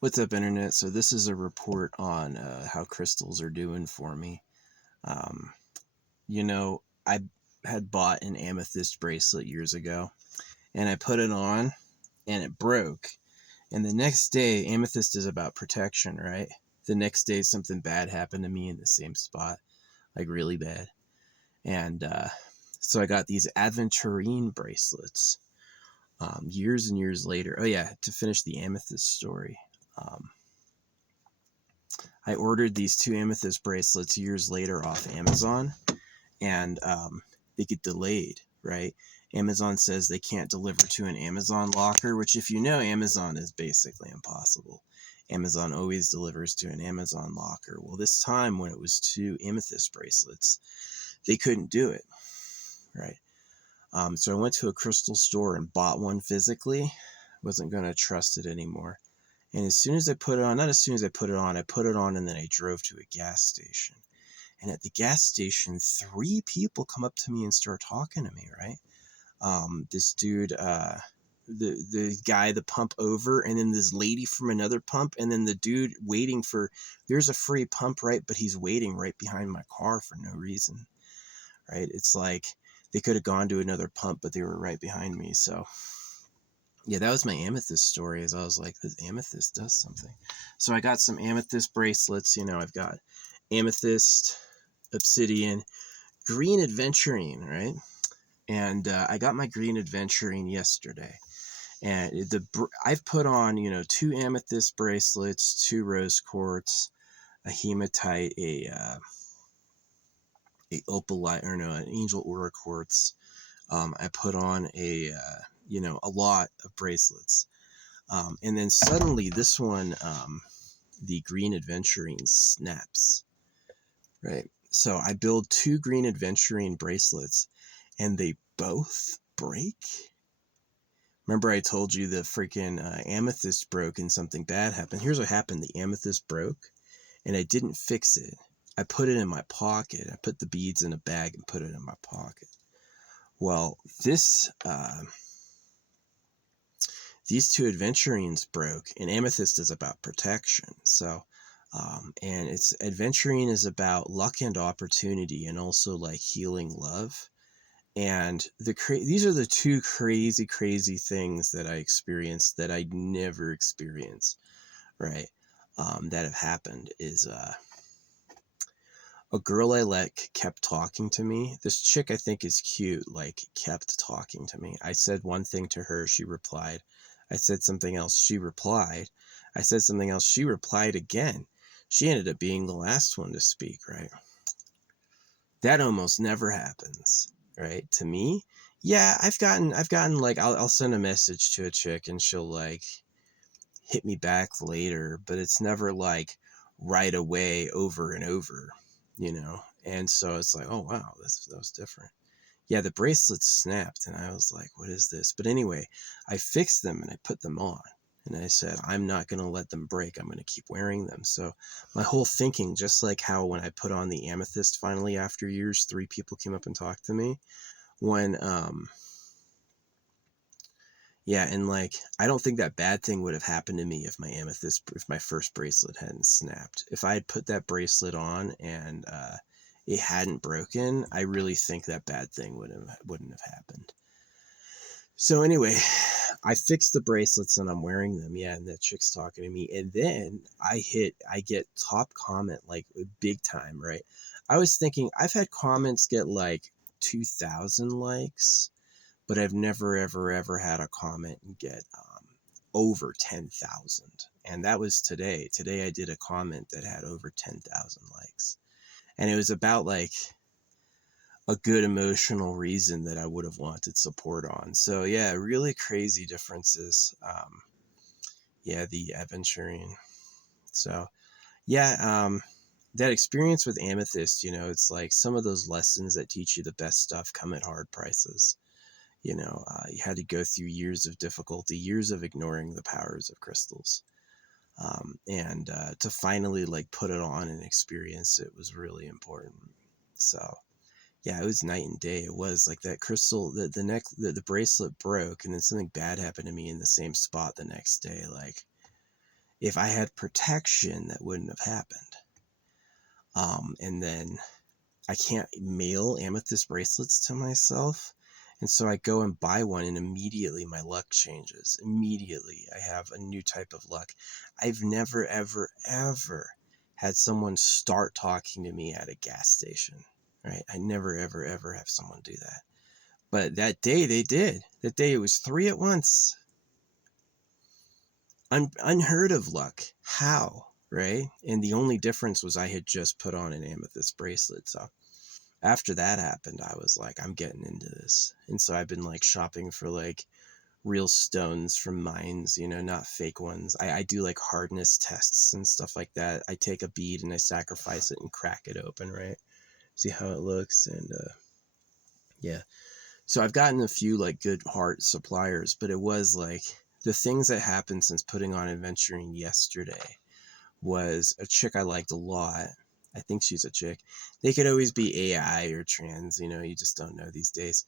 What's up, Internet? So this is a report on how crystals are doing for me. Um, I had bought an amethyst bracelet years ago, and I put it on, and it broke. And the next day, amethyst is about protection, right? The next day, something bad happened to me in the same spot, like really bad. And so I got these aventurine bracelets years and years later. Oh, yeah, to finish the amethyst story. I ordered these two amethyst bracelets years later off Amazon, and they get delayed, right? Amazon says they can't deliver to an Amazon locker, which, if you know, Amazon is basically impossible. Amazon always delivers to an Amazon locker. Well, this time when it was two amethyst bracelets, they couldn't do it, right? So I went to a crystal store and bought one physically. Wasn't going to trust it anymore. And as soon as I put it on, not as soon as I put it on and then I drove to a gas station. And at the gas station, three people come up to me and start talking to me, right? This dude, the guy, the pump over, and then this lady from another pump, and then the dude waiting for, there's a free pump, right? But he's waiting right behind my car for no reason, right? It's like they could have gone to another pump, but they were right behind me. So yeah, that was my amethyst story. As I was like, this amethyst does something. So I got some amethyst bracelets. I've got amethyst, obsidian, green aventurine, right? And I got my green aventurine yesterday. And I've put on, two amethyst bracelets, two rose quartz, a hematite, a opalite, or no, an angel aura quartz. I put on a lot of bracelets. And then suddenly this one, the green aventurine snaps, right? So I build two green aventurine bracelets and they both break. Remember I told you the freaking amethyst broke and something bad happened. Here's what happened. The amethyst broke and I didn't fix it. I put it in my pocket. I put the beads in a bag and put it in my pocket. Well, these two aventurines broke, and amethyst is about protection. So, and it's aventurine is about luck and opportunity, and also like healing love. And these are the two crazy things that I experienced that I never experienced, right? That have happened is a girl I like kept talking to me. This chick I think is cute, like kept talking to me. I said one thing to her, she replied. I said something else, she replied. I said something else, she replied again. She ended up being the last one to speak, right? That almost never happens, right? To me. Yeah, I've gotten like I'll send a message to a chick and she'll like hit me back later, but it's never like right away over and over, And so it's like, oh wow, that was different. Yeah, the bracelets snapped and I was like, what is this? But anyway, I fixed them and I put them on. And I said, I'm not going to let them break. I'm going to keep wearing them. So my whole thinking, just like how when I put on the amethyst finally after years, three people came up and talked to me. When yeah, and like I don't think that bad thing would have happened to me if my first bracelet hadn't snapped. If I had put that bracelet on and it hadn't broken, I really think that bad thing wouldn't have happened. So anyway, I fixed the bracelets and I'm wearing them. Yeah, and that chick's talking to me, and then I get top comment like big time, right? I was thinking I've had comments get like 2,000 likes, but I've never, ever had a comment get over 10,000. And that was today. Today I did a comment that had over 10,000 likes. And it was about like a good emotional reason that I would have wanted support on. So yeah, really crazy differences. Yeah, the aventurine. So yeah, that experience with amethyst, it's like some of those lessons that teach you the best stuff come at hard prices. You had to go through years of difficulty, years of ignoring the powers of crystals. And to finally like put it on and experience it was really important. So yeah, it was night and day. It was like that crystal, the bracelet broke and then something bad happened to me in the same spot the next day. Like If I had protection, that wouldn't have happened. And then I can't mail amethyst bracelets to myself. And so I go and buy one, and immediately my luck changes. Immediately I have a new type of luck. I've never, ever, ever had someone start talking to me at a gas station, right? I never, ever, ever have someone do that. But that day they did. That day it was 3 at once. Unheard of luck. How? Right? And the only difference was I had just put on an amethyst bracelet. So after that happened, I was like, I'm getting into this. And so I've been like shopping for like real stones from mines, you know, not fake ones. I do like hardness tests and stuff like that. I take a bead and I sacrifice it and crack it open, right? See how it looks. And yeah. So I've gotten a few like good heart suppliers, but it was like the things that happened since putting on aventurine yesterday was a chick I liked a lot. I think she's a chick. They could always be AI or trans, you know, you just don't know these days.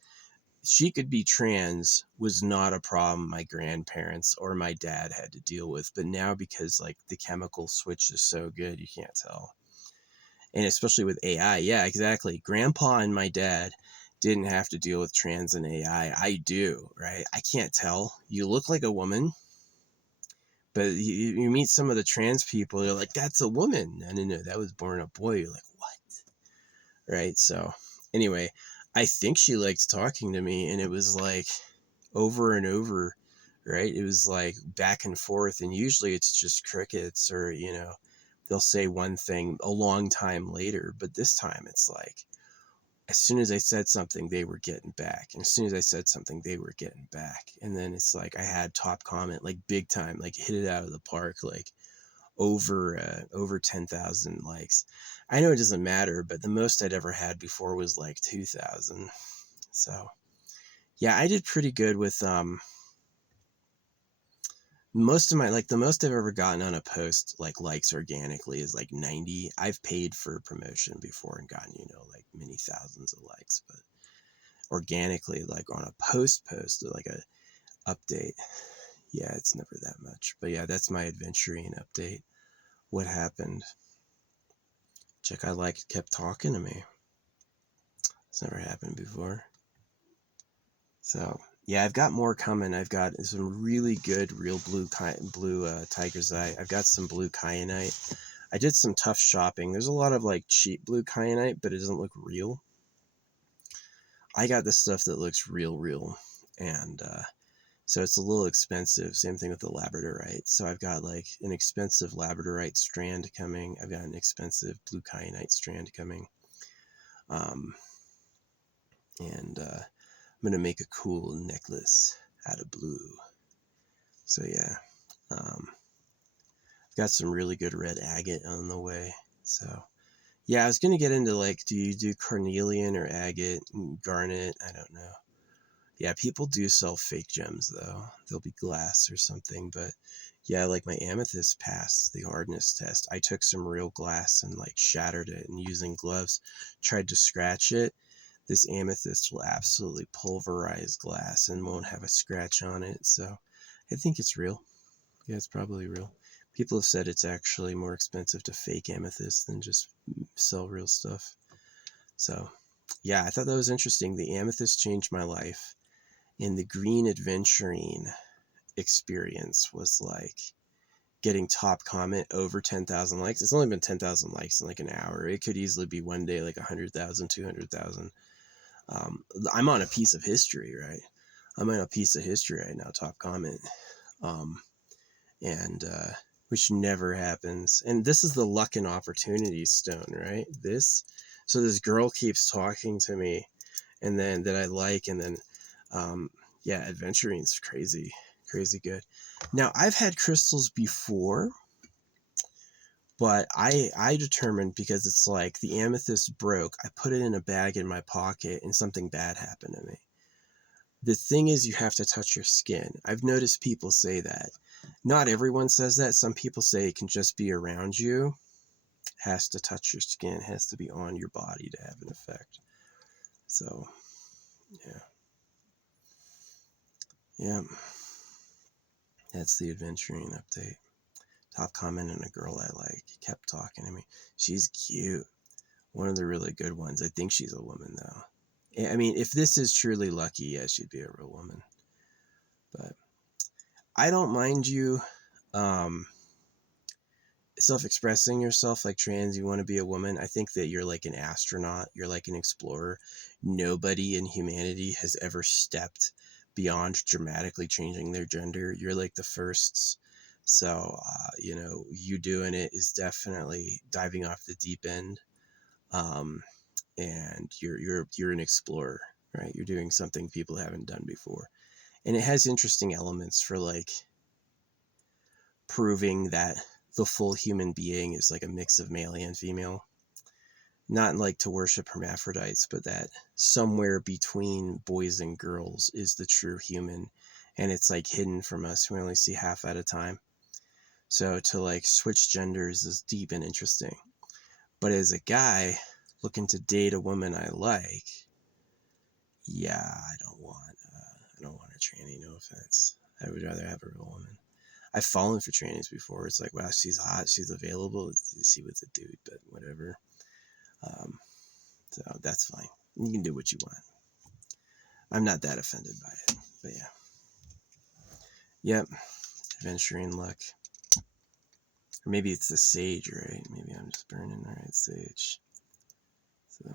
She could be trans was not a problem my grandparents or my dad had to deal with. But now, because like the chemical switch is so good, you can't tell. And especially with AI, yeah, exactly. Grandpa and my dad didn't have to deal with trans and AI. I do, right? I can't tell. You look like a woman, but you meet some of the trans people, you're like, that's a woman. No, that was born a boy. You're like, what? Right? So anyway, I think she liked talking to me, and it was like over and over, right? It was like back and forth, and usually it's just crickets, or, you know, they'll say one thing a long time later, but this time it's like, as soon as I said something, they were getting back. And as soon as I said something, they were getting back. And then it's like I had top comment, like big time, like hit it out of the park, like over 10,000 likes. I know it doesn't matter, but the most I'd ever had before was like 2,000. So yeah, I did pretty good with most of my, like the most I've ever gotten on a post like likes organically is like 90. I've paid for promotion before and gotten, you know, like many thousands of likes, but organically, like on a post like a update, yeah, it's never that much. But yeah, that's my aventurine update. What happened? Chick I liked kept talking to me. It's never happened before. So yeah, I've got more coming. I've got some really good real blue tiger's eye. I've got some blue kyanite. I did some tough shopping. There's a lot of like cheap blue kyanite, but it doesn't look real. I got the stuff that looks real, and so it's a little expensive. Same thing with the labradorite. So I've got like an expensive labradorite strand coming. I've got an expensive blue kyanite strand coming. And I'm going to make a cool necklace out of blue. So yeah, I've got some really good red agate on the way. So yeah, I was going to get into like, do you do carnelian or agate and garnet? I don't know. Yeah, people do sell fake gems though. They'll be glass or something, but yeah, like my amethyst passed the hardness test. I took some real glass and like shattered it, and using gloves tried to scratch it. This amethyst will absolutely pulverize glass and won't have a scratch on it. So I think it's real. Yeah, it's probably real. People have said it's actually more expensive to fake amethyst than just sell real stuff. So yeah, I thought that was interesting. The amethyst changed my life. And the green aventurine experience was like getting top comment over 10,000 likes. It's only been 10,000 likes in like an hour. It could easily be one day like 100,000, 200,000. I'm on a piece of history, right? I'm on a piece of history right now, top comment. Um, and which never happens. And this is the luck and opportunity stone, right? So this girl keeps talking to me, and then that I like, and then yeah, adventurine's crazy good. Now I've had crystals before, but I determined, because it's like the amethyst broke, I put it in a bag in my pocket and something bad happened to me. The thing is, you have to touch your skin. I've noticed people say that. Not everyone says that. Some people say it can just be around you. It has to touch your skin. It has to be on your body to have an effect. So yeah. Yeah. That's the aventurine update. Top comment, and a girl I like kept talking to me. She's cute. One of the really good ones. I think she's a woman, though. I mean, if this is truly lucky, yeah, she'd be a real woman. But I don't mind you self-expressing yourself like trans. You want to be a woman. I think that you're like an astronaut. You're like an explorer. Nobody in humanity has ever stepped beyond dramatically changing their gender. You're like the firsts. So, you doing it is definitely diving off the deep end. And you're an explorer, right? You're doing something people haven't done before. And it has interesting elements for like proving that the full human being is like a mix of male and female. Not like to worship hermaphrodites, but that somewhere between boys and girls is the true human. And it's like hidden from us. We only see half at a time. So to like switch genders is deep and interesting. But as a guy looking to date a woman I like, yeah, I don't want a tranny, no offense. I would rather have a real woman. I've fallen for trannies before. It's like, wow, she's hot, she's available. She was a dude, but whatever. So that's fine. You can do what you want. I'm not that offended by it, but yeah. Yep, aventurine luck. Or maybe it's the sage, right? Maybe I'm just burning the right sage. So.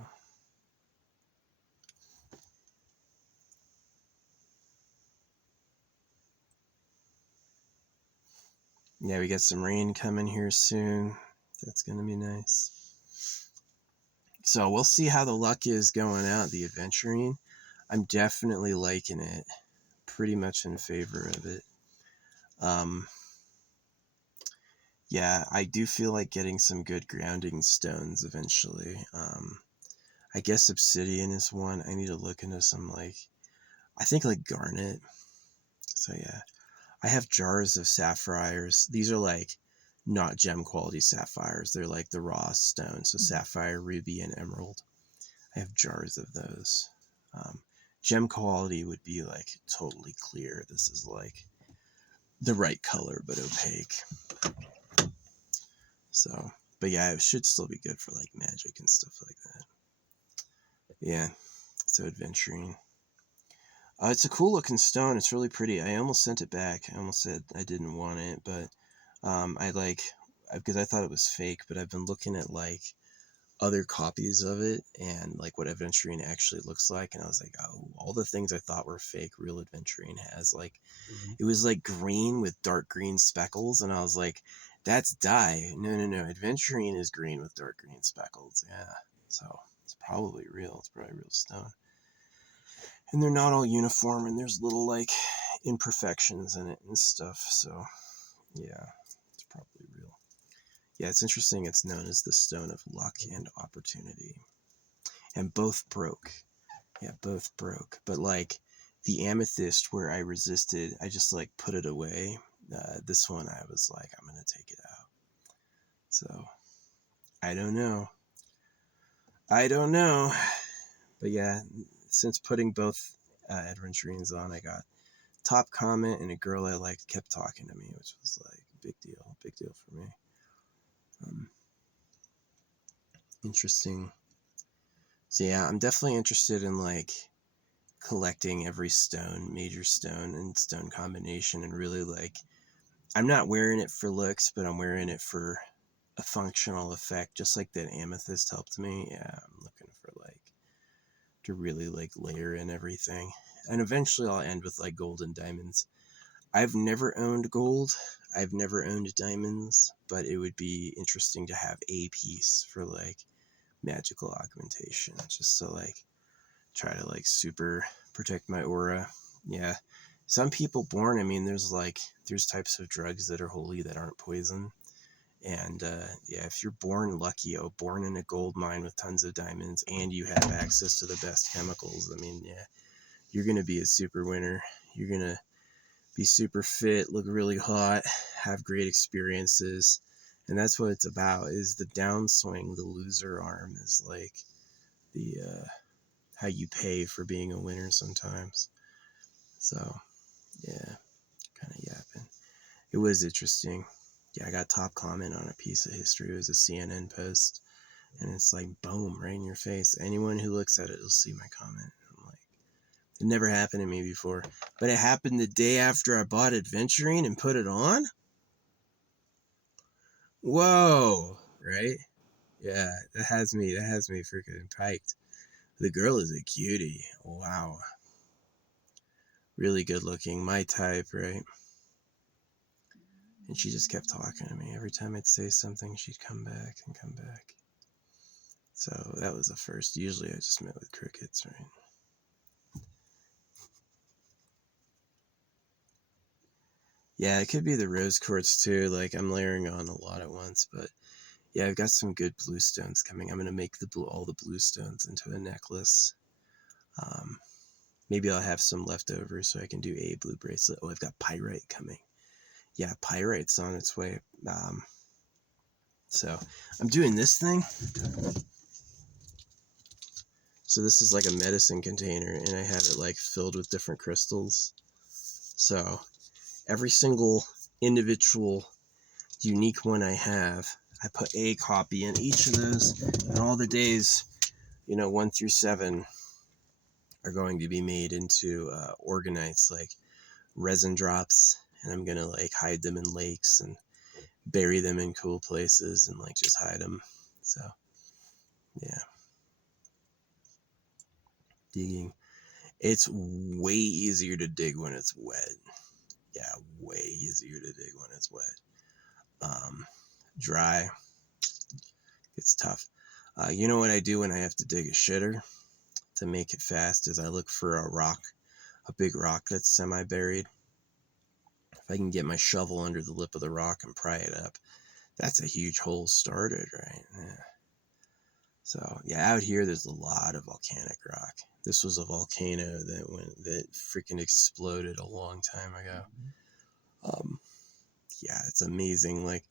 Yeah, we got some rain coming here soon. That's going to be nice. So we'll see how the luck is going out, the aventurine. I'm definitely liking it. Pretty much in favor of it. Yeah, I do feel like getting some good grounding stones eventually. I guess obsidian is one. I need to look into some I think like garnet. So yeah, I have jars of sapphires. These are like not gem quality sapphires. They're like the raw stone. So sapphire, ruby, and emerald. I have jars of those. Gem quality would be like totally clear. This is like the right color, but opaque. So, but yeah, it should still be good for like magic and stuff like that. Yeah, so aventurine. It's a cool looking stone. It's really pretty. I almost sent it back. I almost said I didn't want it, but because I thought it was fake, but I've been looking at like other copies of it and like what aventurine actually looks like, and I was like, oh, all the things I thought were fake, real aventurine has. Like, it was like green with dark green speckles, and I was like, that's dye. No, aventurine is green with dark green speckles. Yeah, so it's probably real. It's probably real stone. And they're not all uniform, and there's little like imperfections in it and stuff. So yeah, it's probably real. Yeah, it's interesting. It's known as the stone of luck and opportunity. And both broke. Yeah, both broke. But like the amethyst where I resisted, I just like put it away. This one I was like, I'm going to take it out. So I don't know. But yeah, since putting both aventurines on, I got top comment, and a girl I liked kept talking to me, which was like big deal for me. Interesting. So yeah, I'm definitely interested in like collecting every stone, major stone and stone combination, and really like, I'm not wearing it for looks, but I'm wearing it for a functional effect, just like that amethyst helped me. Yeah, I'm looking for like to really like layer in everything, and eventually I'll end with like gold and diamonds. I've never owned gold, I've never owned diamonds, but it would be interesting to have a piece for like magical augmentation, just to like try to like super protect my aura. Yeah, some people born, I mean, there's types of drugs that are holy that aren't poison. And yeah, if you're born lucky, born in a gold mine with tons of diamonds, and you have access to the best chemicals, I mean, yeah, you're gonna be a super winner. You're gonna be super fit, look really hot, have great experiences. And that's what it's about, is the downswing, the loser arm is like the how you pay for being a winner sometimes. So yeah, kind of yapping. It was interesting. Yeah, I got top comment on a piece of history. It was a CNN post. And it's like, boom, right in your face. Anyone who looks at it will see my comment. I'm like, it never happened to me before. But it happened the day after I bought Aventurine and put it on? Whoa, right? Yeah, that has me freaking piked. The girl is a cutie. Wow. Really good looking. My type, right? And she just kept talking to me. Every time I'd say something, she'd come back and come back. So that was the first. Usually I just met with crickets, right? Yeah, it could be the rose quartz too. Like I'm layering on a lot at once, but yeah, I've got some good blue stones coming. I'm gonna make all the blue stones into a necklace. Um, Maybe I'll have some left over so I can do a blue bracelet. Oh, I've got pyrite coming. Yeah, pyrite's on its way. So I'm doing this thing. So this is like a medicine container, and I have it like filled with different crystals. So every single individual unique one I have, I put a copy in each of those, and all the days, 1 through 7 are going to be made into organites, like resin drops, and I'm gonna like hide them in lakes and bury them in cool places and like just hide them. So yeah, digging. It's way easier to dig when it's wet. Yeah, way easier to dig when it's wet. Dry, it's tough. You know what I do when I have to dig a shitter to make it fast is I look for a rock, a big rock that's semi-buried. If I can get my shovel under the lip of the rock and pry it up, that's a huge hole started, right? Yeah. So yeah, out here there's a lot of volcanic rock. This was a volcano that freaking exploded a long time ago. Yeah, it's amazing. Like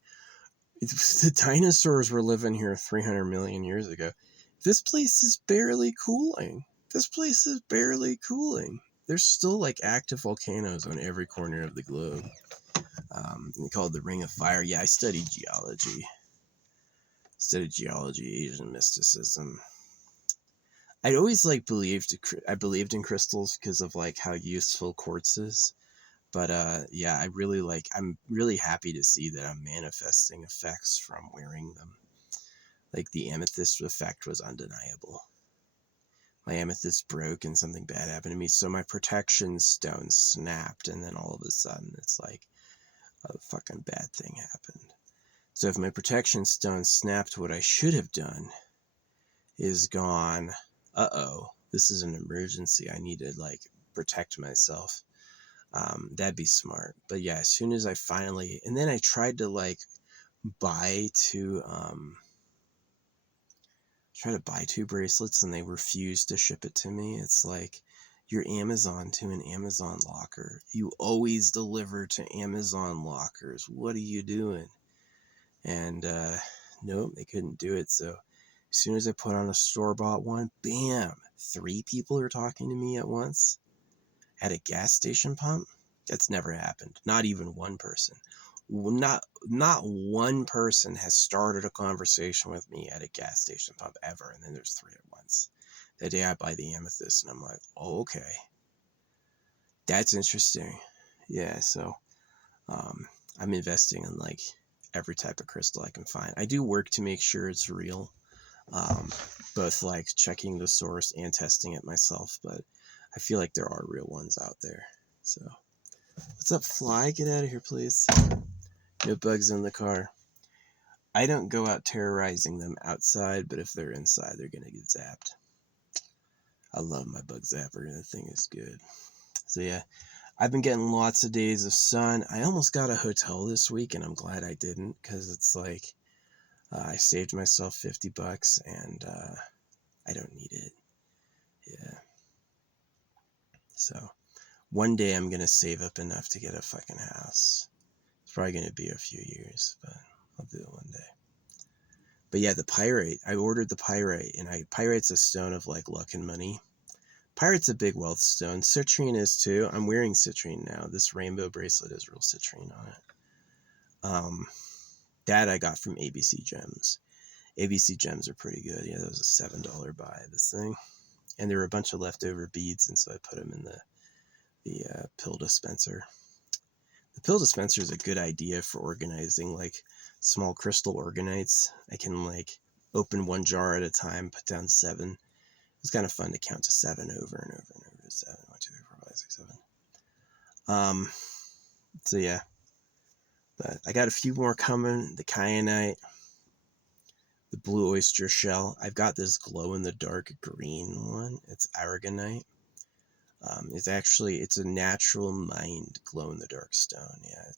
the dinosaurs were living here 300 million years ago. This place is barely cooling. This place is barely cooling. There's still like active volcanoes on every corner of the globe. They call it the Ring of Fire. Yeah, I studied geology. Asian mysticism. I'd always I believed in crystals because of like how useful quartz is. But yeah, I'm really happy to see that I'm manifesting effects from wearing them. Like the amethyst effect was undeniable. My amethyst broke and something bad happened to me, so my protection stone snapped, and then all of a sudden it's like a fucking bad thing happened. So if my protection stone snapped, what I should have done is gone, this is an emergency, I need to like protect myself. That'd be smart. But yeah, as soon as I finally, and then I tried to like buy two bracelets, and they refused to ship it to me. It's like, you're Amazon to an Amazon locker. You always deliver to Amazon lockers. What are you doing? And nope, they couldn't do it. So as soon as I put on a store-bought one, bam, 3 people are talking to me at once at a gas station pump. That's never happened. Not even one person. Not one person has started a conversation with me at a gas station pump ever, and then there's 3 at once. The day I buy the amethyst, and I'm like, oh, okay, that's interesting. Yeah, so I'm investing in like every type of crystal I can find. I do work to make sure it's real, both like checking the source and testing it myself, but I feel like there are real ones out there. So what's up, fly? Get out of here, please. No bugs in the car. I don't go out terrorizing them outside, but if they're inside, they're gonna get zapped. I love my bug zapper. The thing is good. So yeah, I've been getting lots of days of sun. I almost got a hotel this week, and I'm glad I didn't, because it's like I saved myself $50, and I don't need it. Yeah. So one day I'm gonna save up enough to get a fucking house. It's probably gonna be a few years, but I'll do it one day. But yeah, the pyrite, I ordered the pyrite, and pyrite's a stone of like luck and money. Pyrite's a big wealth stone. Citrine is too. I'm wearing citrine now. This rainbow bracelet is real citrine on it. That I got from ABC Gems. ABC Gems are pretty good. Yeah, that was a $7 buy, this thing. And there were a bunch of leftover beads, and so I put them in the pill dispenser. The pill dispenser is a good idea for organizing like small crystal organites. I can like open one jar at a time, put down 7. It's kind of fun to count to 7 over and over and over. 7, 1, 2, 3, 4, 5, 6, 7. So yeah, but I got a few more coming. The kyanite, the blue oyster shell. I've got this glow in the dark green one. It's aragonite. It's a natural mined glow in the dark stone. Yeah,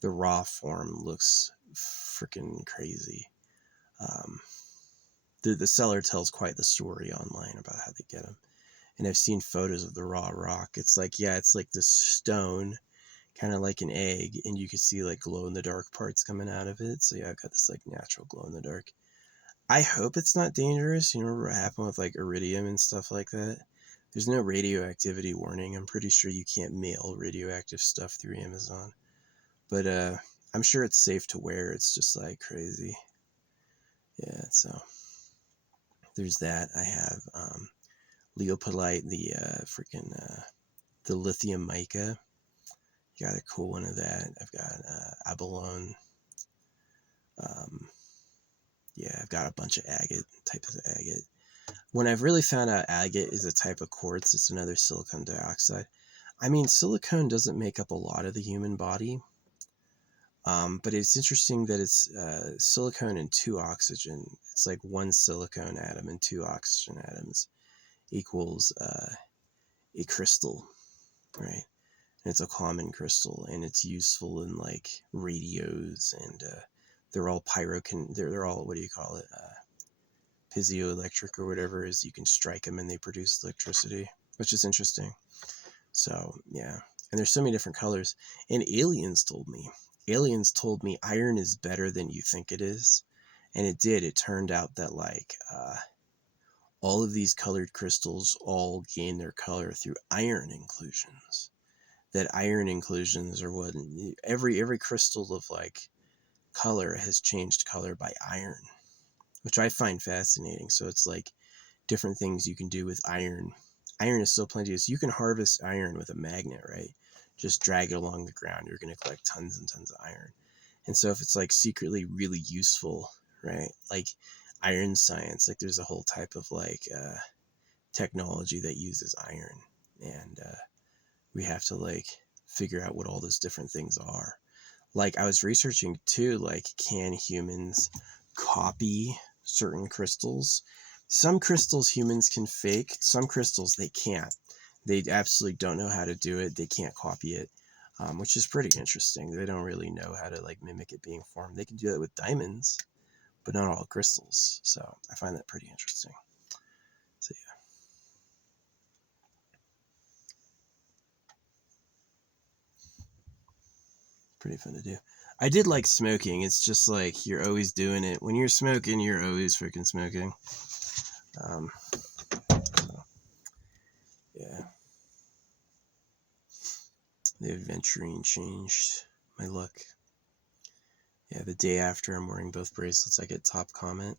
the raw form looks freaking crazy. The seller tells quite the story online about how they get them. And I've seen photos of the raw rock. It's like this stone, kind of like an egg, and you can see like glow in the dark parts coming out of it. So yeah, I've got this like natural glow in the dark. I hope it's not dangerous. You remember what happened with like iridium and stuff like that? There's no radioactivity warning. I'm pretty sure you can't mail radioactive stuff through Amazon. But I'm sure it's safe to wear. It's just like crazy. Yeah, so there's that. I have Leopolite, the lithium mica. Got a cool one of that. I've got abalone. I've got a bunch of types of agate. When I've really found out agate is a type of quartz, it's another silicon dioxide. I mean, silicone doesn't make up a lot of the human body, but it's interesting that it's silicone and 2 oxygen. It's like 1 silicone atom and 2 oxygen atoms equals a crystal, right? And it's a common crystal, and it's useful in like radios, and they're all they're all, what do you call it? Piezoelectric or whatever is. You can strike them and they produce electricity, which is interesting. So yeah, and there's so many different colors. And aliens told me iron is better than you think it is, and it did. It turned out that like all of these colored crystals all gain their color through iron inclusions. That iron inclusions are what every crystal of like color has changed color by iron, which I find fascinating. So it's like different things you can do with iron. Iron is so plenteous. You can harvest iron with a magnet, right? Just drag it along the ground. You're going to collect tons and tons of iron. And so if it's like secretly really useful, right? Like iron science, like there's a whole type of like technology that uses iron. And we have to like figure out what all those different things are. Like I was researching too, like can humans copy certain crystals? Some crystals humans can fake, some crystals they can't. They absolutely don't know how to do it. They can't copy it, which is pretty interesting. They don't really know how to like mimic it being formed. They can do that with diamonds, but not all crystals. So I find that pretty interesting. So yeah. Pretty fun to do. I did like smoking. It's just like you're always doing it. When you're smoking, you're always freaking smoking. So, yeah. The aventurine changed my luck. Yeah, the day after I'm wearing both bracelets, I get top comment.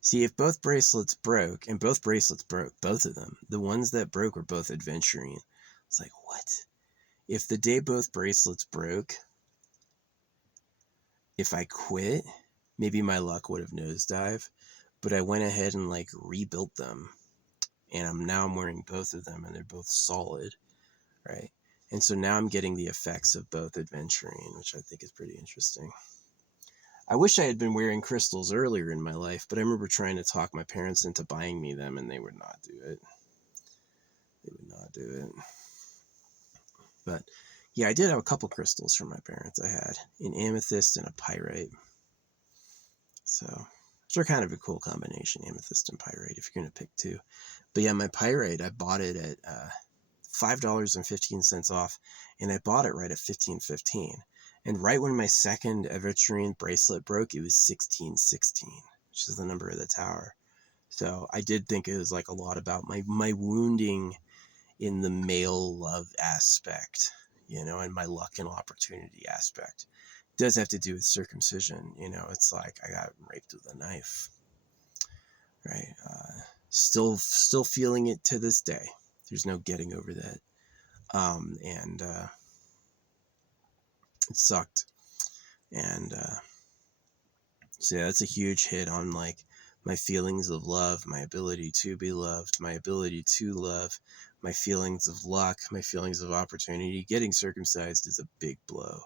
See, if both bracelets broke, and both bracelets broke, both of them, the ones that broke were both aventurine. It's like, what? If the day both bracelets broke, if I quit, maybe my luck would have nosedived. But I went ahead and like rebuilt them, and I'm wearing both of them, and they're both solid, right? And so now I'm getting the effects of both aventurine, which I think is pretty interesting. I wish I had been wearing crystals earlier in my life, but I remember trying to talk my parents into buying me them, and they would not do it. They would not do it. But yeah, I did have a couple crystals from my parents. I had an amethyst and a pyrite. So, which are kind of a cool combination, amethyst and pyrite, if you're going to pick two. But yeah, my pyrite, I bought it at $5.15 off, and I bought it right at $15.15. And right when my second aventurine bracelet broke, it was $16.16, which is the number of the tower. So I did think it was like a lot about my wounding in the male love aspect, and my luck and opportunity aspect. does have to do with circumcision. You know, it's like I got raped with a knife, right? Still feeling it to this day. There's no getting over that. And it sucked. And so yeah, that's a huge hit on like my feelings of love, my ability to be loved, my ability to love, my feelings of luck, my feelings of opportunity. Getting circumcised is a big blow.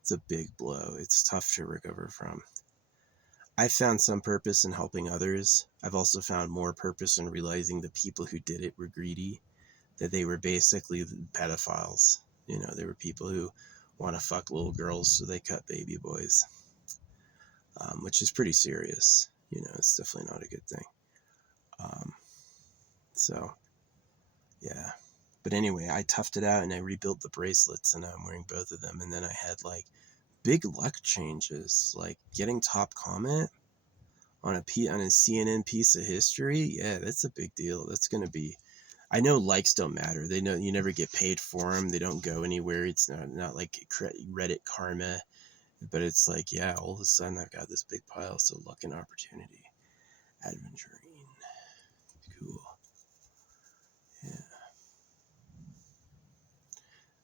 It's a big blow. It's tough to recover from. I found some purpose in helping others. I've also found more purpose in realizing the people who did it were greedy, that they were basically pedophiles. You know, they were people who want to fuck little girls, so they cut baby boys, which is pretty serious. You know, it's definitely not a good thing. So, yeah. But anyway, I toughed it out and I rebuilt the bracelets, and now I'm wearing both of them. And then I had like big luck changes, like getting top comment on a CNN piece of history. Yeah, that's a big deal. That's going to be, I know likes don't matter. They know you never get paid for them. They don't go anywhere. It's not like Reddit karma, but it's like, yeah, all of a sudden I've got this big pile. So luck and opportunity. Aventurine. Cool. Yeah.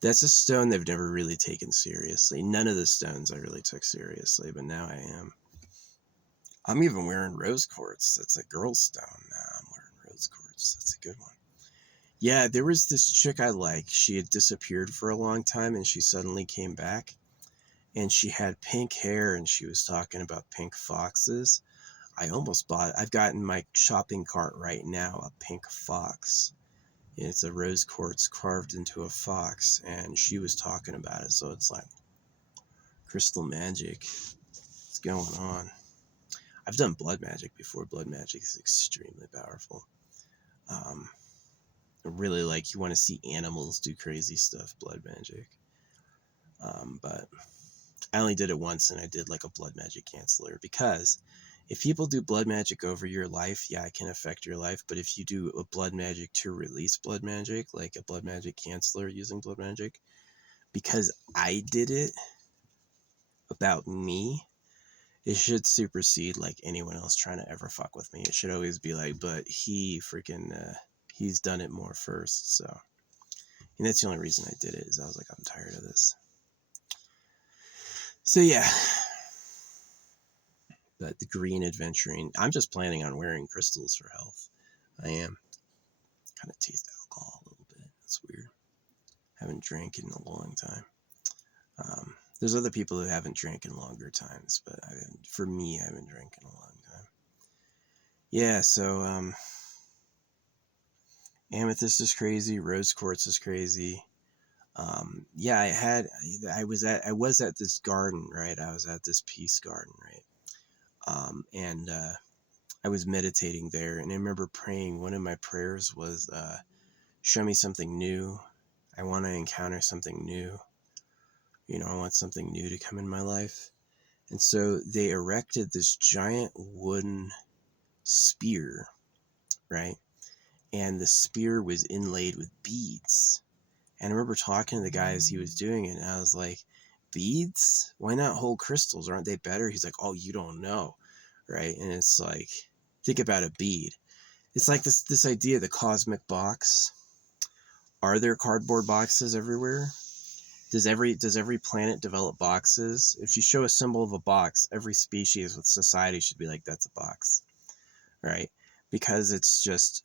That's a stone they've never really taken seriously. None of the stones I really took seriously, but now I am. I'm even wearing rose quartz. That's a girl stone now. I'm wearing rose quartz. That's a good one. Yeah, there was this chick I like. She had disappeared for a long time and she suddenly came back. And she had pink hair and she was talking about pink foxes. I've got in my shopping cart right now a pink fox. It's a rose quartz carved into a fox, and she was talking about it. So it's like crystal magic. What's going on? I've done blood magic before. Blood magic is extremely powerful. Really, like, you want to see animals do crazy stuff, blood magic. But I only did it once, and I did like a blood magic canceller, because if people do blood magic over your life, yeah, it can affect your life. But if you do a blood magic to release blood magic, like a blood magic canceller using blood magic, because I did it about me, it should supersede like anyone else trying to ever fuck with me. It should always be like, but he freaking, he's done it more first. So, and that's the only reason I did it, is I was like, I'm tired of this. So yeah. But the green aventurine, I'm just planning on wearing crystals for health. I am. Kind of taste alcohol a little bit. It's weird. Haven't drank in a long time. There's other people who haven't drank in longer times, but for me, I haven't drank in a long time. Yeah, so amethyst is crazy. Rose quartz is crazy. Yeah, I was at this garden, right? I was at this peace garden, right? And I was meditating there, and I remember praying. One of my prayers was, show me something new. I want to encounter something new. You know, I want something new to come in my life. And so they erected this giant wooden spear, right? And the spear was inlaid with beads. And I remember talking to the guy as he was doing it, and I was like, beads? Why not whole crystals? Aren't they better? He's like, oh, you don't know, right? And it's like, think about a bead. It's like this idea of the cosmic box. Are there cardboard boxes everywhere? Does every planet develop boxes? If you show a symbol of a box, every species with society should be like, that's a box, right? Because it's just,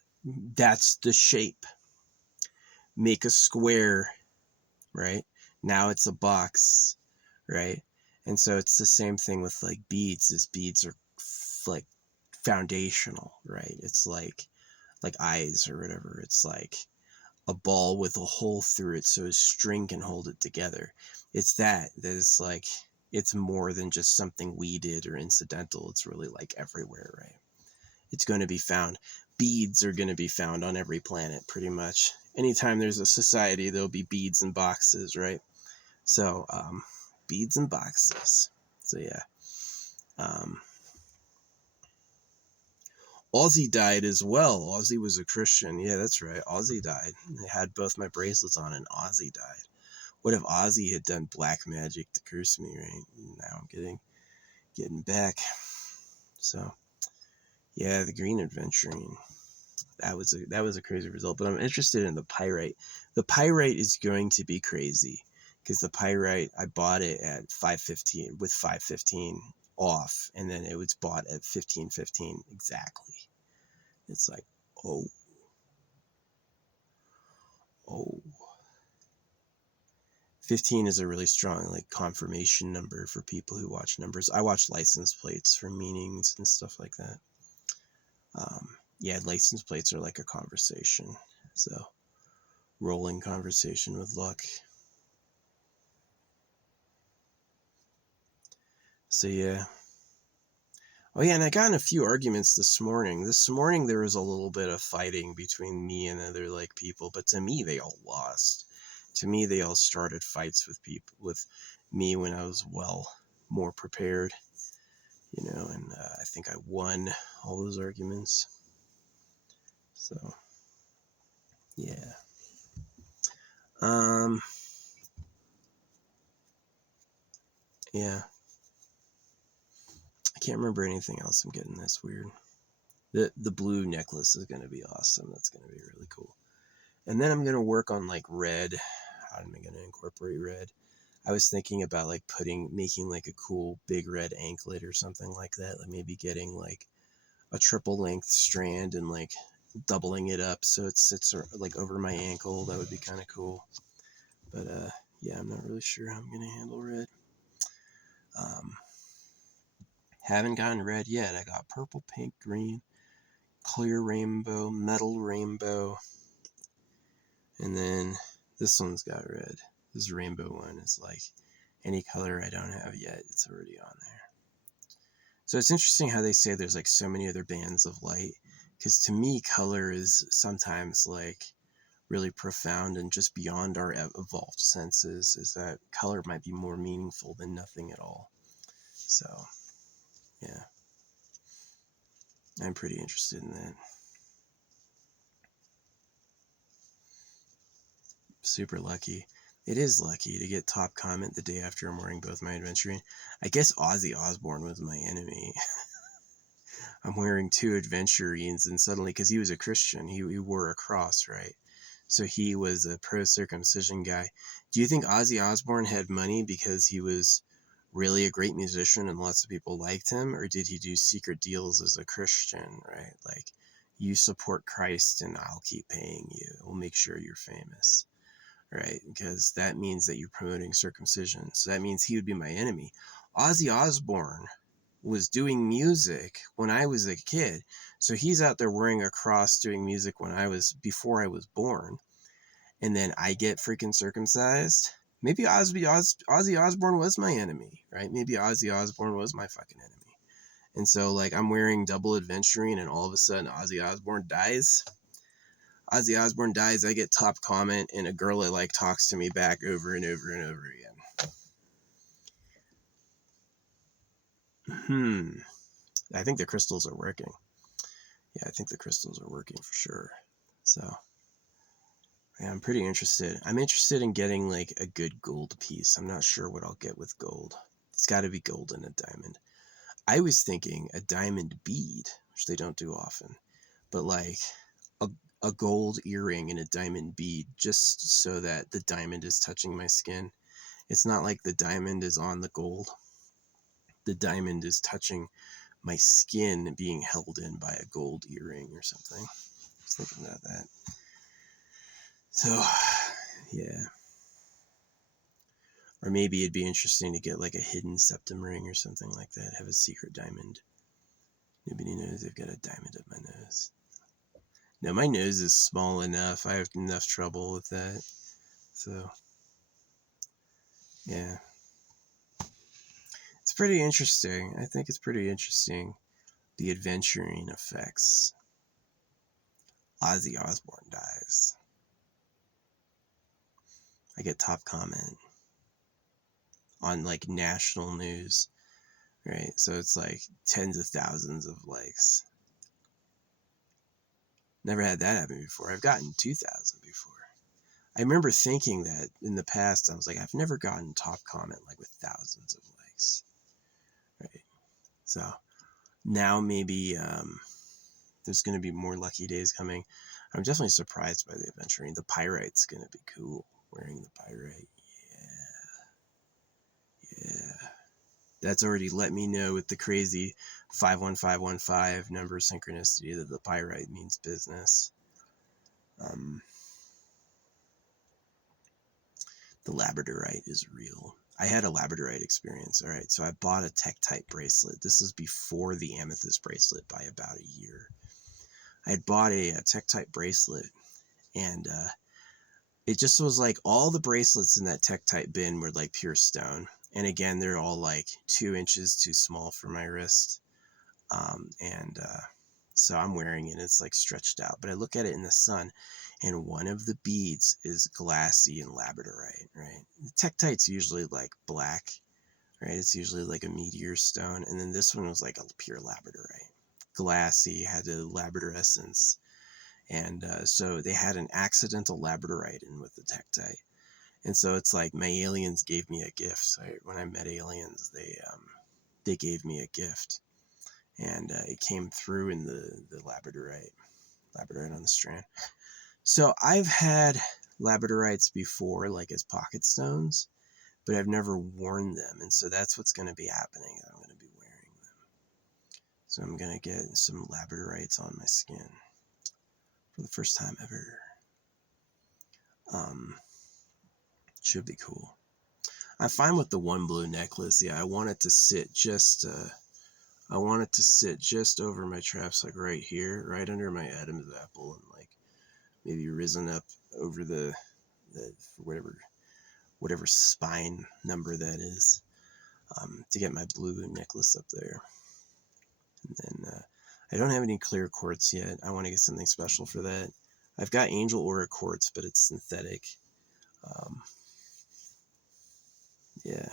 that's the shape. Make a square, right? Now it's a box, right? And so it's the same thing with like beads. Is beads are like foundational, right? It's like eyes or whatever. It's like a ball with a hole through it so a string can hold it together. It's that it's like, it's more than just something we did or incidental. It's really like everywhere, right? It's going to be found. Beads are going to be found on every planet, pretty much. Anytime there's a society, there'll be beads and boxes, right? So, beads and boxes. So yeah. Ozzy died as well. Ozzy was a Christian. Yeah, that's right. Ozzy died. I had both my bracelets on and Ozzy died. What if Ozzy had done black magic to curse me, right? Now I'm getting back. So yeah, the green aventurine. That was a crazy result. But I'm interested in the pyrite. The pyrite is going to be crazy because the pyrite, I bought it at 515 with 515 off, and then it was bought at 1515 exactly. It's like, oh. 15 is a really strong like confirmation number for people who watch numbers. I watch license plates for meanings and stuff like that. Yeah, license plates are like a conversation. So rolling conversation with luck. So yeah. Oh yeah, and I got in a few arguments this morning. This morning there was a little bit of fighting between me and other like people, but to me they all lost. To me they all started fights with me when I was more prepared, and I think I won all those arguments. So yeah. Yeah. I can't remember anything else I'm getting. That's weird. The blue necklace is gonna be awesome. That's gonna be really cool. And then I'm gonna work on like red. How am I gonna incorporate red? I was thinking about like making like a cool big red anklet or something like that. Like maybe getting like a triple length strand and like doubling it up so it sits like over my ankle. That would be kind of cool. But yeah, I'm not really sure how I'm gonna handle red. Haven't gotten red yet. I got purple, pink, green, clear rainbow, metal rainbow, and then this one's got red. This rainbow one is like any color I don't have yet. It's already on there. So it's interesting how they say there's like so many other bands of light, because to me color is sometimes like really profound and just beyond our evolved senses. Is that color might be more meaningful than nothing at all. So yeah, I'm pretty interested in that. Super lucky. It is lucky to get top comment the day after I'm wearing both my aventurine. I guess Ozzy Osbourne was my enemy. I'm wearing two aventurines, and suddenly, because he was a Christian, he wore a cross, right? So he was a pro-circumcision guy. Do you think Ozzy Osbourne had money because he was really a great musician and lots of people liked him, or did he do secret deals as a Christian, right? Like, you support Christ and I'll keep paying you. We'll make sure you're famous, right? Because that means that you're promoting circumcision. So that means he would be my enemy. Ozzy Osbourne was doing music when I was a kid. So he's out there wearing a cross doing music before I was born. And then I get freaking circumcised. Maybe Ozzy Osbourne was my enemy, right? Maybe Ozzy Osbourne was my fucking enemy. And so like I'm wearing double aventurine and all of a sudden Ozzy Osbourne dies. Ozzy Osbourne dies, I get top comment, and a girl that like talks to me back over and over and over again. I think the crystals are working. Yeah, I think the crystals are working for sure. So yeah, I'm pretty interested. I'm interested in getting like a good gold piece. I'm not sure what I'll get with gold. It's got to be gold and a diamond. I was thinking a diamond bead, which they don't do often, but like a gold earring and a diamond bead, just so that the diamond is touching my skin. It's not like the diamond is on the gold. The diamond is touching my skin being held in by a gold earring or something. I was thinking about that. So, yeah. Or maybe it'd be interesting to get like a hidden septum ring or something like that. Have a secret diamond. Nobody knows I've got a diamond up my nose. No, my nose is small enough. I have enough trouble with that. So, yeah. It's pretty interesting. I think it's pretty interesting. The adventuring effects. Ozzy Osbourne dies. I get top comment on like national news, right? So it's like tens of thousands of likes. Never had that happen before. I've gotten 2,000 before. I remember thinking that in the past, I was like, I've never gotten top comment like with thousands of likes, right? So now maybe there's going to be more lucky days coming. I'm definitely surprised by the aventurine. The pyrite's going to be cool. Wearing the pyrite, yeah. That's already let me know with the crazy 51515 number synchronicity that the pyrite means business. The labradorite is real. I had a labradorite experience. All right, so I bought a Tektite bracelet. This is before the amethyst bracelet by about a year. I had bought a Tektite bracelet, and it just was like all the bracelets in that Tektite bin were like pure stone. And again, they're all like 2 inches too small for my wrist. And so I'm wearing it, and it's like stretched out. But I look at it in the sun, and one of the beads is glassy and labradorite, right? The Tektite's usually like black, right? It's usually like a meteor stone. And then this one was like a pure labradorite. Glassy, had a labrador essence. And so they had an accidental labradorite in with the Tektite. And so it's like my aliens gave me a gift. When I met aliens, they gave me a gift. And it came through in the labradorite on the strand. So I've had labradorites before, like as pocket stones, but I've never worn them. And so that's what's going to be happening. I'm going to be wearing them. So I'm going to get some labradorites on my skin for the first time ever. Should be cool. I'm fine with the one blue necklace. Yeah, I want it to sit just over my traps, like right here, right under my Adam's apple, and like maybe risen up over the whatever spine number that is, to get my blue necklace up there. And then I don't have any clear quartz yet. I want to get something special for that. I've got angel aura quartz, but it's synthetic. Yeah,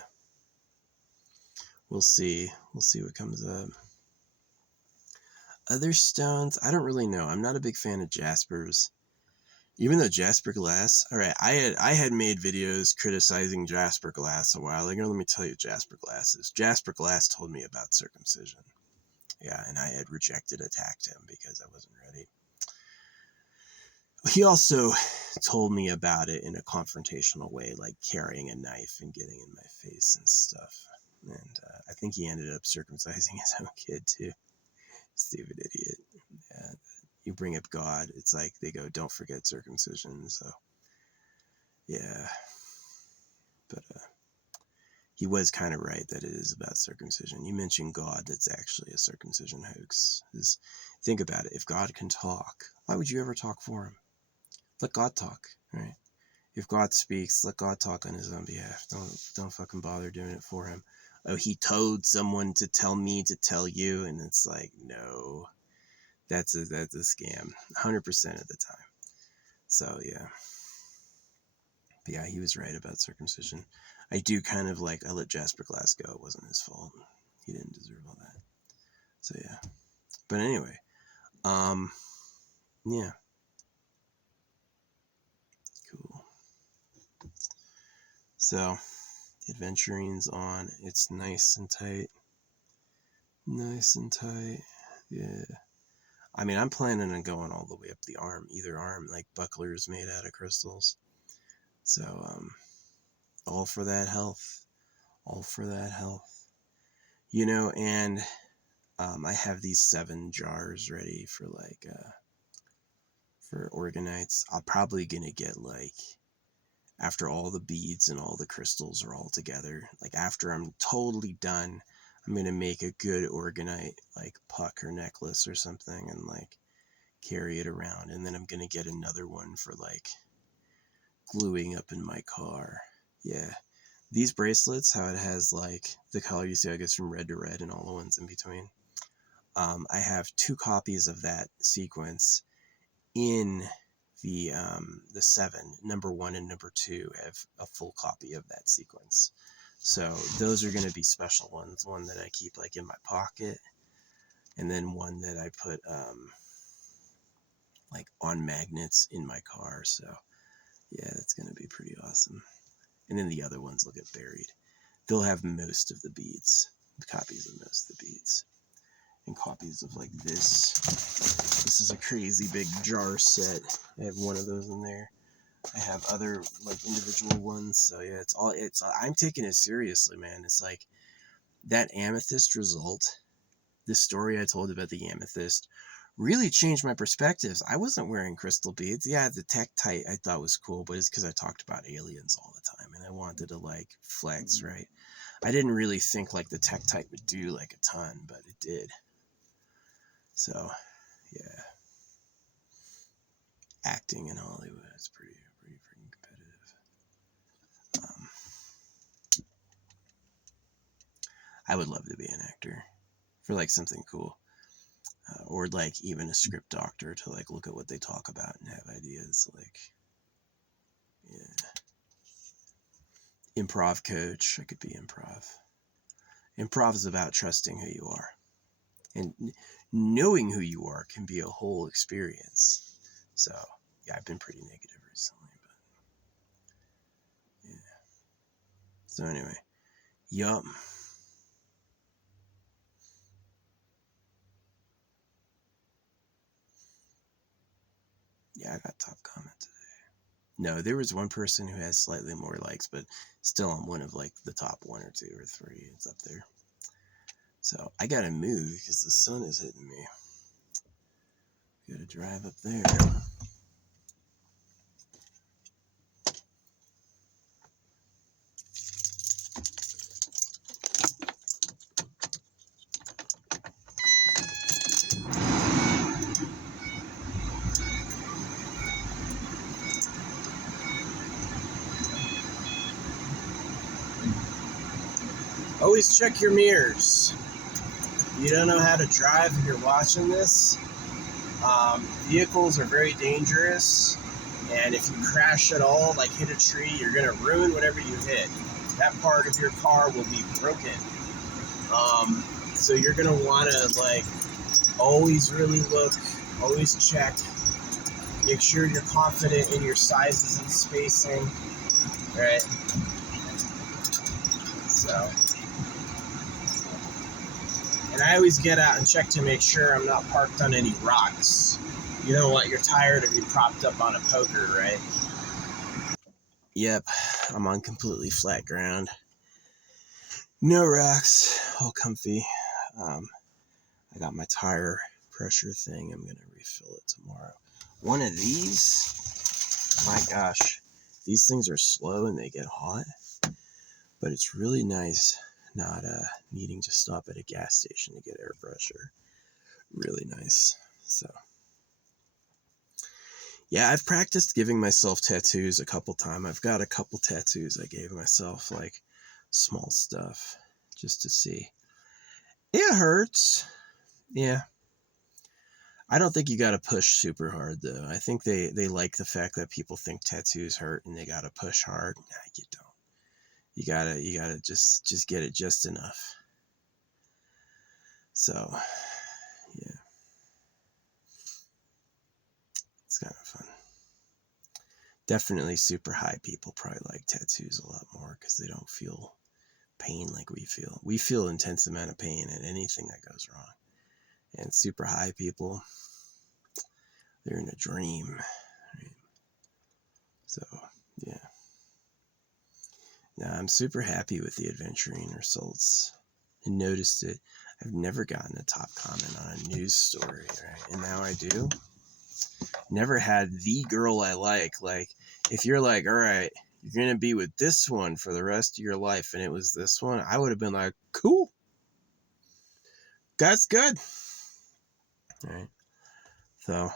we'll see what comes up. Other stones, I don't really know. I'm not a big fan of jaspers. Even though jasper glass, all right, I had made videos criticizing jasper glass a while ago. Let me tell you, jasper glass told me about circumcision. Yeah, and I had attacked him because I wasn't ready. He also told me about it in a confrontational way, like carrying a knife and getting in my face and stuff. And I think he ended up circumcising his own kid too. Stupid idiot. Yeah, you bring up God, it's like they go, don't forget circumcision. So yeah, but he was kind of right that it is about circumcision. You mentioned God, that's actually a circumcision hoax. Think about it. If God can talk, why would you ever talk for him? Let God talk, right? If God speaks, let God talk on his own behalf. Don't fucking bother doing it for him. Oh, he told someone to tell me to tell you, and it's like, no, that's a scam, 100% of the time. So yeah, but yeah, he was right about circumcision. I do kind of like, I let Jasper Glass go. It wasn't his fault. He didn't deserve all that. So yeah, but anyway, yeah, cool. So the adventurine's on. It's nice and tight. Nice and tight. Yeah. I mean, I'm planning on going all the way up the arm, either arm, like bucklers made out of crystals. So, all for that health. All for that health. You know, and I have these 7 jars ready for like, for organites. I'm probably gonna get like, after all the beads and all the crystals are all together, like after I'm totally done, I'm gonna make a good organite, like puck or necklace or something, and like carry it around. And then I'm gonna get another one for like gluing up in my car. Yeah, these bracelets, how it has like the color you see, I guess, from red to red and all the ones in between. I have 2 copies of that sequence in the 7. Number 1 and number 2 have a full copy of that sequence. So those are going to be special ones. One that I keep like in my pocket, and then one that I put like on magnets in my car. So Yeah, that's going to be pretty awesome. And then the other ones will get buried. They'll have most of the beads, copies of most of the beads, and copies of like this. This is a crazy big jar set. I have one of those in there. I have other like individual ones. So yeah, I'm taking it seriously, man. It's like that amethyst result, this story I told about the amethyst really changed my perspectives. I wasn't wearing crystal beads. Yeah, the tektite I thought was cool, but it's because I talked about aliens all the time and I wanted to like flex, right? I didn't really think like the tektite would do like a ton, but it did. So, yeah. Acting in Hollywood is pretty freaking competitive. I would love to be an actor for like something cool. Or like even a script doctor to like look at what they talk about and have ideas. Like, yeah. Improv coach. I could be improv. Improv is about trusting who you are. And knowing who you are can be a whole experience. So, yeah, I've been pretty negative recently, but yeah. So anyway, yup. Yeah, I got top comment today. No, there was one person who has slightly more likes, but still I'm one of like the top 1 or 2 or 3. It's up there. So I gotta move because the sun is hitting me. Gotta drive up there. Always check your mirrors. You don't know how to drive if you're watching this. Vehicles are very dangerous, and if you crash at all, like hit a tree, you're gonna ruin whatever you hit. That part of your car will be broken. So you're gonna wanna like always really look, always check. Make sure you're confident in your sizes and spacing, right? So, and I always get out and check to make sure I'm not parked on any rocks. You don't want your tire to be propped up on a poker, right? Yep, I'm on completely flat ground. No rocks, all comfy. I got my tire pressure thing. I'm gonna refill it tomorrow. One of these, my gosh, these things are slow and they get hot, but it's really nice not needing to stop at a gas station to get air pressure. Really nice. So yeah, I've practiced giving myself tattoos a couple times. I've got a couple tattoos I gave myself, like small stuff, just to see. It hurts. Yeah. I don't think you got to push super hard though. I think they like the fact that people think tattoos hurt and they got to push hard. Nah, you don't. You gotta just get it just enough. So, yeah, it's kind of fun. Definitely super high people probably like tattoos a lot more because they don't feel pain like we feel. We feel intense amount of pain at anything that goes wrong. And super high people, they're in a dream. Right? So, yeah. Now, I'm super happy with the aventurine results. I noticed it. I've never gotten a top comment on a news story, right? And now I do. Never had the girl I like. Like, if you're like, all right, you're going to be with this one for the rest of your life, and it was this one, I would have been like, cool. That's good. Right. So,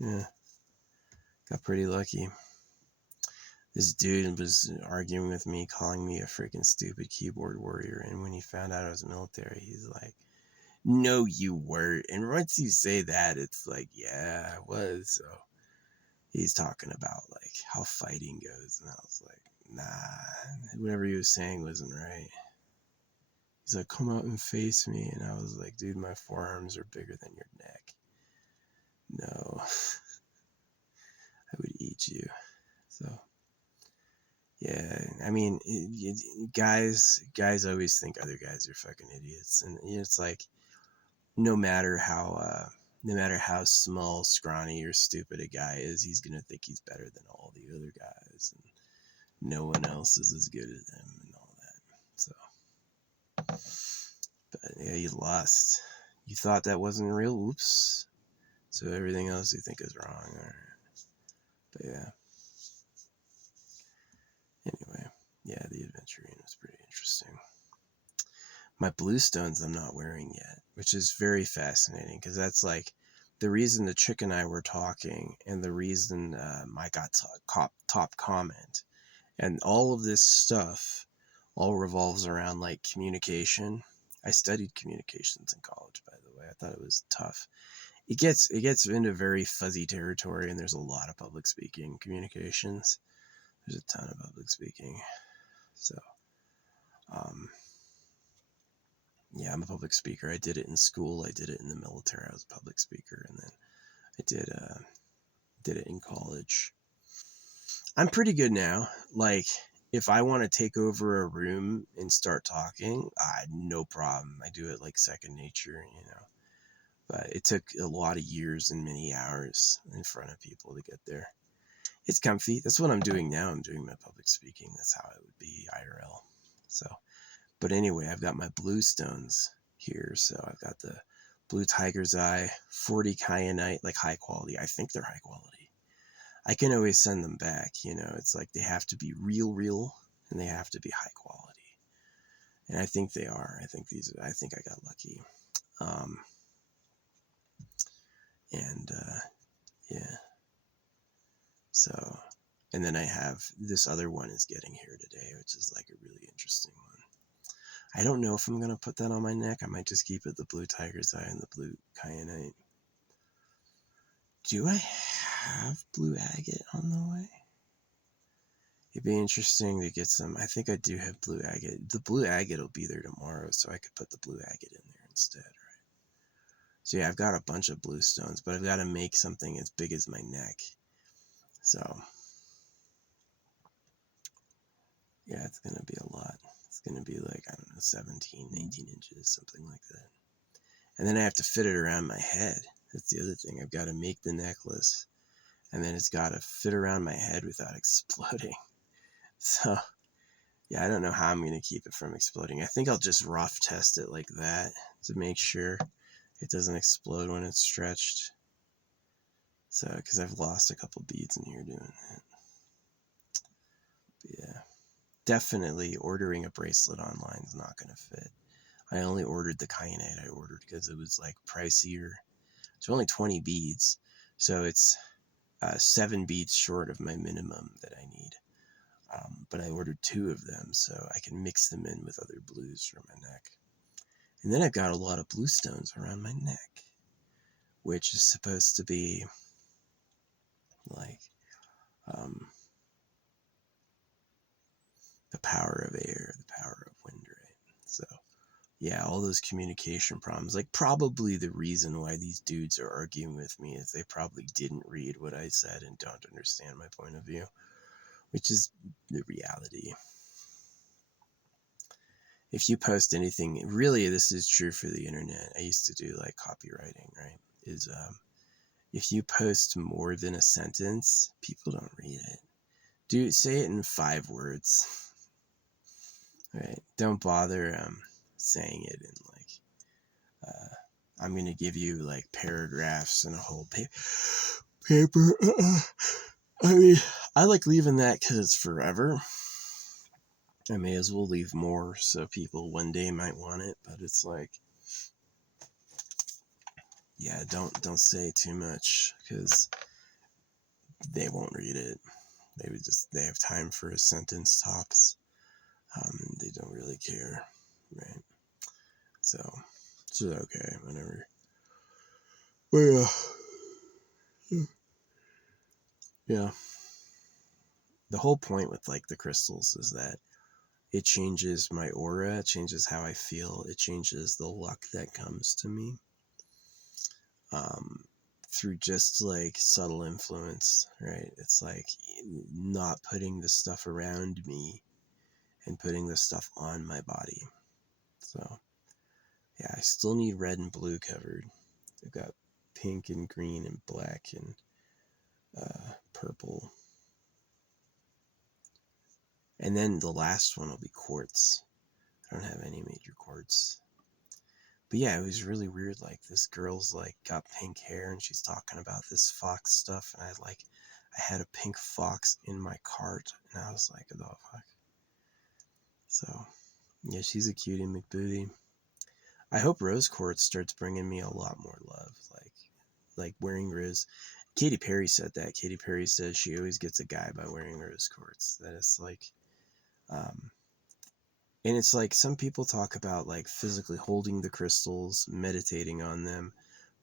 yeah. Got pretty lucky. This dude was arguing with me, calling me a freaking stupid keyboard warrior. And when he found out I was military, he's like, no, you weren't. And once you say that, it's like, yeah, I was. So he's talking about like how fighting goes. And I was like, nah, whatever he was saying wasn't right. He's like, come out and face me. And I was like, dude, my forearms are bigger than your neck. No, I would eat you. So yeah, I mean, guys always think other guys are fucking idiots, and it's like no matter how small, scrawny, or stupid a guy is, he's gonna think he's better than all the other guys, and no one else is as good as him, and all that. So, but yeah, you lost. You thought that wasn't real. Oops. So everything else you think is wrong. All right. But yeah. Anyway, yeah, the aventurine was pretty interesting. My bluestones I'm not wearing yet, which is very fascinating because that's like the reason the chick and I were talking, and the reason I got top comment, and all of this stuff all revolves around like communication. I studied communications in college, by the way. I thought it was tough. It gets into very fuzzy territory, and there's a lot of public speaking communications. There's a ton of public speaking. So, um, yeah, I'm a public speaker. I did it in school. I did it in the military. I was a public speaker, and then I did it in college. I'm pretty good now. Like, if I want to take over a room and start talking, no problem. I do it like second nature, But it took a lot of years and many hours in front of people to get there. It's comfy. That's what I'm doing now. I'm doing my public speaking. That's how it would be IRL. So, but anyway, I've got my bluestones here. So I've got the blue tiger's eye, 40 kyanite, like high quality. I think they're high quality. I can always send them back. It's like they have to be real, and they have to be high quality. And I think they are. I think I got lucky. Um, and yeah. So, and then I have this other one is getting here today, which is like a really interesting one. I don't know if I'm going to put that on my neck. I might just keep it the blue tiger's eye and the blue kyanite. Do I have blue agate on the way? It'd be interesting to get some. I think I do have blue agate. The blue agate will be there tomorrow, so I could put the blue agate in there instead, right? So yeah, I've got a bunch of blue stones, but I've got to make something as big as my neck. So yeah, it's going to be a lot. It's going to be like, I don't know, 17, 18 inches, something like that. And then I have to fit it around my head. That's the other thing. I've got to make the necklace, and then it's got to fit around my head without exploding. So, yeah, I don't know how I'm going to keep it from exploding. I think I'll just rough test it like that to make sure it doesn't explode when it's stretched. So, because I've lost a couple beads in here doing that. But yeah, definitely ordering a bracelet online is not going to fit. I only ordered the kyanite I ordered because it was like pricier. It's only 20 beads, so it's 7 beads short of my minimum that I need. But I ordered 2 of them, so I can mix them in with other blues for my neck. And then I've got a lot of blue stones around my neck, which is supposed to be like the power of air, the power of wind, right? So yeah, all those communication problems, like probably the reason why these dudes are arguing with me is they probably didn't read what I said and don't understand my point of view, which is the reality. If you post anything, really, this is true for the internet. I used to do like copywriting, right? Is if you post more than a sentence, people don't read it. Do say it in 5 words, right? Don't bother saying it in like I'm gonna give you like paragraphs and a whole paper. I mean, I like leaving that because it's forever. I may as well leave more so people one day might want it, but it's like, yeah, don't say too much because they won't read it. They have time for a sentence tops. They don't really care, right? So it's okay, whatever. But yeah, the whole point with like the crystals is that it changes my aura, it changes how I feel, it changes the luck that comes to me. through just like subtle influence, right? It's like not putting the stuff around me and putting the stuff on my body. So yeah, I still need red and blue covered. I've got pink and green and black and purple. And then the last one will be quartz. I don't have any major quartz. But yeah, it was really weird. Like, this girl's like got pink hair and she's talking about this fox stuff, and I had a pink fox in my cart, and I was like, oh fuck. So yeah, she's a cutie McBooty. I hope rose quartz starts bringing me a lot more love, like wearing rose. Katy Perry said that. Katy Perry says she always gets a guy by wearing rose quartz. That it's like, and it's like some people talk about like physically holding the crystals, meditating on them,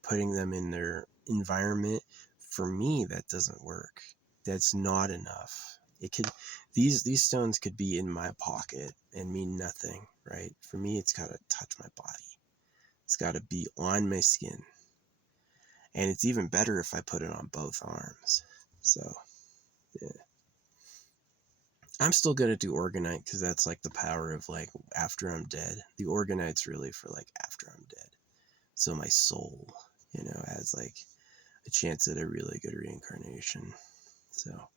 putting them in their environment. For me, that doesn't work. That's not enough. It could, these stones could be in my pocket and mean nothing, right? For me, it's got to touch my body. It's got to be on my skin. And it's even better if I put it on both arms. So, yeah. I'm still going to do orgonite because that's like the power of like after I'm dead. The orgonite's really for like after I'm dead. So my soul, has like a chance at a really good reincarnation. So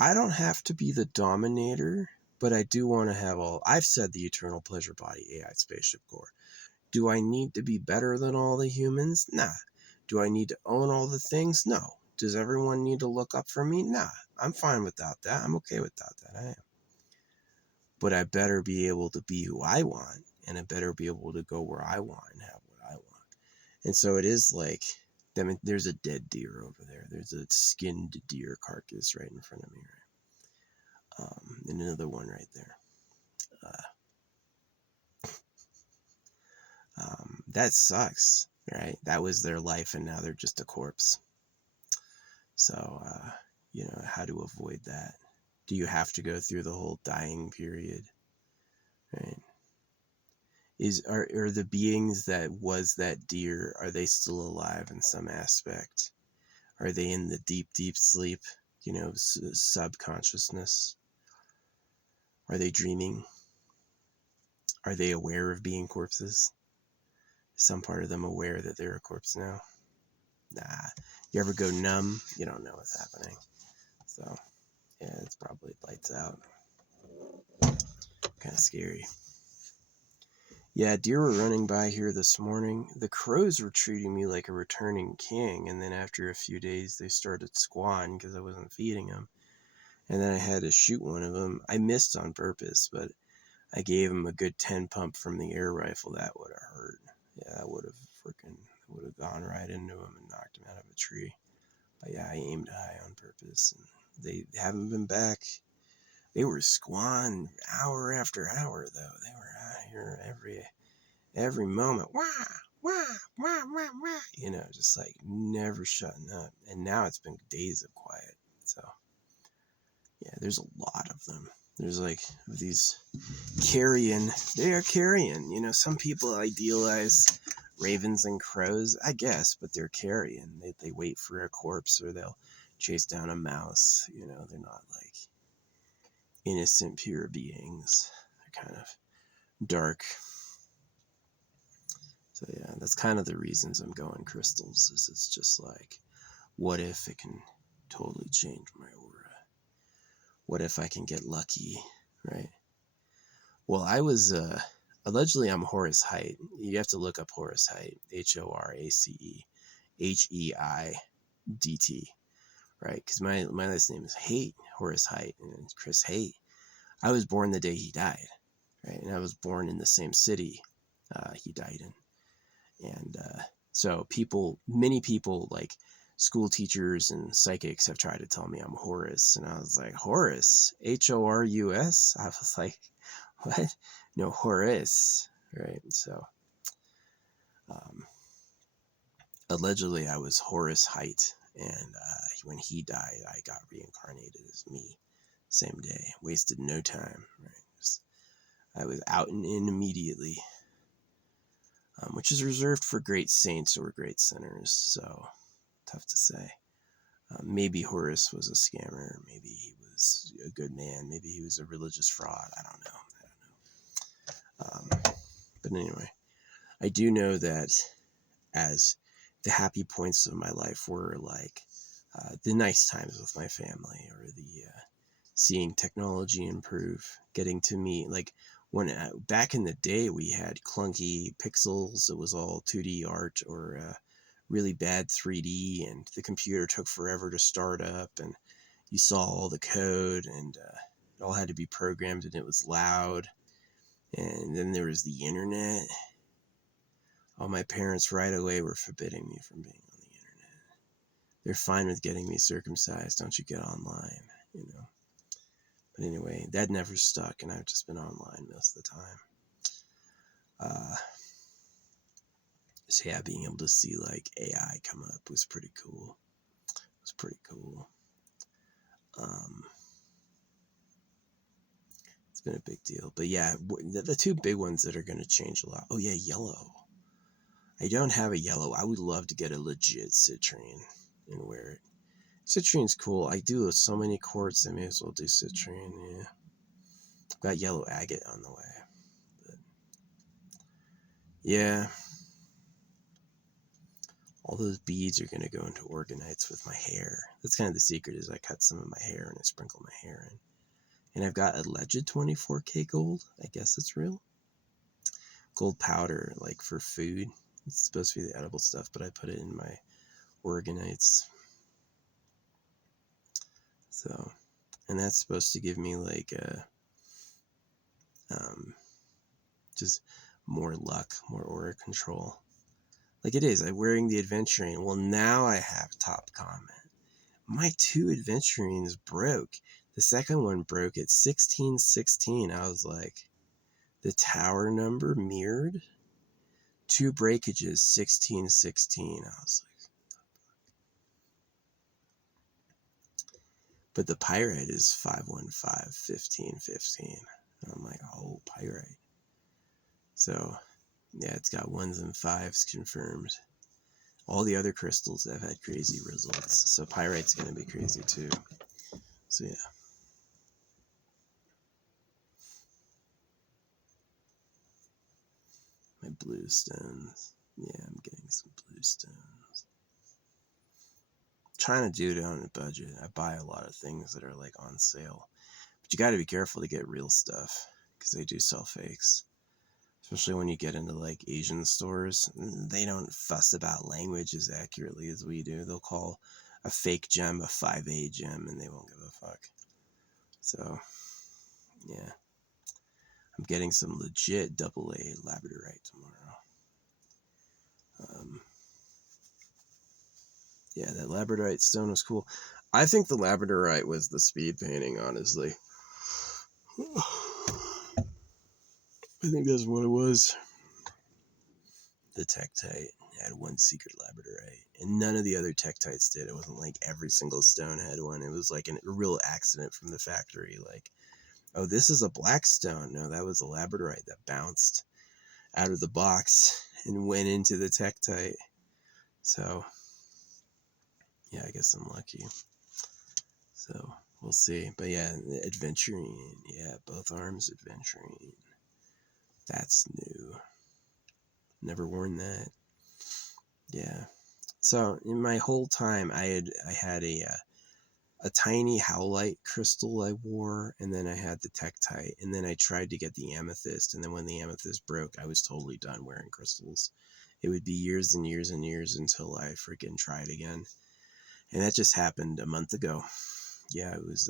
I don't have to be the dominator, but I do want to have I've said the eternal pleasure body AI spaceship core. Do I need to be better than all the humans? Nah. Do I need to own all the things? No. Does everyone need to look up for me? Nah. I'm fine without that. I'm okay without that. I am. But I better be able to be who I want, and I better be able to go where I want and have what I want. And so it is like, I mean, there's a dead deer over there. There's a skinned deer carcass right in front of me, right? And another one right there. That sucks, right? That was their life, and now they're just a corpse. So, how to avoid that? Do you have to go through the whole dying period, right? Are the beings that was that deer, are they still alive in some aspect? Are they in the deep, deep sleep, subconsciousness? Are they dreaming? Are they aware of being corpses? Is some part of them aware that they're a corpse now? Nah. You ever go numb? You don't know what's happening. So, yeah, it's probably lights out. Kind of scary. Yeah, deer were running by here this morning. The crows were treating me like a returning king, and then after a few days, they started squawing because I wasn't feeding them. And then I had to shoot one of them. I missed on purpose, but I gave him a good 10 pump from the air rifle. That would have hurt. Yeah, that would have gone right into him and knocked him out of a tree. But yeah, I aimed high on purpose, and they haven't been back. They were squawing hour after hour, though. They were out here every moment. Wah, wah, wah, wah, wah. Just like never shutting up. And now it's been days of quiet. So, yeah, there's a lot of them. There's like these carrion. They are carrion. Some people idealize ravens and crows, I guess, but they're carrion. They wait for a corpse, or they'll chase down a mouse. They're not like innocent, pure beings. They're kind of dark. So yeah, that's kind of the reasons I'm going crystals. Is it's just like, what if it can totally change my aura? What if I can get lucky, right? Well, I was allegedly I'm Horus Height. You have to look up Horus Height, HORACE, HEIDT, right? Because my last name is Haight, Horus Height, and it's Chris Haight. I was born the day he died, right? And I was born in the same city he died in. And so many people, like school teachers and psychics, have tried to tell me I'm Horus. And I was like, Horus? HORUS? I was like, what? No, Horus, right? So allegedly I was Horus Height. And when he died, I got reincarnated as me. Same day. Wasted no time, right? I was out and in immediately. Which is reserved for great saints or great sinners. So, tough to say. Maybe Horus was a scammer. Maybe he was a good man. Maybe he was a religious fraud. I don't know. But anyway, I do know that as the happy points of my life were like the nice times with my family, or the seeing technology improve, getting to meet, like when back in the day we had clunky pixels, it was all 2D art, or really bad 3D, and the computer took forever to start up, and you saw all the code, and it all had to be programmed, and it was loud. And then there was the internet. All my parents right away were forbidding me from being on the internet. They're fine with getting me circumcised. Don't you get online, you know? But anyway, that never stuck, and I've just been online most of the time. So yeah, being able to see like AI come up was pretty cool. It was pretty cool. It's been a big deal. But yeah, the two big ones that are going to change a lot. Oh yeah, yellow. I don't have a yellow. I would love to get a legit citrine and wear it. Citrine's cool. I do so many quartz, I may as well do citrine, yeah. Got yellow agate on the way. But yeah. All those beads are going to go into organites with my hair. That's kind of the secret, is I cut some of my hair and I sprinkle my hair in. And I've got alleged 24K gold. I guess it's real. Gold powder, like for food. It's supposed to be the edible stuff, but I put it in my organites. So, and that's supposed to give me like just more luck, more aura control. Like it is. I'm wearing the aventurine. Well, now I have top comment. My 2 aventurines broke. The second one broke at 1616. I was like, the tower number mirrored? 2 breakages, 1616. I was like, but the pyrite is 515, 1515. And I'm like, oh, pyrite. So, yeah, it's got 1s and 5s confirmed. All the other crystals have had crazy results. So pyrite's going to be crazy too. So yeah. My blue stones. Yeah, I'm getting some blue stones. Trying to do it on a budget. I buy a lot of things that are like on sale. But you got to be careful to get real stuff, because they do sell fakes. Especially when you get into like Asian stores. They don't fuss about language as accurately as we do. They'll call a fake gem a 5A gem and they won't give a fuck. So, yeah. I'm getting some legit AA labradorite tomorrow. Yeah, that labradorite stone was cool. I think the labradorite was the speed painting, honestly. I think that's what it was. The tektite had 1 secret labradorite, and none of the other tektites did. It wasn't like every single stone had one. It was like a real accident from the factory. Like, oh, this is a black stone. No, that was a labradorite that bounced out of the box and went into the tektite. So, yeah, I guess I'm lucky. So, we'll see. But yeah, aventurine. Yeah, both arms aventurine. That's new. Never worn that. Yeah. So, in my whole time, I had a tiny howlite crystal I wore, and then I had the tektite, and then I tried to get the amethyst, and then when the amethyst broke, I was totally done wearing crystals. It would be years and years and years until I freaking tried again. And that just happened a month ago. Yeah, it was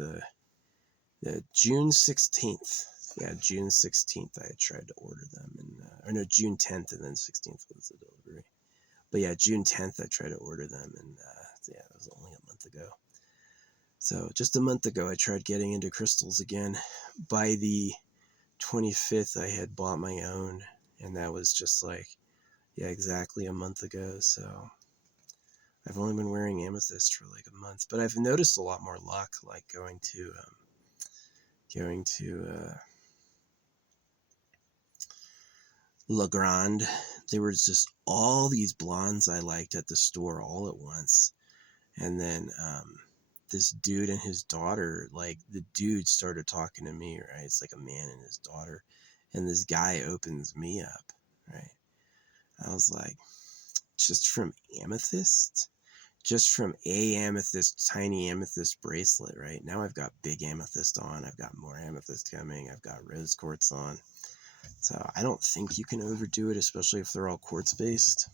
June 16th. Yeah, June 16th I had tried to order them, and or no, June 10th, and then 16th was the delivery. But yeah, June 10th I tried to order them, and yeah, that was only a month ago. So just a month ago I tried getting into crystals again. By the 25th I had bought my own, and that was just like, yeah, exactly a month ago. So I've only been wearing amethyst for like a month, but I've noticed a lot more luck, like going to La Grande. There was just all these blondes I liked at the store all at once. And then this dude and his daughter, like the dude started talking to me, right? It's like a man and his daughter, and this guy opens me up, right? I was like, just from amethyst, just from a amethyst, tiny amethyst bracelet, right? Now I've got big amethyst on. I've got more amethyst coming. I've got rose quartz on. So I don't think you can overdo it, especially if they're all quartz based.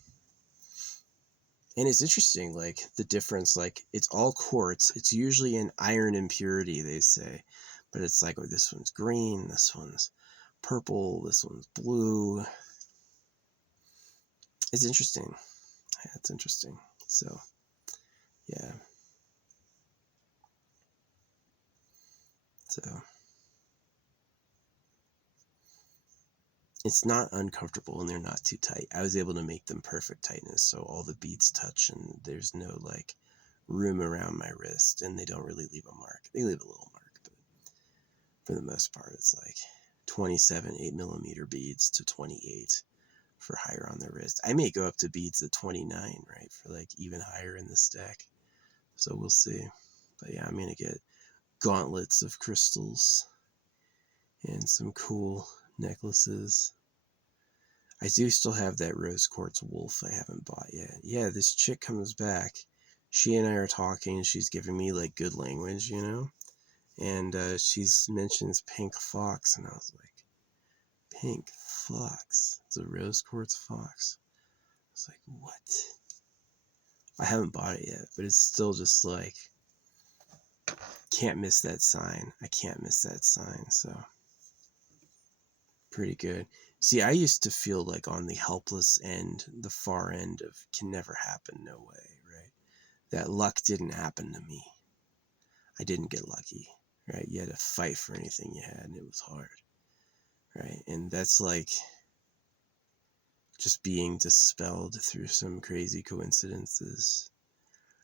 And it's interesting, like the difference, like it's all quartz. It's usually an iron impurity, they say, but it's like, oh, this one's green, this one's purple, this one's blue. It's interesting. Yeah, it's interesting. So, yeah. So it's not uncomfortable and they're not too tight. I was able to make them perfect tightness, so all the beads touch and there's no like room around my wrist, and they don't really leave a mark. They leave a little mark, but for the most part, it's like 27 8mm beads to 28 for higher on the wrist. I may go up to beads at 29, right, for like even higher in the stack. So we'll see. But yeah, I'm gonna get gauntlets of crystals and some cool necklaces. I do still have that rose quartz wolf I haven't bought yet. Yeah, this chick comes back. She and I are talking. She's giving me like good language, you know? And she's mentions pink fox, and I was like, pink fox? It's a rose quartz fox. I was like, what? I haven't bought it yet, but it's still just like, can't miss that sign. I can't miss that sign, so pretty good. See, I used to feel like on the helpless end, the far end of can never happen, no way, right? That luck didn't happen to me. I didn't get lucky, right? You had to fight for anything you had, and it was hard, right? And that's like just being dispelled through some crazy coincidences.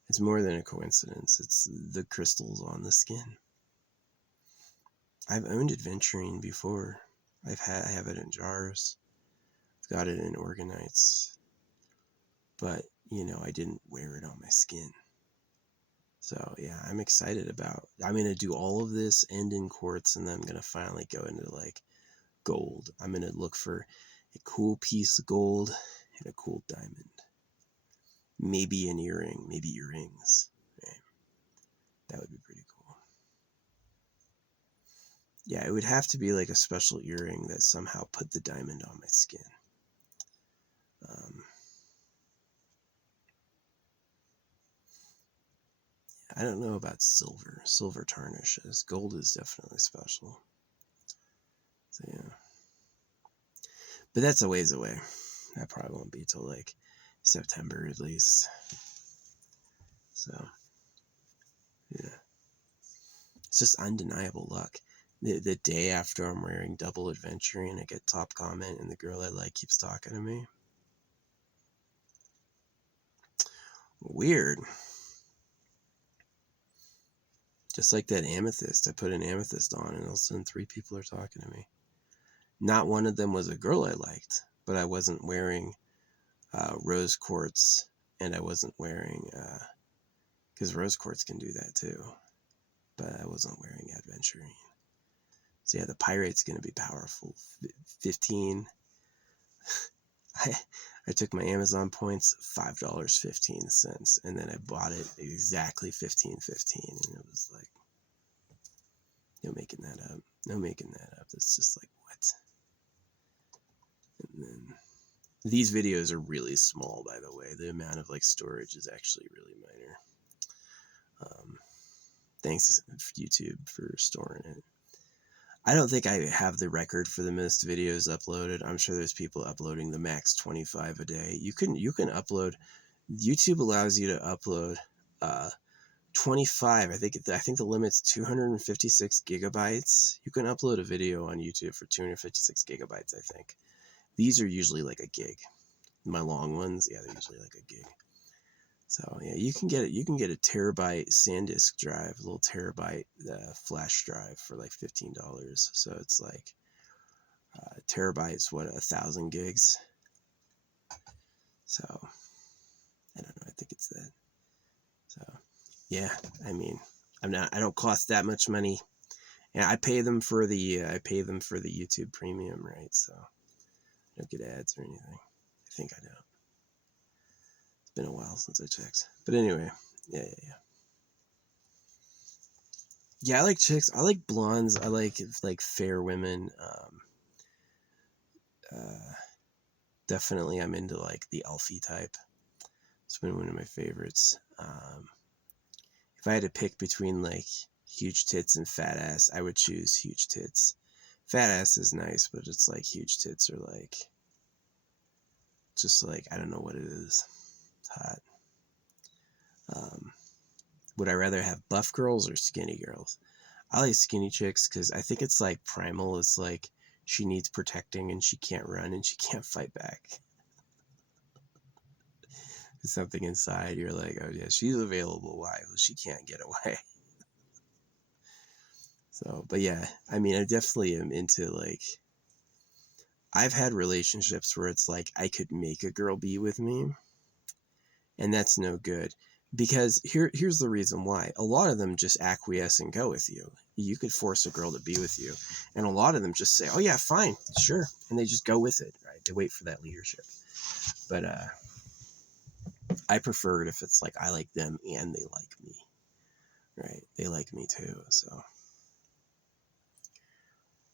It's more than a coincidence. It's the crystals on the skin. I've owned aventurine before. I have it in jars. I've got it in organites. But, you know, I didn't wear it on my skin. So, yeah, I'm excited I'm going to do all of this end in quartz, and then I'm going to finally go into, like, gold. I'm going to look for a cool piece of gold and a cool diamond. Maybe an earring, maybe earrings. Right? That would be pretty cool. Yeah, it would have to be, like, a special earring that somehow put the diamond on my skin. I don't know about silver. Silver tarnishes. Gold is definitely special. So, yeah. But that's a ways away. That probably won't be till like September at least. So, yeah. It's just undeniable luck. The day after I'm wearing double aventurine, I get top comment and the girl I like keeps talking to me. Weird. Just like that amethyst. I put an amethyst on and all of a sudden 3 people are talking to me. Not one of them was a girl I liked, but I wasn't wearing rose quartz, and I wasn't wearing, because rose quartz can do that too, but I wasn't wearing aventurine. So yeah, the pirate's going to be powerful. 15. I took my Amazon points, $5.15, and then I bought it exactly $15.15, and it was like, no making that up. No making that up. It's just like, what? And then these videos are really small, by the way. The amount of like storage is actually really minor. Thanks YouTube for storing it. I don't think I have the record for the most videos uploaded. I'm sure there's people uploading the max 25 a day. You can upload. YouTube allows you to upload 25. I think the limit's 256 gigabytes. You can upload a video on YouTube for 256 gigabytes, I think. These are usually like a gig. My long ones, yeah, they're usually like a gig. So yeah, you can get it. You can get a terabyte SanDisk drive, a little terabyte flash drive for like $15. So it's like terabytes, what, 1,000 gigs. So I don't know. I think it's that. So yeah, I mean, I don't cost that much money. And I pay them for the YouTube premium, right? So I don't get ads or anything. I think I don't. It's been a while since I checked. But anyway, yeah. Yeah, I like chicks. I like blondes. I like fair women. Uh, Definitely, I'm into like the Elfie type. It's been one of my favorites. If I had to pick between like huge tits and fat ass, I would choose huge tits. Fat ass is nice, but it's like huge tits are like just like I don't know what it is. It's hot. Um, would I rather have buff girls or skinny girls? I like skinny chicks because I think it's like primal. It's like she needs protecting and she can't run and she can't fight back. There's something inside you're like, oh yeah, she's available. Why? Well, she can't get away. So, but yeah, I mean, I definitely am into like, I've had relationships where it's like I could make a girl be with me, and that's no good. Because here's the reason why. A lot of them just acquiesce and go with you. You could force a girl to be with you. And a lot of them just say, oh yeah, fine, sure. And they just go with it, right? They wait for that leadership. But I prefer it if it's like I like them and they like me, right? They like me too, so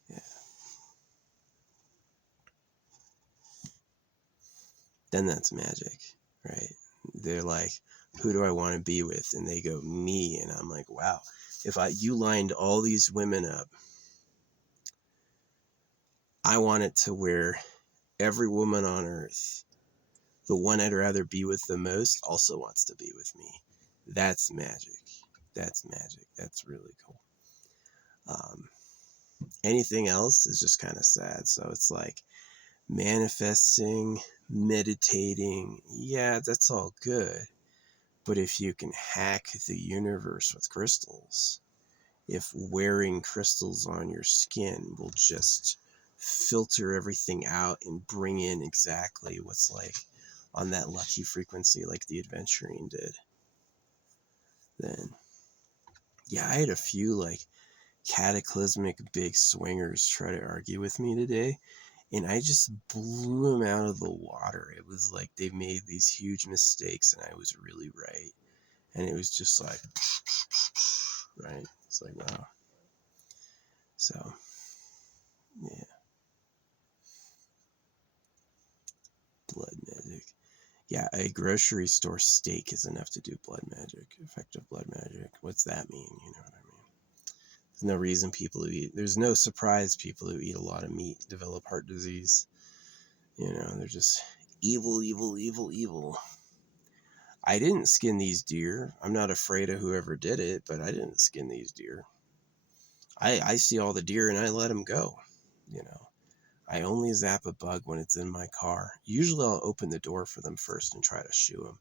yeah. Then that's magic, right? They're like, who do I want to be with? And they go, me. And I'm like, wow, if you lined all these women up, I want it to where every woman on earth, the one I'd rather be with the most, also wants to be with me. That's magic. That's magic. That's really cool. Um, Anything else is just kind of sad. So it's like manifesting, meditating. Yeah, that's all good. But if you can hack the universe with crystals, if wearing crystals on your skin will just filter everything out and bring in exactly what's like on that lucky frequency like the aventurine did, then yeah, I had a few like cataclysmic big swingers try to argue with me today, and I just blew them out of the water. It was like they made these huge mistakes and I was really right. And it was just like, right? It's like, wow. So, yeah, blood magic. Yeah, a grocery store steak is enough to do blood magic, effective blood magic. What's that mean? You know what I mean? There's no reason people who eat, there's no surprise people who eat a lot of meat develop heart disease. You know, they're just evil, evil, evil, evil. I didn't skin these deer. I'm not afraid of whoever did it, but I didn't skin these deer. I see all the deer and I let them go, you know. I only zap a bug when it's in my car. Usually I'll open the door for them first and try to shoo them.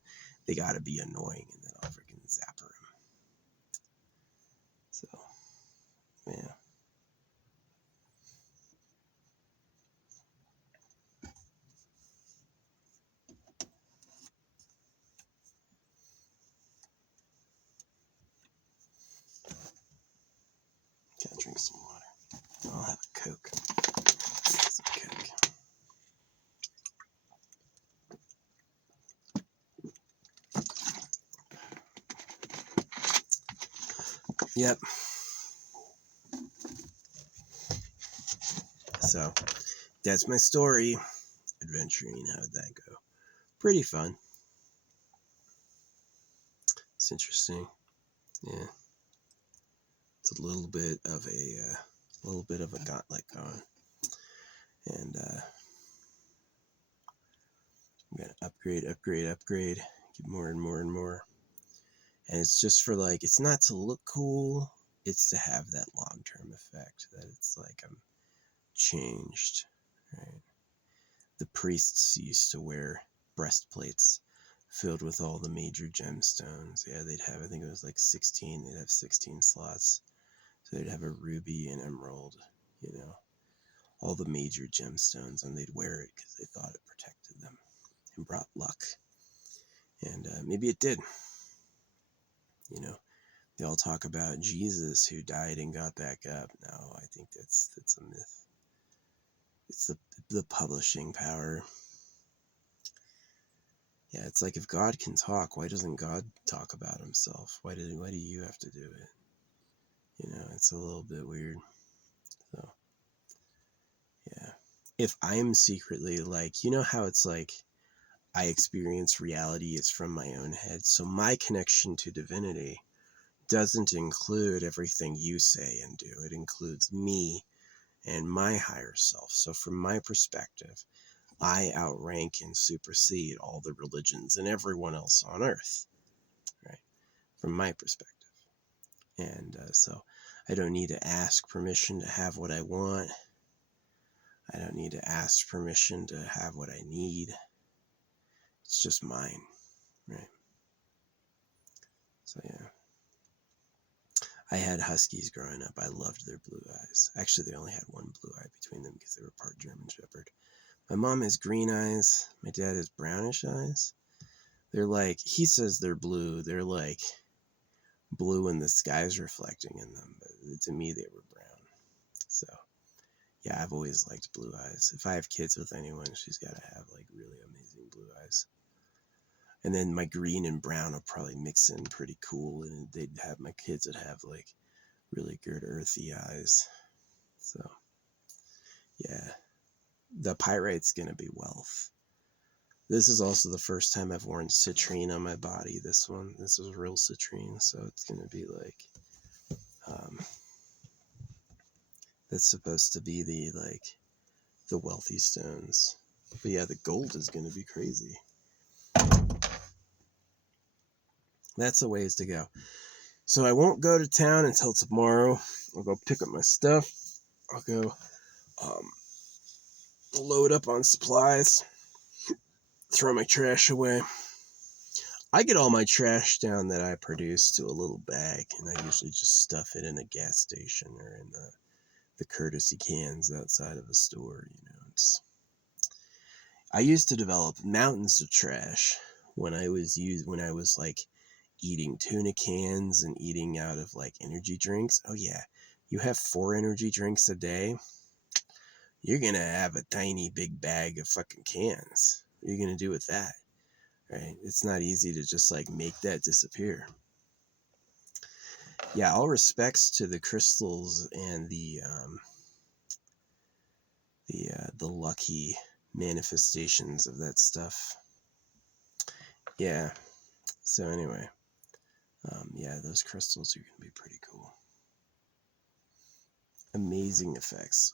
They gotta be annoying and then I'll freaking zapper them. So, yeah. Gotta drink some water. I'll have a Coke. Some Coke. Yep. So, that's my story. Adventuring, how did that go? Pretty fun. It's interesting. Yeah. It's a little bit of a gauntlet going. And I'm gonna upgrade, get more and more and more. And it's just for like, it's not to look cool, it's to have that long-term effect that it's like I'm changed, right? The priests used to wear breastplates filled with all the major gemstones. Yeah, they'd have, I think it was like 16, they'd have 16 slots. So they'd have a ruby and emerald, you know, all the major gemstones, and they'd wear it because they thought it protected them and brought luck. And maybe it did, you know. They all talk about Jesus who died and got back up. No, I think that's a myth. It's the publishing power. Yeah, it's like if God can talk, why doesn't God talk about himself? Why do you have to do it? You know, it's a little bit weird. So, yeah. If I am secretly like, you know how it's like I experience reality is from my own head. So my connection to divinity doesn't include everything you say and do. It includes me and my higher self. So from my perspective, I outrank and supersede all the religions and everyone else on earth, right? From my perspective. And so I don't need to ask permission to have what I want. I don't need to ask permission to have what I need. It's just mine, right? So yeah. I had huskies growing up. I loved their blue eyes. Actually, they only had one blue eye between them because they were part German Shepherd. My mom has green eyes. My dad has brownish eyes. They're like, he says they're blue. They're like blue and the sky's reflecting in them. But to me, they were brown. So, yeah, I've always liked blue eyes. If I have kids with anyone, she's got to have like really amazing blue eyes. And then my green and brown will probably mix in pretty cool. And they'd have my kids that have like really good earthy eyes. So, yeah, the pyrite's going to be wealth. This is also the first time I've worn citrine on my body. This is real citrine. So it's going to be like, that's supposed to be the wealthy stones. But yeah, the gold is going to be crazy. That's a ways to go. So I won't go to town until tomorrow. I'll go pick up my stuff. I'll go load up on supplies, throw my trash away. I get all my trash down that I produce to a little bag, and I usually just stuff it in a gas station or in the courtesy cans outside of a store. You know, I used to develop mountains of trash when I was like eating tuna cans and eating out of like energy drinks. Oh yeah, you have 4 energy drinks a day. You're gonna have a tiny big bag of fucking cans. What are you gonna do with that? Right? It's not easy to just like make that disappear. Yeah, all respects to the crystals and the lucky manifestations of that stuff. Yeah. So anyway, yeah, those crystals are gonna be pretty cool. Amazing effects.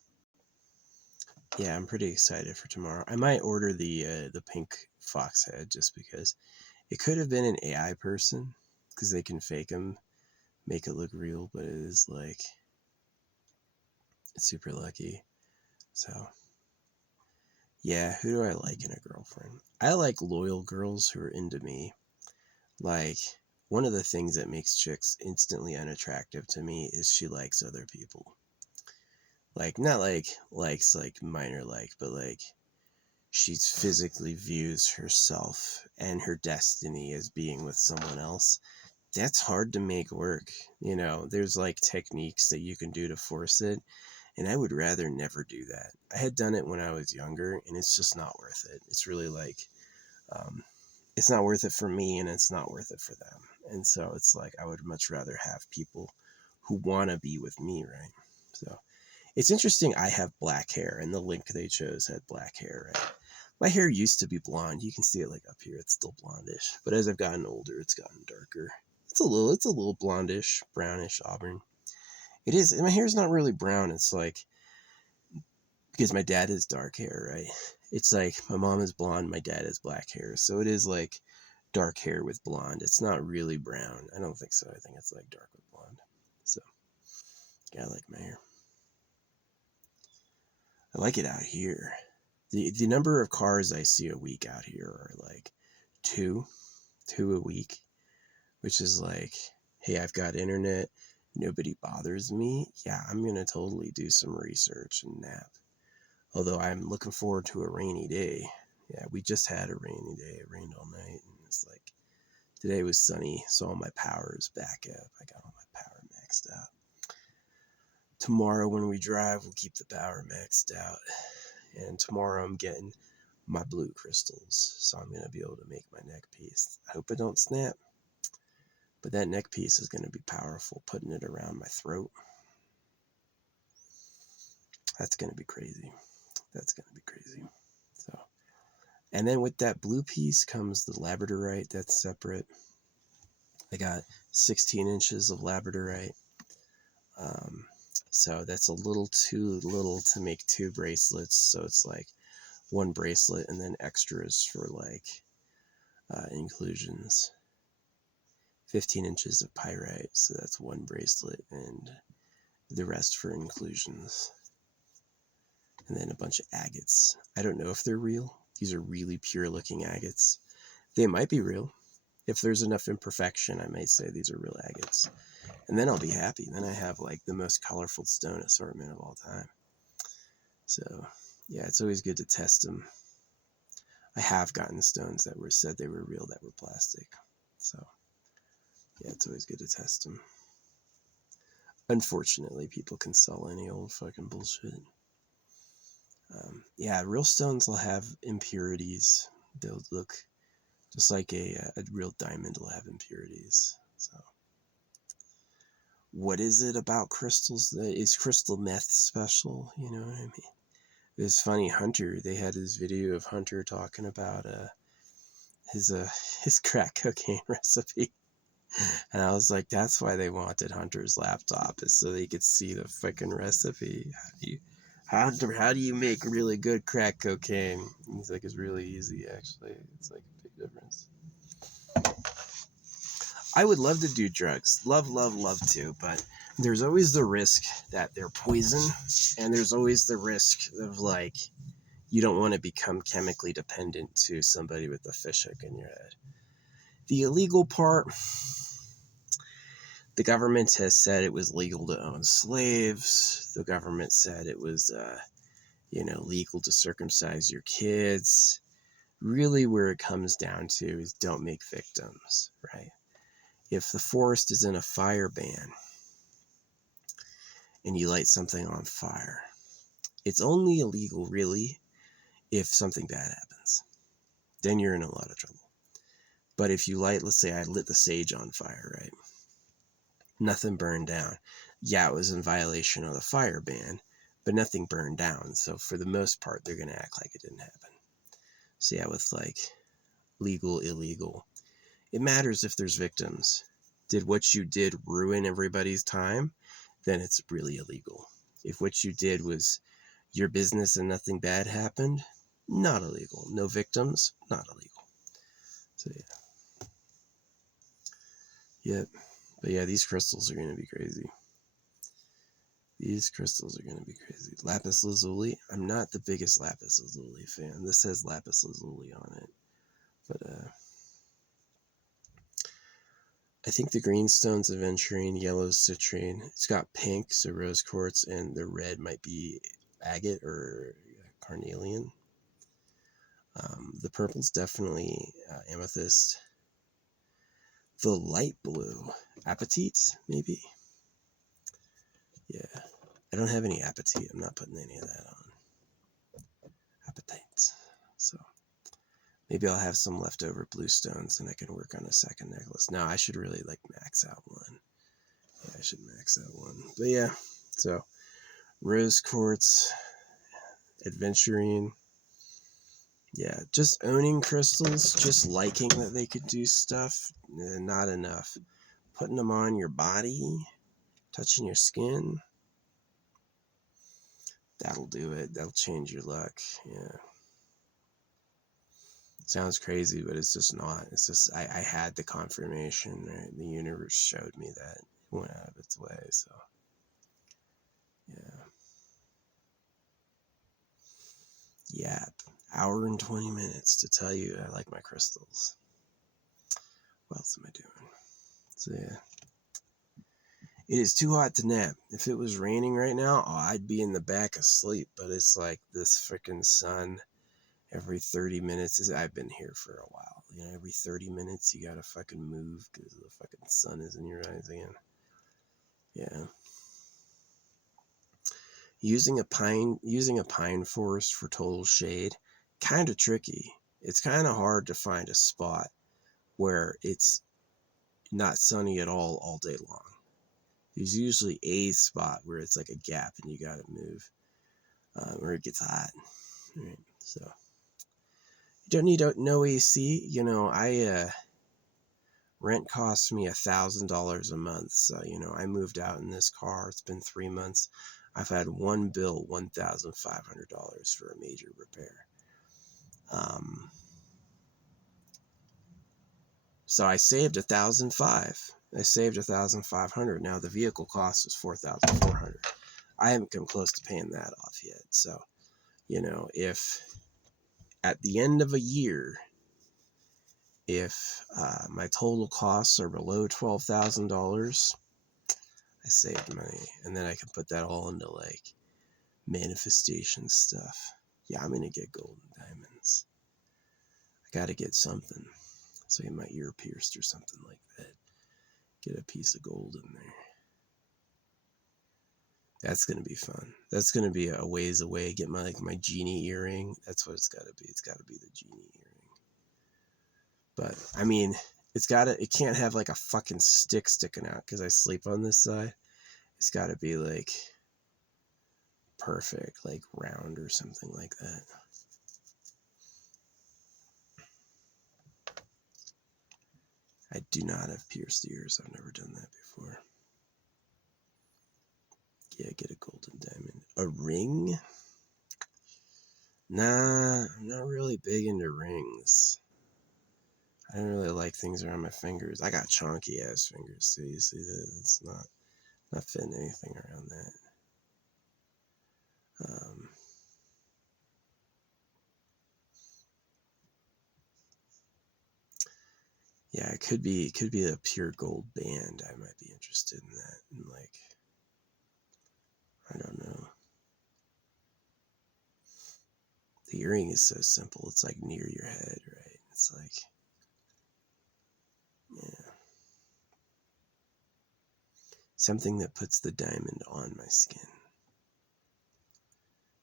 Yeah, I'm pretty excited for tomorrow. I might order the pink fox head just because it could have been an AI person because they can fake them, make it look real, but it is like it's super lucky. So yeah, who do I like in a girlfriend? I like loyal girls who are into me. Like, one of the things that makes chicks instantly unattractive to me is she likes other people. Like, not like likes like minor like, but like she physically views herself and her destiny as being with someone else. That's hard to make work. You know, there's like techniques that you can do to force it, and I would rather never do that. I had done it when I was younger, and it's just not worth it. It's really like, it's not worth it for me, and it's not worth it for them. And so it's like I would much rather have people who want to be with me, right? So it's interesting. I have black hair, and the link they chose had black hair, right? My hair used to be blonde. You can see it like up here. It's still blondish, but as I've gotten older, it's gotten darker. It's a little blondish, brownish, auburn. It is. My hair's not really brown. It's like because my dad has dark hair, right? It's like my mom is blonde, my dad has black hair, so it is like dark hair with blonde. It's not really brown. I don't think so. I think it's like dark with blonde. So yeah, I like my hair. I like it out here. The number of cars I see a week out here are like two a week, which is like, hey, I've got internet, nobody bothers me. Yeah, I'm gonna totally do some research and nap. Although I'm looking forward to a rainy day. Yeah, we just had a rainy day. It rained all night, and it's like Today was sunny, so all my power is back up. I got all my power maxed out. Tomorrow when we drive, we'll keep the power maxed out. And tomorrow I'm getting my blue crystals, so I'm going to be able to make my neck piece. I hope it don't snap, but that neck piece is going to be powerful, putting it around my throat. That's going to be crazy. That's going to be crazy. So, and then with that blue piece comes the labradorite. That's separate. I got 16 inches of labradorite. So that's a little too little to make 2 bracelets. So it's like 1 bracelet and then extras for like inclusions. 15 inches of pyrite. So that's 1 bracelet and the rest for inclusions. And then a bunch of agates. I don't know if they're real. These are really pure looking agates. They might be real. If there's enough imperfection, I may say these are real agates. And then I'll be happy. Then I have like the most colorful stone assortment of all time. So yeah, it's always good to test them. I have gotten stones that were said they were real that were plastic. So yeah, it's always good to test them. Unfortunately, people can sell any old fucking bullshit. Yeah, real stones will have impurities. They'll look just like a real diamond will have impurities. So, what is it about crystals? Is crystal meth special? You know what I mean? It's funny, Hunter. They had this video of Hunter talking about his crack cocaine recipe, and I was like, that's why they wanted Hunter's laptop, is so they could see the fucking recipe. How do you make really good crack cocaine? He's like, it's really easy, actually. It's like a big difference. I would love to do drugs. Love to, but there's always the risk that they're poison, and there's always the risk of, like, you don't want to become chemically dependent to somebody with a fishhook in your head. The illegal part, the government has said it was legal to own slaves. The government said it was, legal to circumcise your kids. Really, where it comes down to is don't make victims, right? If the forest is in a fire ban and you light something on fire, it's only illegal, really, if something bad happens. Then you're in a lot of trouble. But if you light, let's say I lit the sage on fire, right? Nothing burned down. Yeah, it was in violation of the fire ban, but nothing burned down. So for the most part, they're going to act like it didn't happen. So yeah, with like legal, illegal, it matters if there's victims. Did what you did ruin everybody's time? Then it's really illegal. If what you did was your business and nothing bad happened, not illegal. No victims, not illegal. So yeah. Yep. But yeah, these crystals are going to be crazy. These crystals are going to be crazy. Lapis lazuli. I'm not the biggest lapis lazuli fan. This says lapis lazuli on it. But I think the green stone's aventurine, yellow's citrine. It's got pink, so rose quartz, and the red might be agate or carnelian. The purple's definitely amethyst. The light blue, apatite, maybe? Yeah. I don't have any apatite. I'm not putting any of that on. Apatite. So maybe I'll have some leftover blue stones and I can work on a second necklace. Now I should really like max out one. Yeah, I should max out one. But yeah, so rose quartz, aventurine. Yeah, just owning crystals, just liking that they could do stuff, not enough. Putting them on your body, touching your skin, that'll do it. That'll change your luck. Yeah. Sounds crazy, but it's just not. It's just, I had the confirmation, right? The universe showed me that it went out of its way, so. Yeah. Yep. Hour and 20 minutes to tell you I like my crystals. What else am I doing? So yeah. It is too hot to nap. If it was raining right now, I'd be in the back asleep. But it's like this freaking sun Every 30 minutes, I've been here for a while. You know, every 30 minutes you gotta fucking move because the fucking sun is in your eyes again. Yeah. Using a pine forest for total shade, kind of tricky. It's kind of hard to find a spot where it's not sunny at all day long. There's usually a spot where it's like a gap and you gotta move, or it gets hot. Right? So you don't need no AC. You know, rent costs me $1,000 a month. So you know, I moved out in this car. It's been 3 months. I've had one bill, $1,500 for a major repair. So I saved $1,500. I saved $1,500. Now the vehicle cost was $4,400. I haven't come close to paying that off yet. So, you know, if at the end of a year, if my total costs are below $12,000, I saved money, and then I can put that all into like manifestation stuff. Yeah, I'm gonna get gold and diamonds. I gotta get something. So get my ear pierced or something like that. Get a piece of gold in there. That's gonna be fun. That's gonna be a ways away. Get my my genie earring. That's what it's gotta be. It's gotta be the genie earring. But I mean, it can't have like a fucking stick sticking out because I sleep on this side. It's gotta be like perfect, like round or something like that. I do not have pierced ears. I've never done that before. Yeah, get a golden diamond. A ring? Nah, I'm not really big into rings. I don't really like things around my fingers. I got chonky ass fingers, so you see that? It's not fitting anything around that. Yeah, it could be a pure gold band. I might be interested in that. And like, I don't know. The earring is so simple. It's like near your head, right? It's like, yeah. Something that puts the diamond on my skin.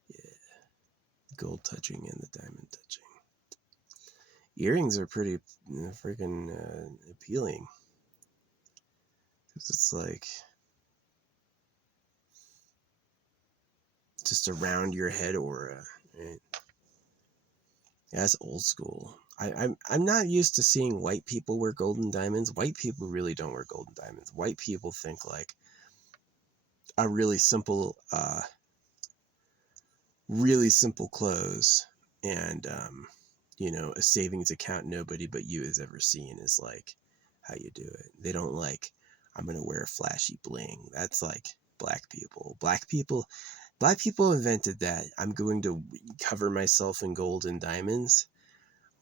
Yeah. Gold touching and the diamond touching. Earrings are pretty freaking appealing. Because it's like just around your head aura, right? Yeah, that's old school. I'm not used to seeing white people wear golden diamonds. White people really don't wear golden diamonds. White people think like a really simple clothes, and you know, a savings account nobody but you has ever seen is like how you do it. They don't like, I'm gonna wear a flashy bling. That's like black people. Black people invented that. I'm going to cover myself in gold and diamonds.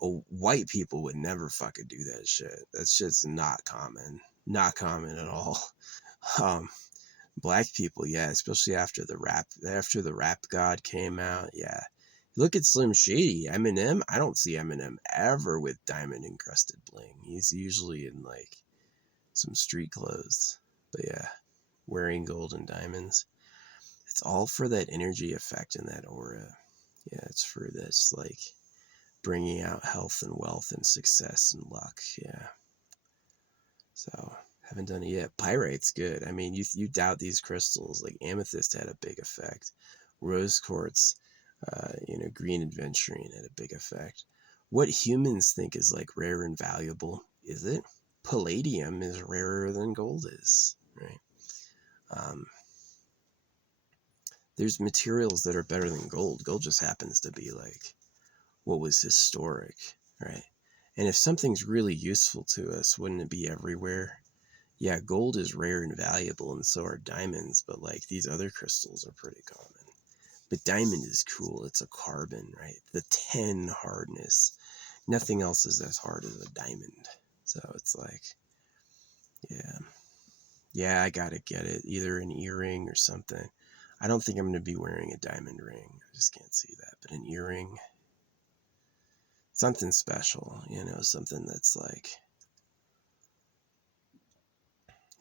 Oh, white people would never fucking do that shit. That shit's not common. Not common at all. Um, Black people, yeah, especially after the rap god came out, yeah. Look at Slim Shady, Eminem. I don't see Eminem ever with diamond encrusted bling. He's usually in like some street clothes. But yeah, wearing gold and diamonds. It's all for that energy effect and that aura. Yeah, it's for this like bringing out health and wealth and success and luck. Yeah. So haven't done it yet. Pyrite's good. I mean, you doubt these crystals. Like amethyst had a big effect. Rose quartz, you know, green aventurine had a big effect. What humans think is like rare and valuable, is it? Palladium is rarer than gold is, right? Um, there's materials that are better than gold. Gold just happens to be like what was historic, right? And if something's really useful to us, wouldn't it be everywhere? Yeah, gold is rare and valuable, and so are diamonds, but like these other crystals are pretty common. But diamond is cool. It's a carbon, right? The 10 hardness. Nothing else is as hard as a diamond. So it's like, yeah. Yeah, I gotta get it. Either an earring or something. I don't think I'm gonna be wearing a diamond ring. I just can't see that. But an earring. something special, something that's like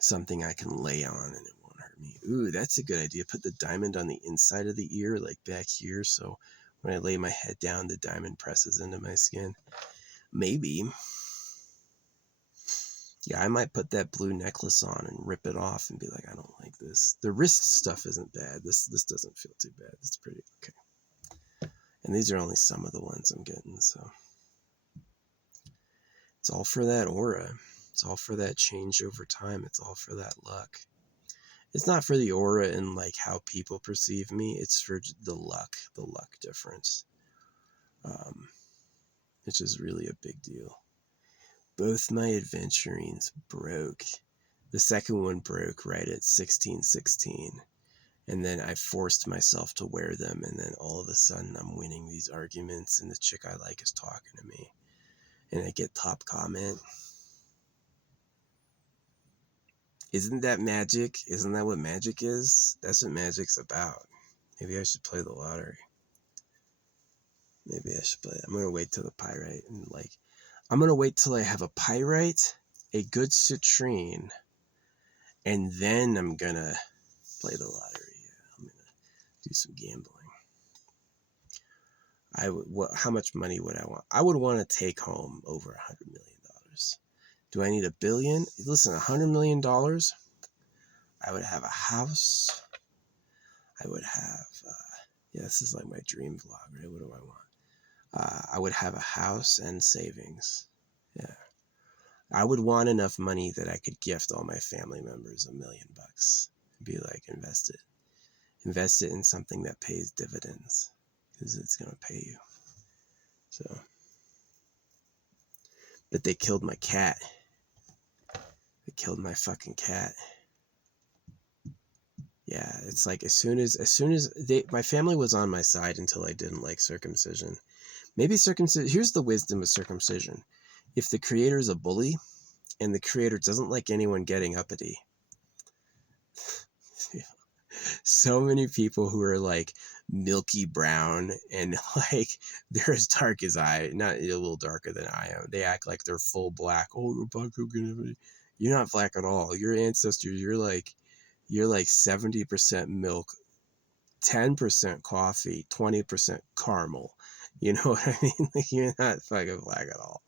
something I can lay on and it won't hurt me. Ooh, that's a good idea. Put the diamond on the inside of the ear, like back here, so when I lay my head down, the diamond presses into my skin. Maybe. Yeah, I might put that blue necklace on and rip it off and be like, I don't like this. The wrist stuff isn't bad. This doesn't feel too bad. It's pretty okay. And these are only some of the ones I'm getting, so it's all for that aura. It's all for that change over time. It's all for that luck. It's not for the aura and like how people perceive me. It's for the luck difference, which is really a big deal. Both my aventurines broke. The second one broke right at 1616. And then I forced myself to wear them. And then all of a sudden I'm winning these arguments and the chick I like is talking to me. And I get top comment. Isn't that magic? Isn't that what magic is? That's what magic's about. Maybe I should play the lottery. Maybe I should play. I'm going to wait till the pyrite. And I'm going to wait till I have a pyrite, a good citrine, and then I'm going to play the lottery. I'm going to do some gambling. How much money would I want? I would want to take home over $100 million. Do I need $1 billion? Listen, $100 million, I would have a house. I would have, this is like my dream vlog, right? What do I want? I would have a house and savings. Yeah. I would want enough money that I could gift all my family members $1 million. Be like, invest it in something that pays dividends, because it's going to pay you. So, but they killed my cat. They killed my fucking cat. Yeah, it's like as soon as my family was on my side until I didn't like circumcision. Maybe circumcision, here's the wisdom of circumcision. If the creator is a bully and the creator doesn't like anyone getting uppity, so many people who are like milky brown and like they're as dark as not a little darker than I am. They act like they're full black. Oh, you're black. You're not black at all. Your ancestors, you're like 70% milk, 10% coffee, 20% caramel. You know what I mean? Like, you're not fucking black at all.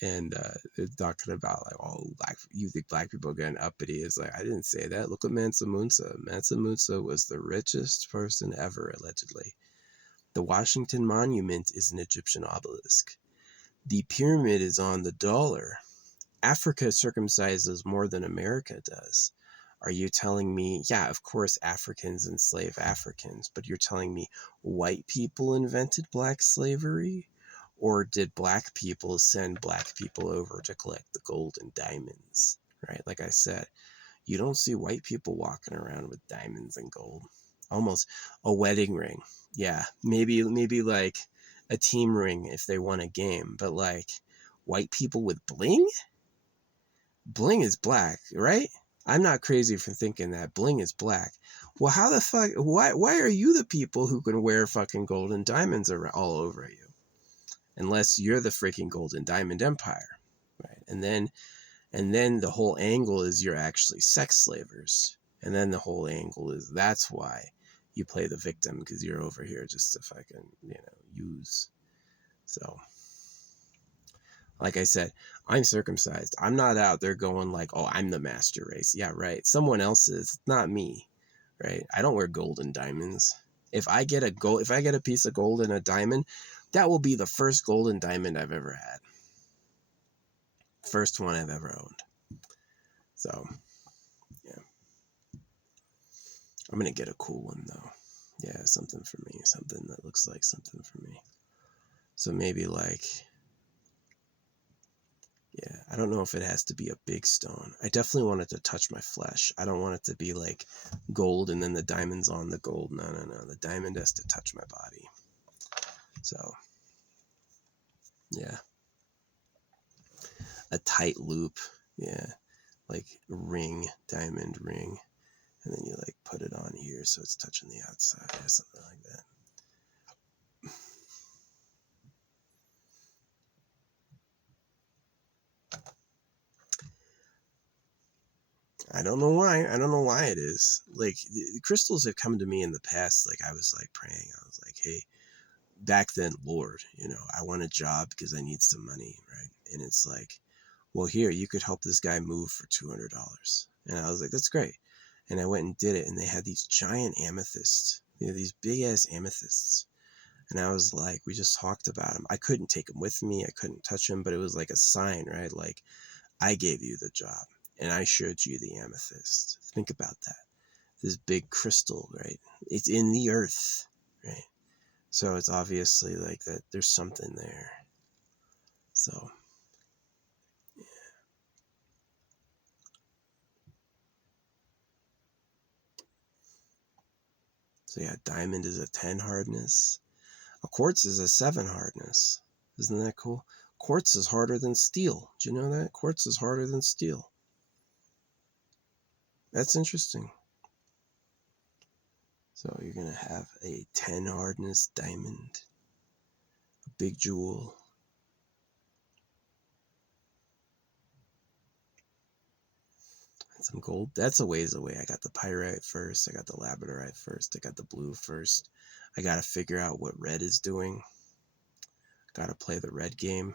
They're talking about like, oh, you think black people are getting uppity. It's like, I didn't say that. Look at Mansa Musa. Mansa Musa was the richest person ever, allegedly. The Washington Monument is an Egyptian obelisk. The pyramid is on the dollar. Africa circumcises more than America does. Are you telling me, yeah, of course Africans enslave Africans, but you're telling me white people invented black slavery? Or did black people send black people over to collect the gold and diamonds, right? Like I said, you don't see white people walking around with diamonds and gold. Almost a wedding ring. Yeah, maybe like a team ring if they won a game, but like white people with bling? Bling is black, right? I'm not crazy for thinking that bling is black. Well, how the fuck, why are you the people who can wear fucking gold and diamonds all over you? Unless you're the freaking gold and diamond empire, right? And then the whole angle is you're actually sex slavers. And then the whole angle is that's why you play the victim, because you're over here just to fucking, use. So, like I said, I'm circumcised. I'm not out there going like, oh, I'm the master race. Yeah, right. Someone else is, not me, right? I don't wear gold and diamonds. If I get a piece of gold and a diamond, that will be the first gold and diamond I've ever had. First one I've ever owned. So, yeah. I'm going to get a cool one, though. Yeah, something for me. Something that looks like something for me. So maybe like, yeah, I don't know if it has to be a big stone. I definitely want it to touch my flesh. I don't want it to be like gold and then the diamond's on the gold. No. The diamond has to touch my body. So, yeah. A tight loop. Yeah. Like ring, diamond ring. And then you like put it on here so it's touching the outside or something like that. don't know why. I don't know why it is. Like, the crystals have come to me in the past. Like, I was like praying. I was like, hey, back then, Lord, I want a job because I need some money, right? And it's like, well, here, you could help this guy move for $200. And I was like, that's great. And I went and did it. And they had these giant amethysts, these big ass amethysts. And I was like, we just talked about them. I couldn't take them with me. I couldn't touch them, but it was like a sign, right? Like, I gave you the job and I showed you the amethyst. Think about that. This big crystal, right? It's in the earth, right? So it's obviously like that there's something there. So, yeah. So yeah, diamond is a 10 hardness. A quartz is a 7 hardness. Isn't that cool? Quartz is harder than steel. Do you know that? Quartz is harder than steel. That's interesting. So you're going to have a 10 hardness diamond. A big jewel. And some gold. That's a ways away. I got the pyrite first. I got the labradorite first. I got the blue first. I got to figure out what red is doing. Got to play the red game.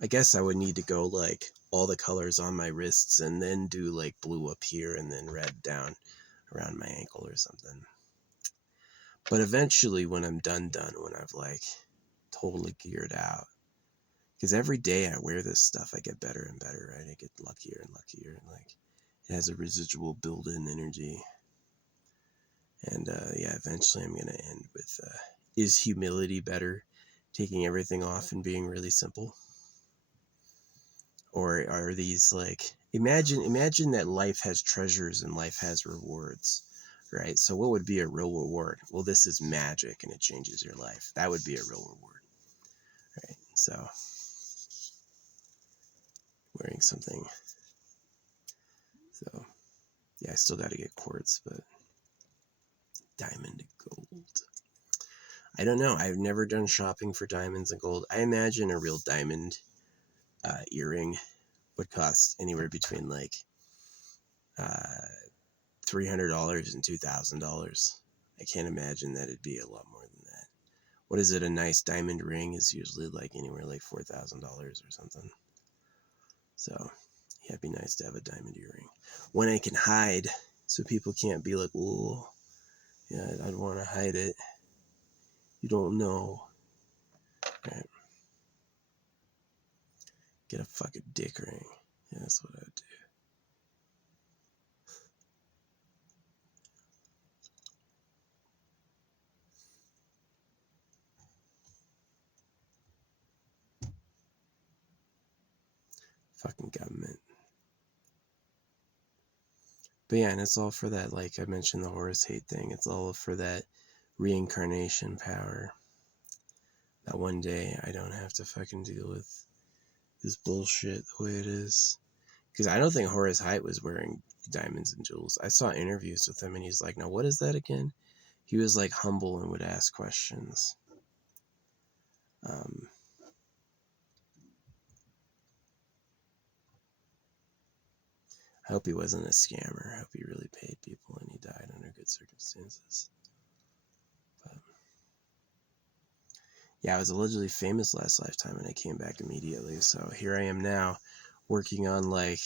I guess I would need to go like all the colors on my wrists and then do like blue up here and then red down around my ankle or something. But eventually when I'm done, when I've like totally geared out, because every day I wear this stuff, I get better and better, right? I get luckier and luckier, and like it has a residual build-in energy. And yeah, eventually I'm gonna end with is humility better? Taking everything off and being really simple? Or are these like, imagine that life has treasures and life has rewards, right? So what would be a real reward? Well, this is magic and it changes your life. That would be a real reward, right? So wearing something. So yeah, I still got to get quartz, but diamond gold. I don't know. I've never done shopping for diamonds and gold. I imagine a real diamond earring would cost anywhere between like $300 and $2,000. I can't imagine that it'd be a lot more than that. What is it? A nice diamond ring is usually like anywhere like $4,000 or something. So yeah, it'd be nice to have a diamond earring. One I can hide so people can't be like, oh, yeah, I'd want to hide it. You don't know. Right. Get a fucking dick ring. Yeah, that's what I would do. Fucking government. But yeah, and it's all for that, like I mentioned, the Horus hate thing. It's all for that reincarnation power. That one day I don't have to fucking deal with this bullshit the way it is. Because I don't think Horace Height was wearing diamonds and jewels. I saw interviews with him and he's like, now what is that again? He was like humble and would ask questions. I hope he wasn't a scammer. I hope he really paid people and he died under good circumstances. But yeah, I was allegedly famous last lifetime and I came back immediately. So here I am now working on like,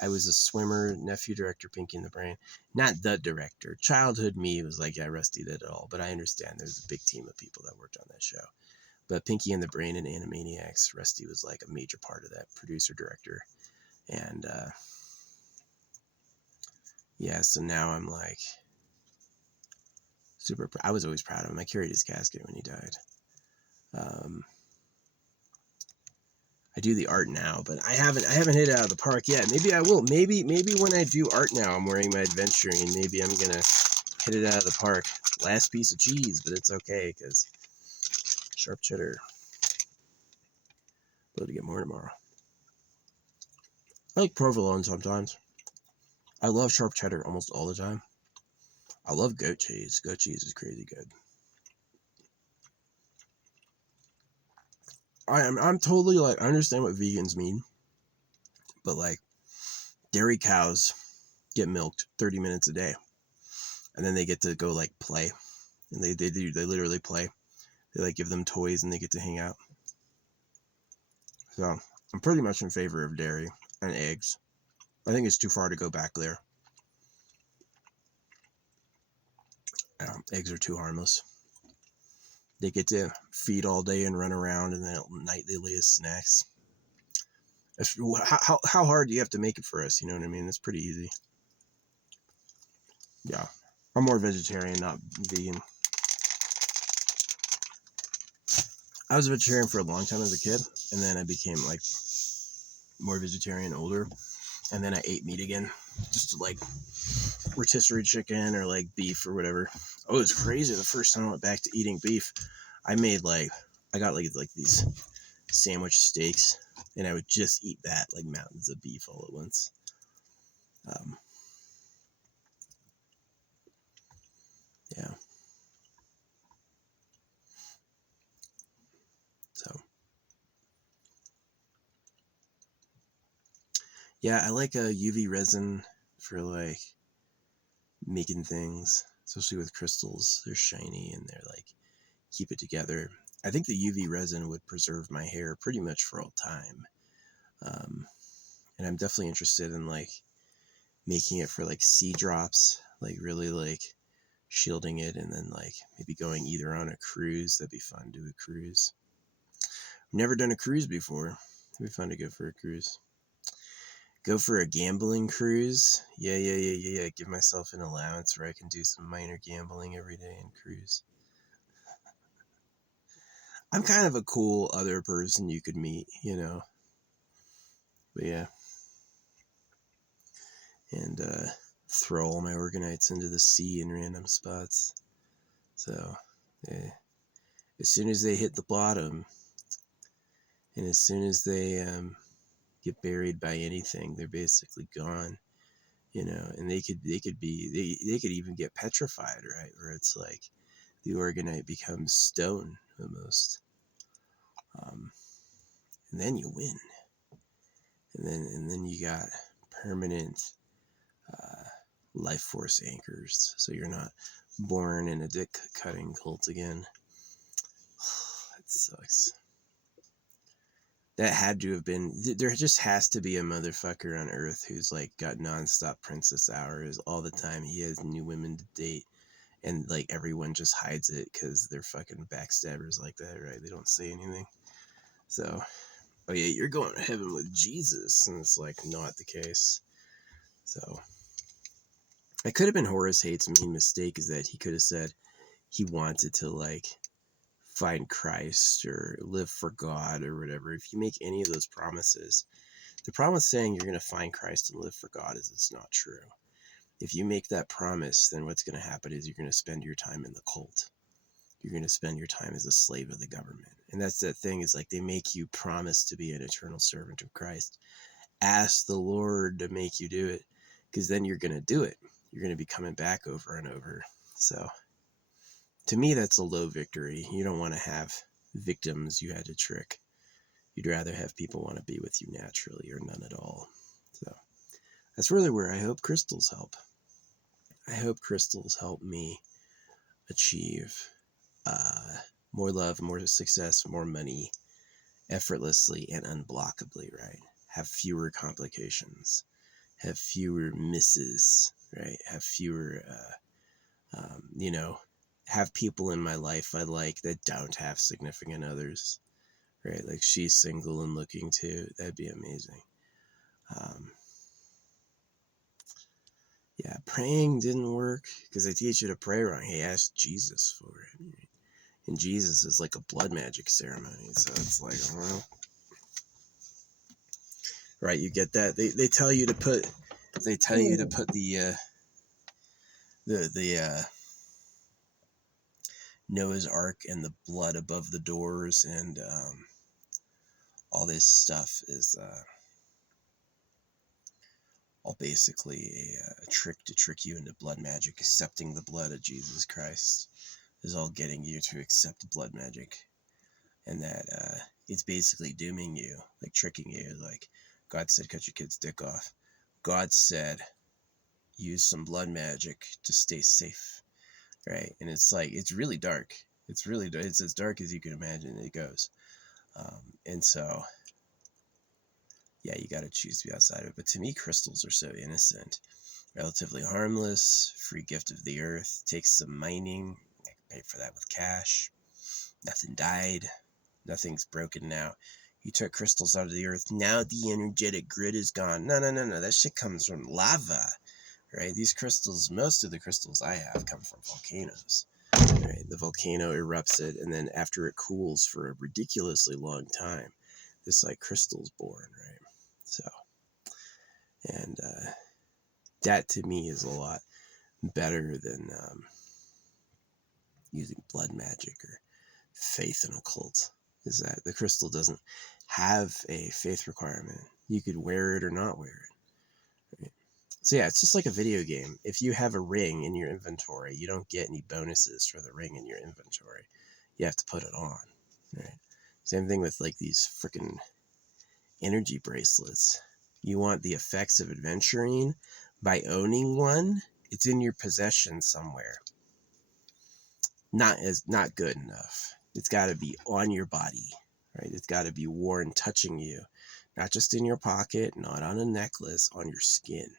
I was a swimmer, nephew director, Pinky and the Brain. Not the director. Childhood me was like, yeah, Rusty did it all. But I understand there's a big team of people that worked on that show. But Pinky and the Brain and Animaniacs, Rusty was like a major part of that, producer, director. And yeah, so now I'm like super I was always proud of him. I carried his casket when he died. I do the art now, but I haven't hit it out of the park yet. Maybe I will. Maybe when I do art now, I'm wearing my aventurine. Maybe I'm gonna hit it out of the park. Last piece of cheese, but it's okay because sharp cheddar. Able to get more tomorrow. I like provolone sometimes. I love sharp cheddar almost all the time. I love goat cheese. Goat cheese is crazy good. I'm totally like, I understand what vegans mean, but like dairy cows get milked 30 minutes a day, and then they get to go like play, and they literally play. They like give them toys and they get to hang out. So I'm pretty much in favor of dairy and eggs. I think it's too far to go back there. Eggs are too harmless. They get to feed all day and run around, and then at night they lay as snacks. How hard do you have to make it for us? You know what I mean? It's pretty easy. Yeah. I'm more vegetarian, not vegan. I was a vegetarian for a long time as a kid, and then I became like more vegetarian older, and then I ate meat again, just to like rotisserie chicken or like beef or whatever. Oh, it was crazy. The first time I went back to eating beef, I got like these sandwich steaks, and I would just eat that, like mountains of beef all at once. Yeah. So yeah, I like a UV resin for like making things, especially with crystals. They're shiny and they're like keep it together. I think the UV resin would preserve my hair pretty much for all time. And I'm definitely interested in like making it for like sea drops, like really like shielding it, and then like maybe going either on a cruise. That'd be fun. Do a cruise. I've never done a cruise before. It'd be fun to go for a cruise. Go for a gambling cruise. Yeah. Give myself an allowance where I can do some minor gambling every day and cruise. I'm kind of a cool other person you could meet, you know. But yeah. And throw all my organites into the sea in random spots. So, yeah. As soon as they hit the bottom, and as soon as they get buried by anything, they're basically gone. You know, and they could even get petrified, right? Where it's like the organite becomes stone almost. And then you win. And then you got permanent life force anchors, so you're not born in a dick cutting cult again. That sucks. That had to have been. There just has to be a motherfucker on Earth who's like got nonstop princess hours all the time. He has new women to date, and like everyone just hides it because they're fucking backstabbers like that, right? They don't say anything. So, oh yeah, you're going to heaven with Jesus, and it's like not the case. So, it could have been Horace Hate's main mistake, is that he could have said he wanted to like find Christ or live for God or whatever. If you make any of those promises, the problem with saying you're going to find Christ and live for God is it's not true. If you make that promise, then what's going to happen is you're going to spend your time in the cult. You're going to spend your time as a slave of the government. And that's that thing, is like they make you promise to be an eternal servant of Christ. Ask the Lord to make you do it, because then you're going to do it. You're going to be coming back over and over. So to me, that's a low victory. You don't want to have victims you had to trick. You'd rather have people want to be with you naturally or none at all. So that's really where I hope crystals help. I hope crystals help me achieve more love, more success, more money, effortlessly and unblockably, right? Have fewer complications, have fewer misses, right? Have fewer, have people in my life I like that don't have significant others, right? Like she's single and looking too. That'd be amazing. Yeah, praying didn't work because they teach you to pray wrong. Hey, ask Jesus for it. And Jesus is like a blood magic ceremony, so it's like, well, right? You get that? They tell you to put the Noah's Ark and the blood above the doors, and all this stuff is all basically a trick to trick you into blood magic. Accepting the blood of Jesus Christ is all getting you to accept blood magic, and that it's basically dooming you, like tricking you. Like, God said, cut your kid's dick off. God said, use some blood magic to stay safe, right? And it's like, it's really dark. It's really, it's as dark as you can imagine it goes. And so, yeah, you got to choose to be outside of it. But to me, crystals are so innocent, relatively harmless, free gift of the earth, takes some mining. I can pay for that with cash. Nothing died. Nothing's broken now. You took crystals out of the earth. Now the energetic grid is gone. No. That shit comes from lava, right? These crystals, most of the crystals I have come from volcanoes. Right? The volcano erupts it, and then after it cools for a ridiculously long time, this like crystal's born, right? So, and that to me is a lot better than using blood magic or faith in occult. Is that the crystal doesn't have a faith requirement. You could wear it or not wear it. Right? So yeah, it's just like a video game. If you have a ring in your inventory, you don't get any bonuses for the ring in your inventory. You have to put it on. Right? Same thing with like these freaking energy bracelets. You want the effects of aventurine by owning one. It's in your possession somewhere. Not good enough. It's got to be on your body, right? It's got to be worn, touching you, not just in your pocket, not on a necklace, on your skin,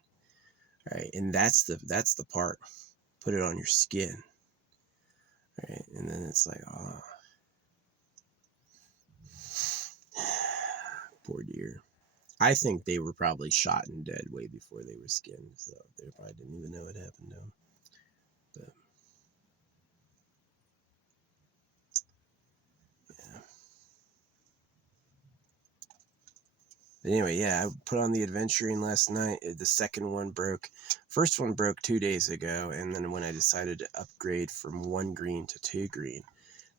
right? And that's the part. Put it on your skin, right? And then it's like, oh, poor dear. I think they were probably shot and dead way before they were skinned, so they probably didn't even know what happened to them. But yeah. But anyway, yeah, I put on the aventurine last night. The second one broke. First one broke 2 days ago, and then when I decided to upgrade from 1 green to 2 green,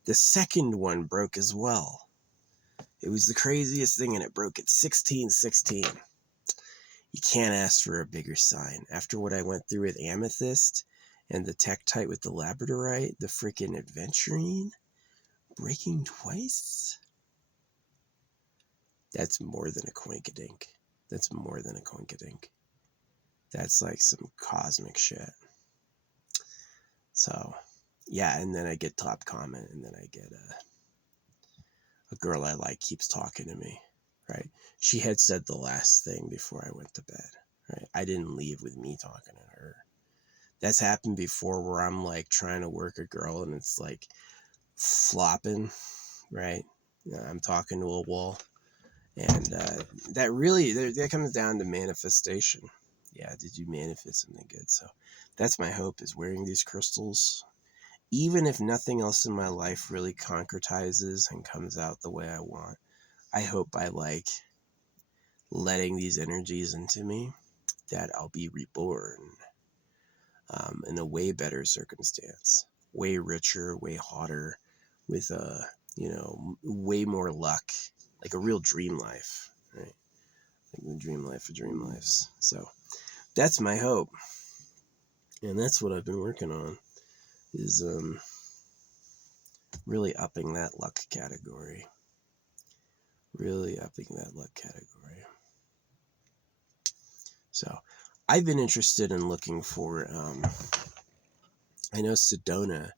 the second one broke as well. It was the craziest thing, and it broke at 1616. You can't ask for a bigger sign. After what I went through with amethyst and the tektite with the labradorite, the freaking aventurine breaking twice? That's more than a coinkydink. That's more than a coinkydink. That's like some cosmic shit. So, yeah, and then I get top comment, and then I get a girl I like keeps talking to me, right? She had said the last thing before I went to bed, right? I didn't leave with me talking to her. That's happened before where I'm like trying to work a girl and it's like flopping, right? I'm talking to a wall. And that comes down to manifestation. Yeah, did you manifest something good? So that's my hope, is wearing these crystals. Even if nothing else in my life really concretizes and comes out the way I want, I hope by like letting these energies into me that I'll be reborn in a way better circumstance, way richer, way hotter, with way more luck, like a real dream life, right? Like the dream life of dream lives. So that's my hope, and that's what I've been working on, is really upping that luck category. Really upping that luck category. So I've been interested in looking for, I know Sedona,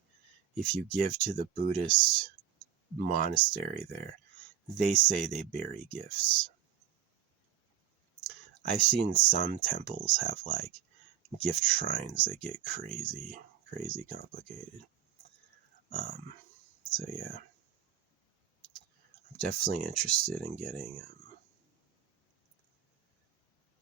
if you give to the Buddhist monastery there, they say they bury gifts. I've seen some temples have like gift shrines that get crazy complicated. So yeah, I'm definitely interested in getting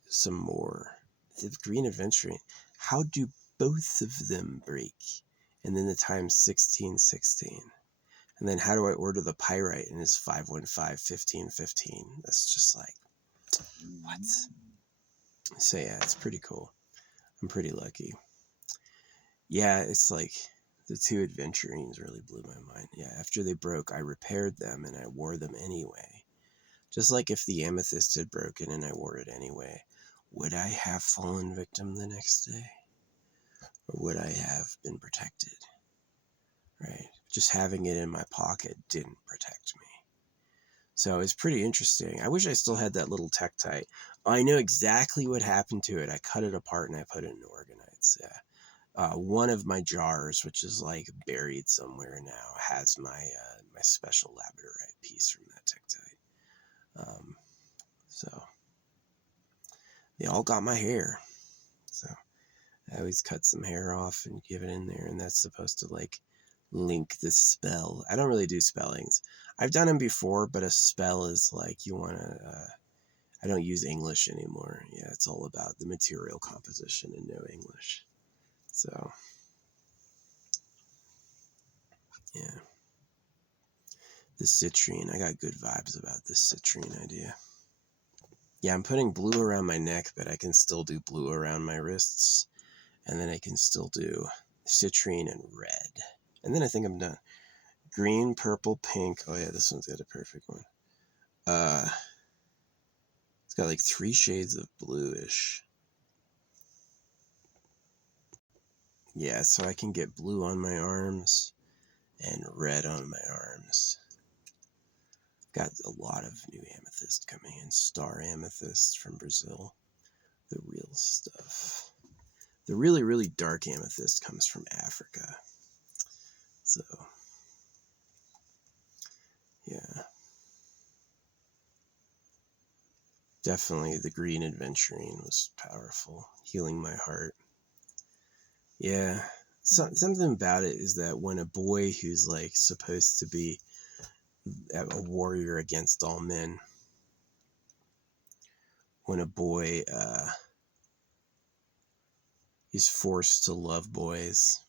some more. The green aventurine, how do both of them break? And then the time's 1616. And then how do I order the pyrite and it's 515-1515? That's just like, what? So yeah, it's pretty cool. I'm pretty lucky. Yeah, it's like the 2 aventurines really blew my mind. Yeah, after they broke, I repaired them and I wore them anyway. Just like if the amethyst had broken and I wore it anyway, would I have fallen victim the next day? Or would I have been protected? Right? Just having it in my pocket didn't protect me. So it's pretty interesting. I wish I still had that little Tektite. I know exactly what happened to it. I cut it apart and I put it in organites. Yeah. One of my jars, which is like buried somewhere now, has my special labradorite piece from that Tektite. So they all got my hair. So I always cut some hair off and give it in there, and that's supposed to like link the spell. I don't really do spellings. I've done them before, but a spell is like you want to. I don't use English anymore. Yeah, it's all about the material composition and no English. So yeah, the citrine. I got good vibes about this citrine idea. Yeah, I'm putting blue around my neck, but I can still do blue around my wrists, and then I can still do citrine and red, and then I think I'm done. Green, purple, pink. Oh yeah, this one's got a perfect one. It's got like 3 shades of bluish. Yeah, so I can get blue on my arms and red on my arms. Got a lot of new amethyst coming in. Star amethyst from Brazil. The real stuff. The really, really dark amethyst comes from Africa. So, yeah. Definitely the green aventurine was powerful. Healing my heart. Yeah. Something about it is that when a boy who's like supposed to be a warrior against all men, when a boy is forced to love boys,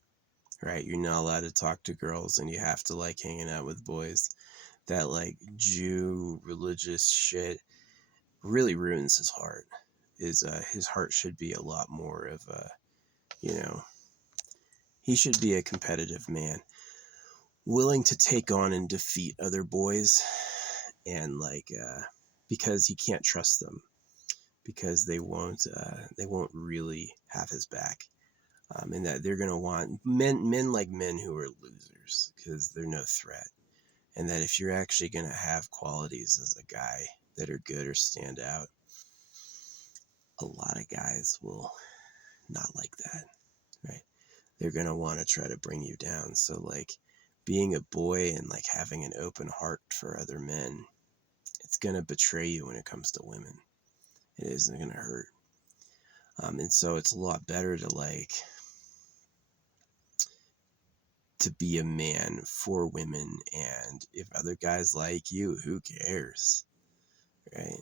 right? You're not allowed to talk to girls and you have to like hanging out with boys. That like Jew religious shit really ruins his heart. His heart should be a lot more of a, he should be a competitive man, willing to take on and defeat other boys, and like because he can't trust them, because they won't really have his back, and that they're gonna want men like men who are losers because they're no threat, and that if you're actually gonna have qualities as a guy that are good or stand out, a lot of guys will not like that, right? They're gonna want to try to bring you down. So like being a boy and like having an open heart for other men, it's gonna betray you when it comes to women. It isn't gonna hurt. And so it's a lot better to like to be a man for women, and if other guys like you, who cares, right?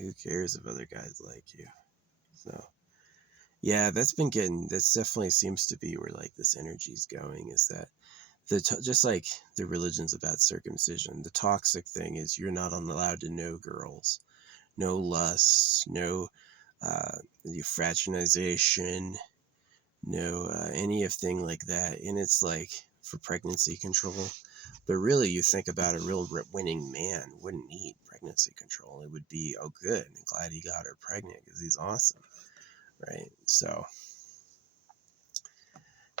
Who cares if other guys like you? So yeah, that's definitely seems to be where like this energy's going, is that just like the religions about circumcision, the toxic thing is you're not allowed to know girls, no lust, no fraternization, no anything like that. And it's like for pregnancy control. But really, you think about a real winning man wouldn't need pregnancy control. It would be, oh, good, I'm glad he got her pregnant because he's awesome, right? So,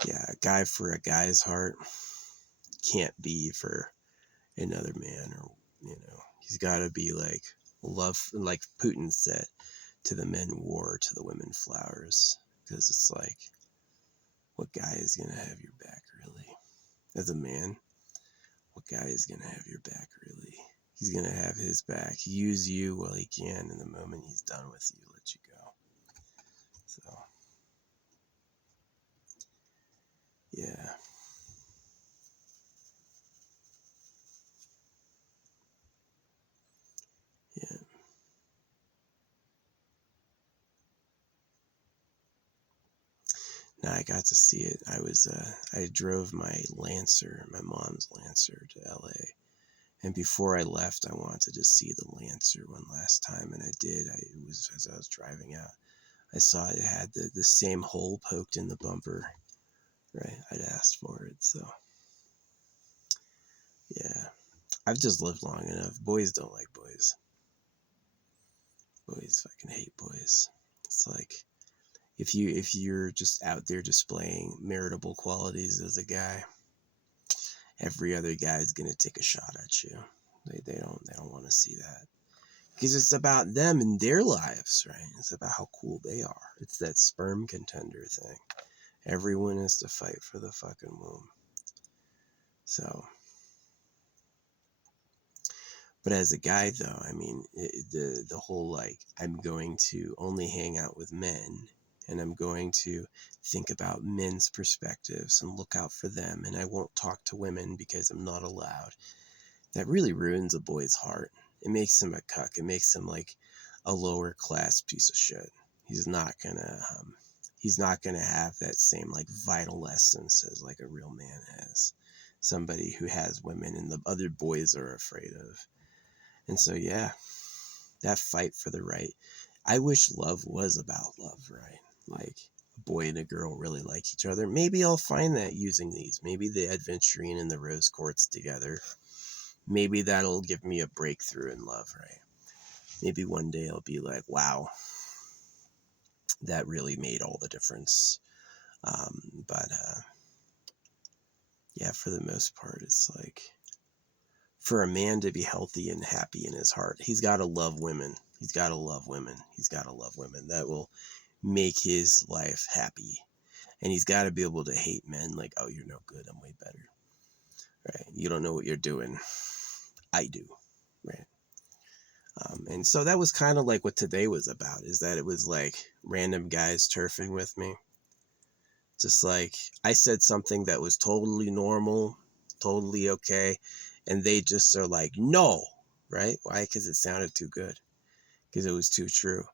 yeah, a guy for a guy's heart can't be for another man, or he's got to be like love, like Putin said, to the men war, to the women flowers, because it's like, what guy is gonna have your back really? As a man, what guy is gonna have your back really? He's gonna have his back, use you while he can, and the moment he's done with you, let you go. So yeah. Yeah. Now I got to see it. I drove my Lancer, my mom's Lancer, to LA. And before I left, I wanted to see the Lancer one last time, and I did. It was as I was driving out. I saw it had the same hole poked in the bumper. Right, I'd asked for it, so yeah. I've just lived long enough. Boys don't like boys. Boys fucking hate boys. It's like if you're just out there displaying meritable qualities as a guy, every other guy is gonna take a shot at you. They don't want to see that. Because it's about them and their lives, right? It's about how cool they are. It's that sperm contender thing. Everyone has to fight for the fucking womb. So, but as a guy, though, I mean, the whole like, I'm going to only hang out with men, and I'm going to think about men's perspectives and look out for them, and I won't talk to women because I'm not allowed. That really ruins a boy's heart. It makes him a cuck. It makes him like a lower class piece of shit. He's not gonna have that same like vital essence as like a real man has. Somebody who has women and the other boys are afraid of. And so yeah, that fight for the right. I wish love was about love, right? Like a boy and a girl really like each other. Maybe I'll find that using these. Maybe the aventurine and the rose quartz together. Maybe that'll give me a breakthrough in love, right? Maybe one day I'll be like, wow, that really made all the difference. But yeah, for the most part, it's like, for a man to be healthy and happy in his heart, he's got to love women. He's got to love women. He's got to love women. That will make his life happy. And he's got to be able to hate men like, oh, you're no good. I'm way better. Right? You don't know what you're doing. I do. Right? And so that was kind of like what today was about, is that it was like random guys turfing with me. Just like I said something that was totally normal, totally okay. And they just are like, no, right? Why? Because it sounded too good, because it was too true.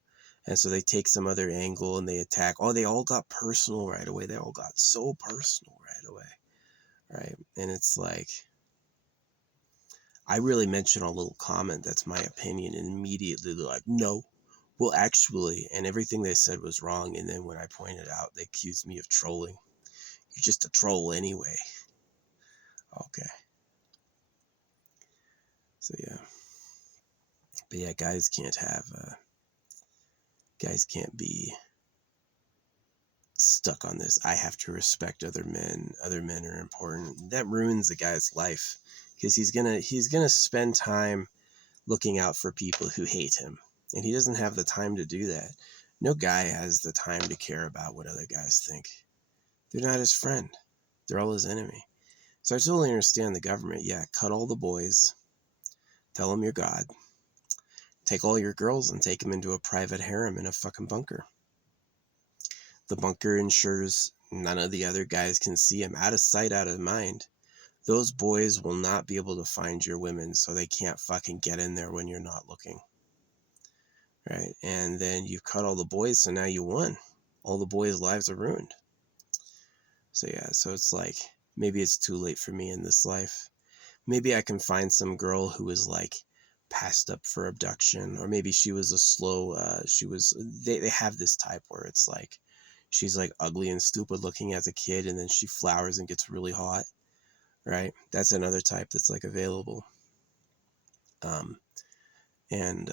And so they take some other angle and they attack. Oh, they all got personal right away. They all got so personal right away. Right. And it's like, I really mentioned a little comment that's my opinion, and immediately they're like, no, well, actually, and everything they said was wrong. And then when I pointed out, they accused me of trolling. You're just a troll anyway. Okay. So yeah. But yeah, guys can't be stuck on this. I have to respect other men. Other men are important. That ruins the guy's life, because he's gonna spend time looking out for people who hate him, and he doesn't have the time to do that. No guy has the time to care about what other guys think. They're not his friend. They're all his enemy. So I totally understand the government. Yeah, cut all the boys. Tell them you're God. Take all your girls and take them into a private harem in a fucking bunker. The bunker ensures none of the other guys can see him. Out of sight, out of mind. Those boys will not be able to find your women, so they can't fucking get in there when you're not looking. Right? And then you cut all the boys, so now you won. All the boys' lives are ruined. So yeah, so it's like, maybe it's too late for me in this life. Maybe I can find some girl who was like passed up for abduction, or maybe she was a slow, they have this type where it's like, she's like ugly and stupid looking as a kid, and then she flowers and gets really hot, right? That's another type that's like available. And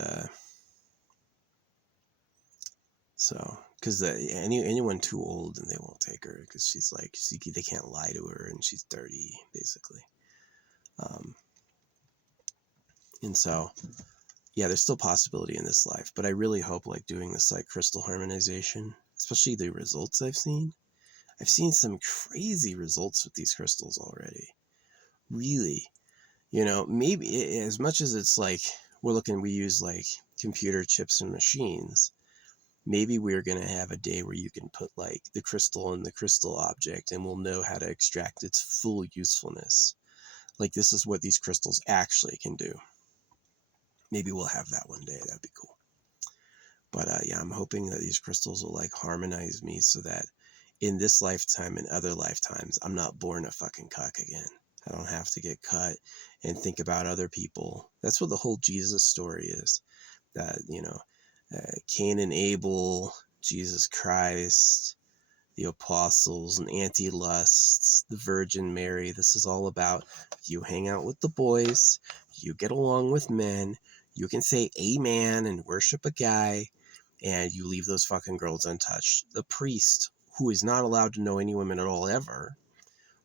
so, because anyone too old and they won't take her, because she's like, they can't lie to her, and she's dirty, basically. And so, yeah, there's still possibility in this life, but I really hope, like, doing this like crystal harmonization, especially the results I've seen some crazy results with these crystals already. Really, maybe as much as it's like we use like computer chips and machines, maybe we're going to have a day where you can put like the crystal in the crystal object, and we'll know how to extract its full usefulness. Like, this is what these crystals actually can do. Maybe we'll have that one day. That'd be cool. But yeah, I'm hoping that these crystals will like harmonize me, so that in this lifetime and other lifetimes, I'm not born a fucking cuck again. I don't have to get cut and think about other people. That's what the whole Jesus story is. That, Cain and Abel, Jesus Christ, the apostles, and anti-lusts, the Virgin Mary. This is all about, you hang out with the boys, you get along with men, you can say amen and worship a guy, and you leave those fucking girls untouched. The priest, who is not allowed to know any women at all ever,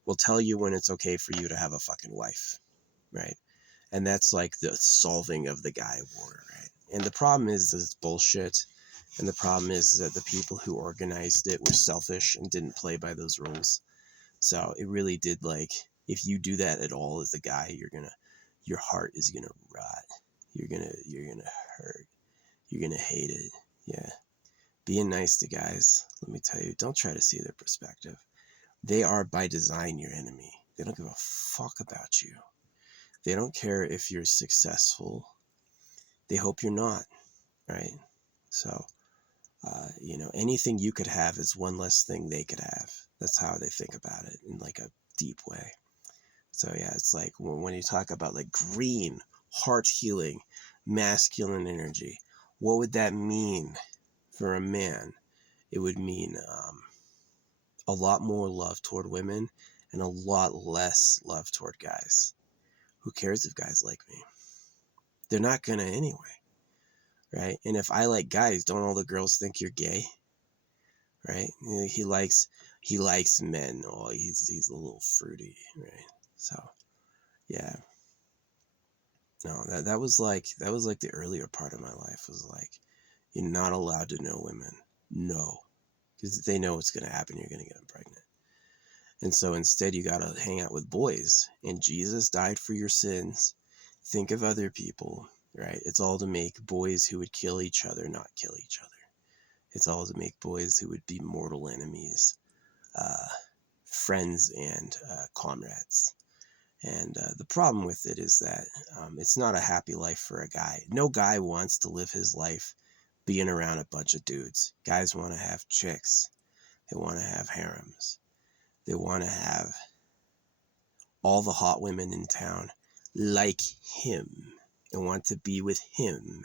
will tell you when it's okay for you to have a fucking wife, right? And that's like the solving of the guy war, right? And the problem is it's bullshit. And the problem is that the people who organized it were selfish and didn't play by those rules. So it really did, like, if you do that at all as a guy, your heart is gonna rot. You're gonna hurt. You're gonna hate it. Yeah. Being nice to guys, let me tell you, don't try to see their perspective. They are by design your enemy. They don't give a fuck about you. They don't care if you're successful. They hope you're not, right? So, anything you could have is one less thing they could have. That's how they think about it in like a deep way. So yeah, it's like when you talk about like green, heart healing, masculine energy, what would that mean for a man? It would mean a lot more love toward women and a lot less love toward guys. Who cares if guys like me? They're not gonna anyway, right? And if I like guys, don't all the girls think you're gay? Right? He likes men. Oh, he's a little fruity, right? So yeah. No, that was like the earlier part of my life was like, you're not allowed to know women. No. Because they know what's gonna happen, you're gonna get them pregnant. And so instead you gotta hang out with boys. And Jesus died for your sins. Think of other people, right? It's all to make boys who would kill each other not kill each other. It's all to make boys who would be mortal enemies, friends and comrades. And the problem with it is that it's not a happy life for a guy. No guy wants to live his life being around a bunch of dudes. Guys want to have chicks. They want to have harems. They want to have all the hot women in town like him and want to be with him.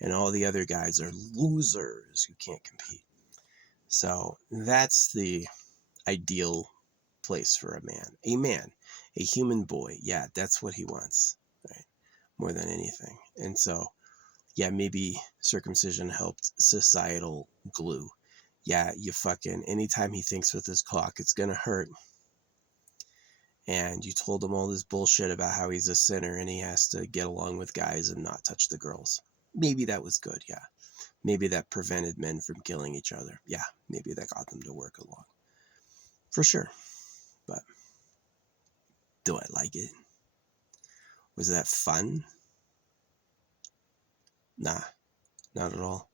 And all the other guys are losers who can't compete. So that's the ideal place for a man, a human boy. Yeah, that's what he wants, right? More than anything. And so, yeah, maybe circumcision helped societal glue. Yeah, you fucking, anytime he thinks with his cock, it's gonna hurt. And you told him all this bullshit about how he's a sinner and he has to get along with guys and not touch the girls. Maybe that was good, yeah. Maybe that prevented men from killing each other. Yeah, maybe that got them to work along. For sure. But do I like it? Was that fun? Nah, not at all.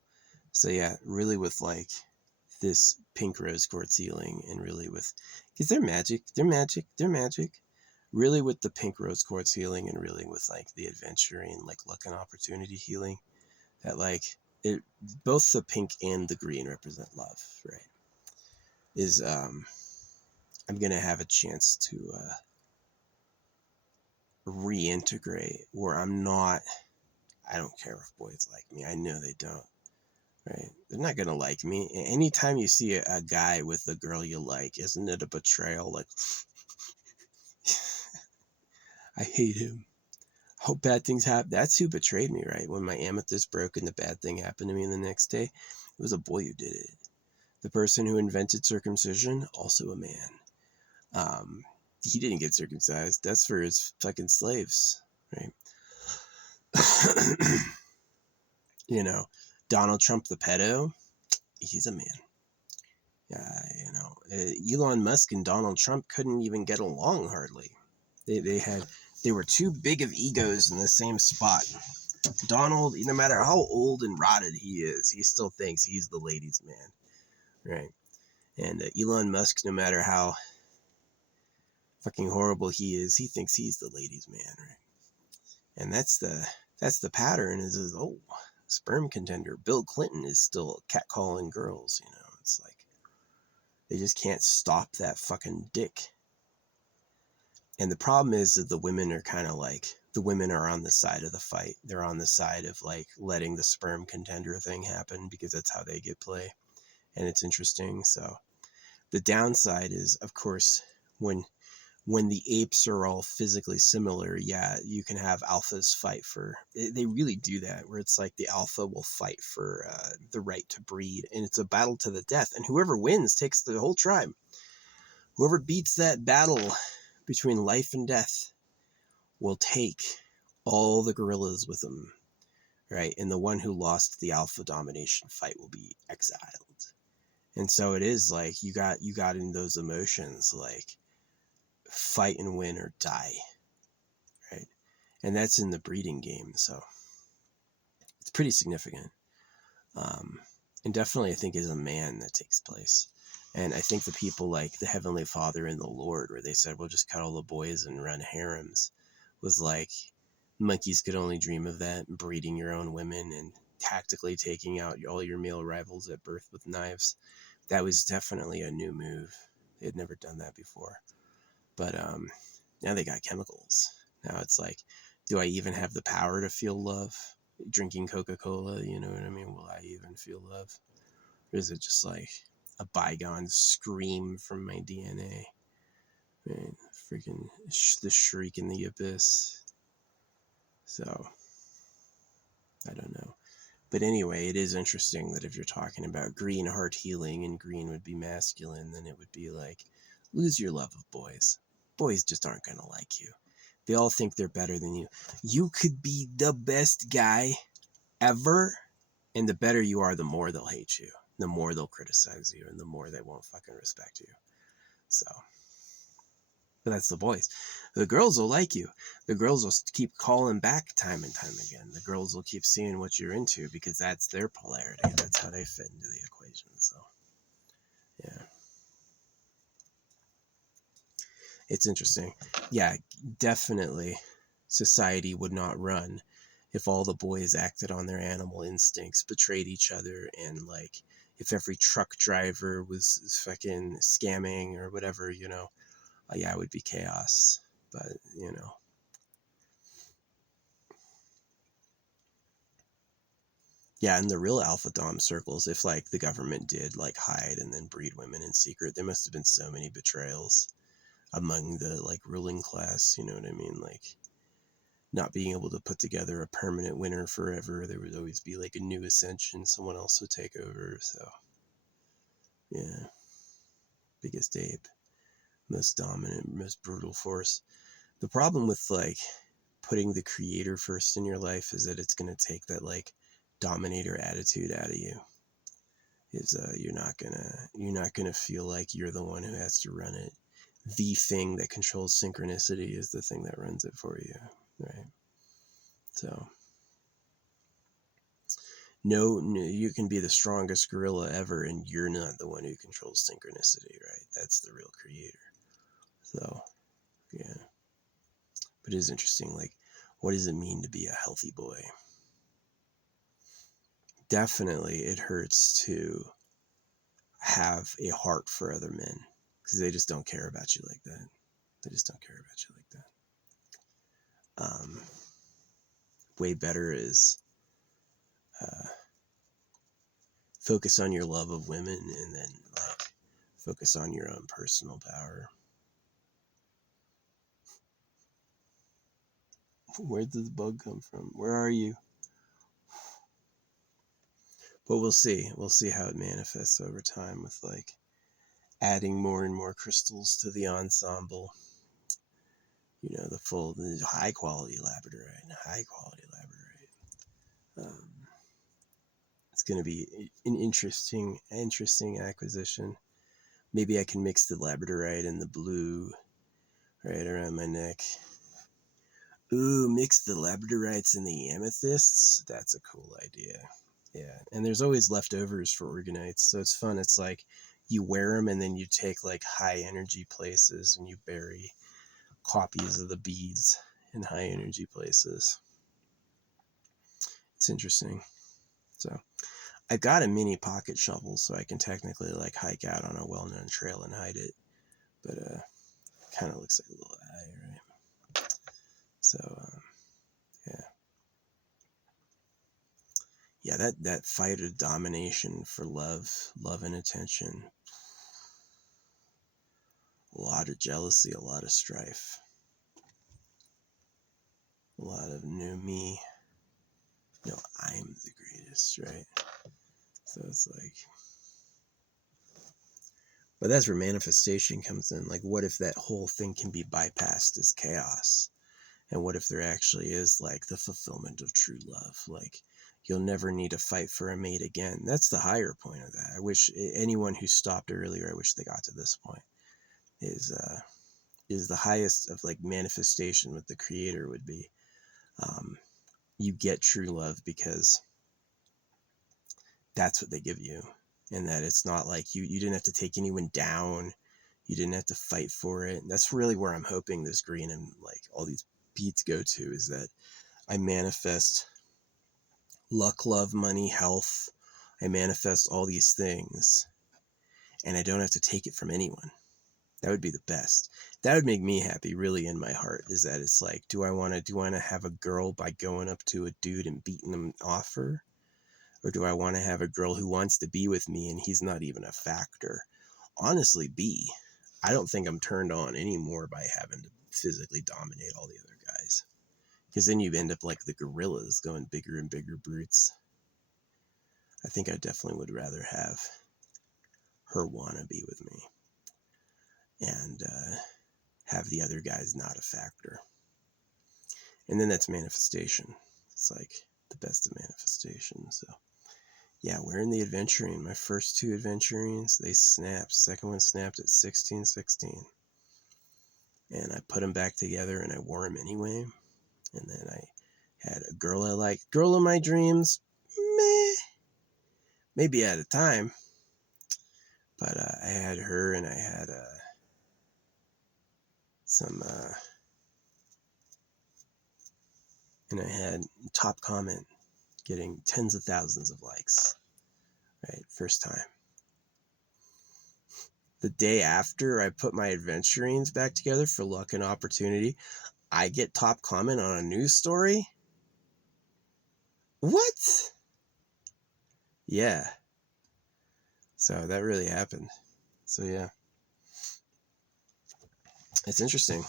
So yeah, really with like this pink rose quartz healing and really with, because they're magic. Really with the pink rose quartz healing and really with like the aventurine, like luck and opportunity healing, that like it, both the pink and the green represent love, right? Is I'm gonna have a chance to reintegrate where I'm not, I don't care if boys like me. I know they don't, right? They're not gonna like me. Anytime you see a guy with a girl you like, isn't it a betrayal? Like, I hate him. Hope bad things happen. That's who betrayed me, right? When my amethyst broke and the bad thing happened to me the next day, it was a boy who did it. The person who invented circumcision, also a man. He didn't get circumcised. That's for his fucking slaves, right? You know, Donald Trump, the pedo, he's a man. Elon Musk and Donald Trump couldn't even get along hardly. They were too big of egos in the same spot. Donald, no matter how old and rotted he is, he still thinks he's the ladies' man, right? And Elon Musk, no matter how fucking horrible he is, he thinks he's the ladies' man, right? And that's the pattern. Is oh, sperm contender Bill Clinton is still catcalling girls. It's like they just can't stop that fucking dick. And the problem is that the women are kind of like, the women are on the side of the fight. They're on the side of like letting the sperm contender thing happen because that's how they get play. And it's interesting. So the downside is, of course, when the apes are all physically similar, yeah, you can have alphas fight for, they really do that, where it's like the alpha will fight for the right to breed, and it's a battle to the death, and whoever wins takes the whole tribe. Whoever beats that battle between life and death will take all the gorillas with them, right? And the one who lost the alpha domination fight will be exiled. And so it is like you got in those emotions, like fight and win or die, right? And that's in the breeding game, so it's pretty significant. Um, and definitely, I think, is a man that takes place. And I think the people like the Heavenly Father and the Lord, where they said, "We'll just cuddle the boys and run harems," was like monkeys could only dream of that, breeding your own women and tactically taking out all your male rivals at birth with knives. That was definitely a new move. They had never done that before. But now they got chemicals. Now it's like, do I even have the power to feel love? Drinking Coca-Cola, you know what I mean? Will I even feel love? Or is it just like a bygone scream from my DNA? Man, freaking the shriek in the abyss. So, I don't know. But anyway, it is interesting that if you're talking about green heart healing and green would be masculine, then it would be like, lose your love of boys. Boys just aren't going to like you. They all think they're better than you. You could be the best guy ever, and the better you are, the more they'll hate you, the more they'll criticize you, and the more they won't fucking respect you. So, but that's the boys. The girls will like you. The girls will keep calling back time and time again. The girls will keep seeing what you're into because that's their polarity. That's how they fit into the equation. So, yeah. It's interesting. Yeah, definitely society would not run if all the boys acted on their animal instincts, betrayed each other, and like if every truck driver was fucking scamming or whatever, yeah, it would be chaos. But, yeah, in the real alpha dom circles, if like the government did like hide and then breed women in secret, there must have been so many betrayals among the like ruling class, you know what I mean? Like not being able to put together a permanent winner forever. There would always be like a new ascension, someone else would take over. So, yeah, biggest ape, most dominant, most brutal force. The problem with like putting the creator first in your life is that it's going to take that like dominator attitude out of you. Is you're not gonna feel like you're the one who has to run it. The thing that controls synchronicity is the thing that runs it for you, right? So no, you can be the strongest gorilla ever, and you're not the one who controls synchronicity, right? That's the real creator. So, yeah. But it is interesting, like, what does it mean to be a healthy boy? Definitely, it hurts to have a heart for other men because they just don't care about you like that. They just don't care about you like that. Way better is uh, focus on your love of women and then, like, focus on your own personal power. Where did the bug come from? Where are you? But we'll see. We'll see how it manifests over time with like adding more and more crystals to the ensemble. The high quality labradorite, high quality labradorite. It's going to be an interesting acquisition. Maybe I can mix the labradorite and the blue right around my neck. Ooh, mix the labradorites and the amethysts. That's a cool idea. Yeah, and there's always leftovers for organites, so it's fun. It's like you wear them and then you take like high energy places and you bury copies of the beads in high energy places. It's interesting. So I got a mini pocket shovel, so I can technically like hike out on a well-known trail and hide it, but kind of looks like a little eye, right? So yeah. Yeah, that fight of domination for love and attention. A lot of jealousy, a lot of strife, a lot of new me. No, I'm the greatest, right? So it's like, but that's where manifestation comes in. Like, what if that whole thing can be bypassed as chaos? And what if there actually is like the fulfillment of true love? Like, you'll never need to fight for a mate again. That's the higher point of that. I wish anyone who stopped earlier, I wish they got to this point, is the highest of like manifestation with the creator would be, you get true love because that's what they give you. And that it's not like you didn't have to take anyone down. You didn't have to fight for it. That's really where I'm hoping this green and like all these beats go to, is that I manifest luck, love, money, health. I manifest all these things and I don't have to take it from anyone. That would be the best. That would make me happy, really, in my heart, is that it's like, do I want to have a girl by going up to a dude and beating him off her? Or do I want to have a girl who wants to be with me and he's not even a factor? Honestly, B. I don't think I'm turned on anymore by having to physically dominate all the other guys. Because then you end up like the gorillas, going bigger and bigger brutes. I think I definitely would rather have her want to be with me and have the other guys not a factor. And then that's manifestation. It's like the best of manifestation. So yeah, we're in the aventurine. My first two aventurines, they snapped. Second one snapped at 16:16. And I put them back together and I wore them anyway. And then I had a girl I liked. Girl of my dreams. Meh. Maybe at a time. But I had her and I had and I had top comment getting tens of thousands of likes. Right? First time. The day after I put my adventurines back together for luck and opportunity, I get top comment on a news story? What? Yeah. So that really happened. So yeah. It's interesting.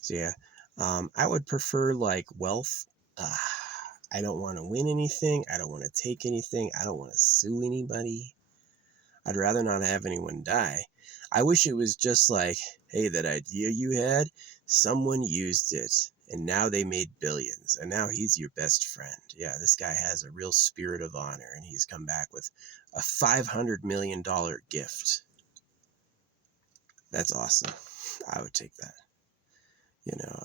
So yeah. I would prefer like wealth. I don't want to win anything. I don't want to take anything. I don't want to sue anybody. I'd rather not have anyone die. I wish it was just like, hey, that idea you had, someone used it, and now they made billions, and now he's your best friend. Yeah, this guy has a real spirit of honor, and he's come back with a $500 million gift. That's awesome. I would take that. You know,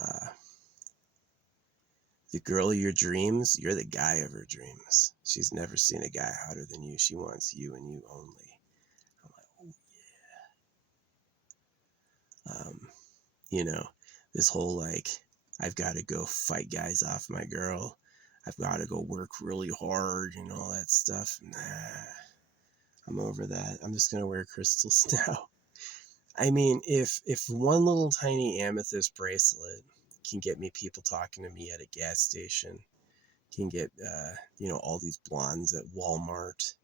the girl of your dreams, you're the guy of her dreams. She's never seen a guy hotter than you. She wants you and you only. I'm like, oh yeah. You know, this whole like, I've got to go fight guys off my girl. I've got to go work really hard and all that stuff. Nah, I'm over that. I'm just going to wear crystals now. I mean, if one little tiny amethyst bracelet can get me people talking to me at a gas station, can get, all these blondes at Walmart,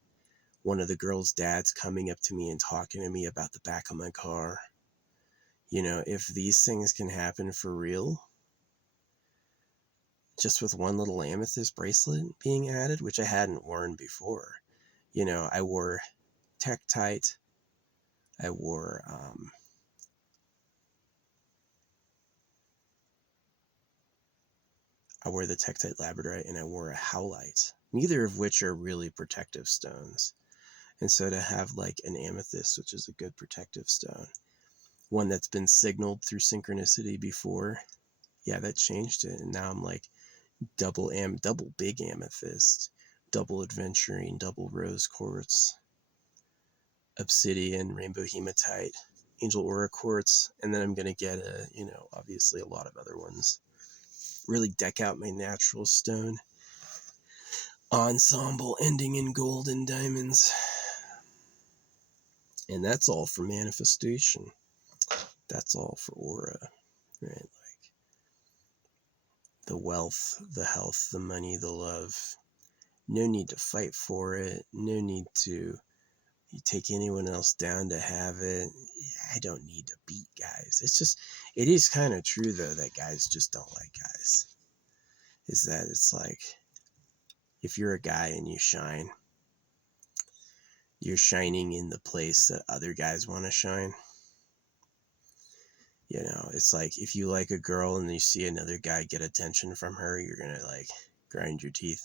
one of the girls' dads coming up to me and talking to me about the back of my car. If these things can happen for real, just with one little amethyst bracelet being added, which I hadn't worn before. I wore Tektite. I wore the Tektite Labradorite, and I wore a Howlite, neither of which are really protective stones. And so to have like an amethyst, which is a good protective stone, one that's been signaled through synchronicity before, yeah, that changed it. And now I'm like double big amethyst, double aventurine, double rose quartz, obsidian, rainbow hematite, angel aura quartz, and then I'm going to get obviously a lot of other ones. Really deck out my natural stone ensemble ending in gold and diamonds. And that's all for manifestation. That's all for aura, right? Like the wealth, the health, the money, the love. No need to fight for it. No need to take anyone else down to have it. I don't need to beat guys. It is kind of true though that guys just don't like guys. Is that it's like, if you're a guy and you shine, you're shining in the place that other guys want to shine. You know, it's like if you like a girl and you see another guy get attention from her, you're gonna like grind your teeth.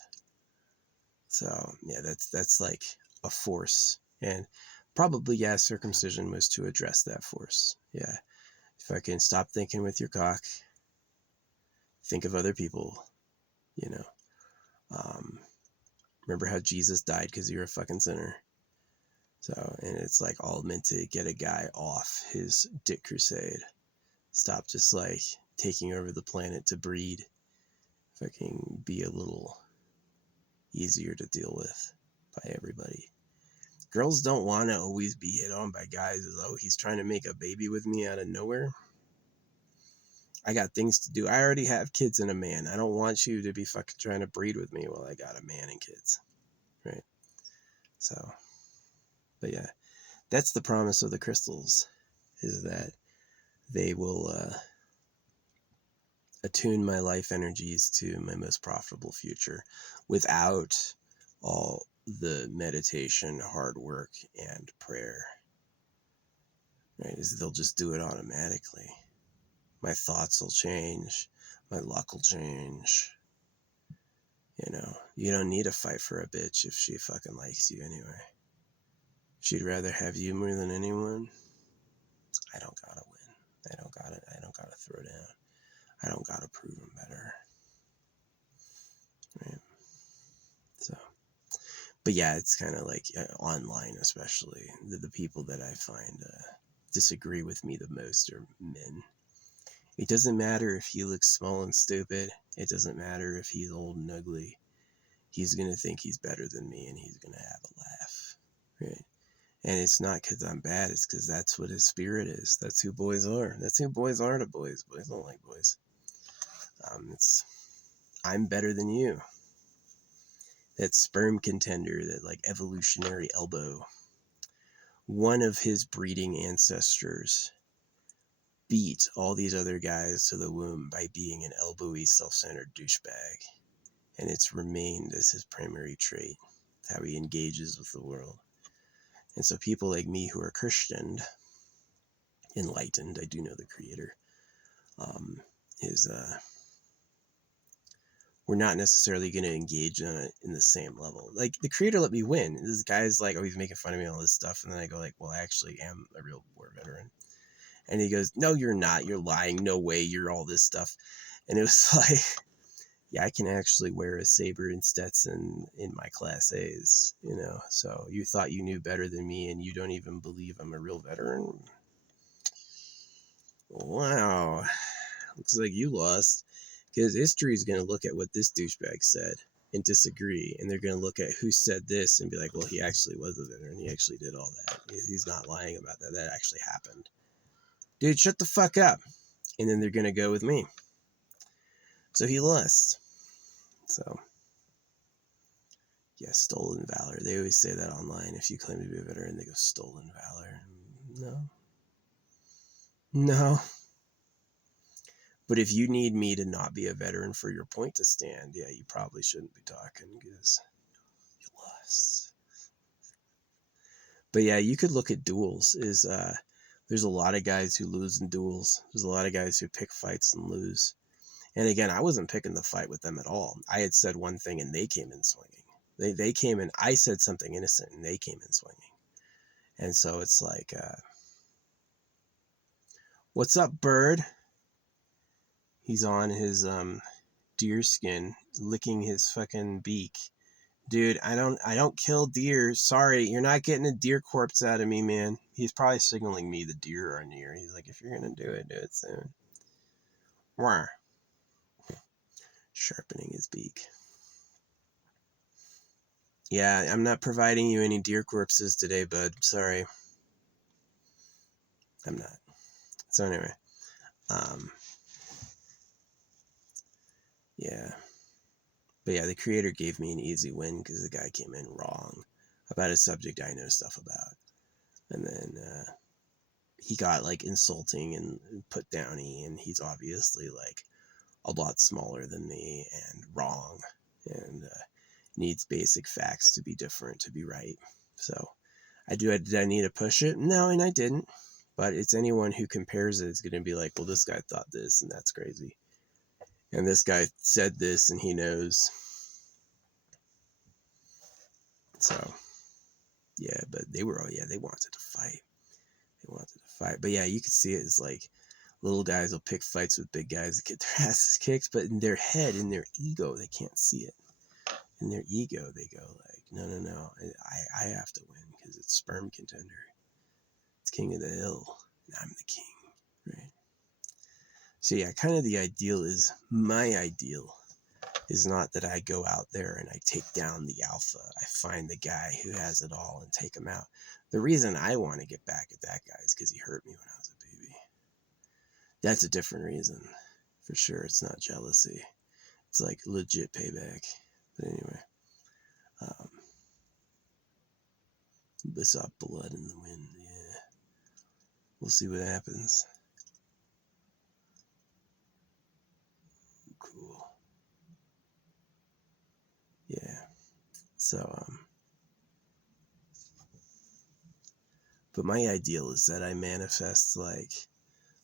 So yeah, that's like a force, and probably yeah, circumcision was to address that force. Yeah, if I can stop thinking with your cock, think of other people. You know, remember how Jesus died because you're a fucking sinner. So, and it's like all meant to get a guy off his dick crusade. Stop just like taking over the planet to breed. If I can be a little easier to deal with by everybody. Girls don't want to always be hit on by guys as though he's trying to make a baby with me out of nowhere. I got things to do. I already have kids and a man. I don't want you to be fucking trying to breed with me while I got a man and kids. Right? So, but yeah, that's the promise of the crystals, is that they will attune my life energies to my most profitable future without all the meditation, hard work, and prayer. Right? Is they'll just do it automatically. My thoughts will change. My luck will change. You know, you don't need to fight for a bitch if she fucking likes you anyway. She'd rather have you more than anyone. I don't gotta win. I don't gotta throw down. I don't gotta prove I'm better. Right? So, but yeah, it's kind of like online, especially the people that I find disagree with me the most are men. It doesn't matter if he looks small and stupid. It doesn't matter if he's old and ugly. He's going to think he's better than me, and he's going to have a laugh. Right? And it's not because I'm bad. It's because that's what his spirit is. That's who boys are. That's who boys are to boys. Boys don't like boys. I'm better than you. That sperm contender, that like evolutionary elbow. One of his breeding ancestors beat all these other guys to the womb by being an elbowy, self-centered douchebag. And it's remained as his primary trait, how he engages with the world. And so people like me who are Christian, enlightened, I do know the Creator, we're not necessarily going to engage on it in the same level. Like, the Creator let me win. This guy's like, oh, he's making fun of me and all this stuff. And then I go like, well, I actually am a real war veteran. And he goes, no, you're not. You're lying. No way. You're all this stuff. And it was like, yeah, I can actually wear a saber and Stetson in my Class A's, you know. So you thought you knew better than me and you don't even believe I'm a real veteran? Wow. Looks like you lost. Because history is going to look at what this douchebag said and disagree. And they're going to look at who said this and be like, well, he actually was a veteran. He actually did all that. He's not lying about that. That actually happened. Dude, shut the fuck up. And then they're going to go with me. So he lost. So, yeah, stolen valor. They always say that online. If you claim to be a veteran, they go stolen valor. No. But if you need me to not be a veteran for your point to stand, yeah, you probably shouldn't be talking because you lost. But yeah, you could look at duels. There's a lot of guys who lose in duels. There's a lot of guys who pick fights and lose. And again, I wasn't picking the fight with them at all. I had said one thing and they came in swinging. They came in, I said something innocent and they came in swinging. And so it's like, what's up, bird? He's on his deer skin, licking his fucking beak. Dude, I don't kill deer. Sorry, you're not getting a deer corpse out of me, man. He's probably signaling me the deer are near. He's like, if you're gonna do it soon. Wah. Sharpening his beak. Yeah, I'm not providing you any deer corpses today, bud. Sorry. I'm not. So anyway, yeah. But yeah, the Creator gave me an easy win because the guy came in wrong about a subject I know stuff about. And then he got like insulting and put downy, and he's obviously like a lot smaller than me and wrong and needs basic facts to be different, to be right. So did I need to push it? No, and I didn't. But it's anyone who compares it is going to be like, well, this guy thought this, and that's crazy. And this guy said this, and he knows. So, yeah, but they were, they wanted to fight. They wanted to fight. But yeah, you can see it as like little guys will pick fights with big guys that get their asses kicked, but in their head, in their ego, they can't see it. In their ego, they go like, no, I have to win because it's sperm contender. It's king of the hill, and I'm the king, right? So yeah, kind of the ideal is, my ideal is not that I go out there and I take down the alpha. I find the guy who has it all and take him out. The reason I want to get back at that guy is because he hurt me when I was a baby. That's a different reason. For sure, it's not jealousy. It's like legit payback. But anyway, I saw blood in the wind. Yeah, we'll see what happens. Cool. Yeah. So, but my ideal is that I manifest like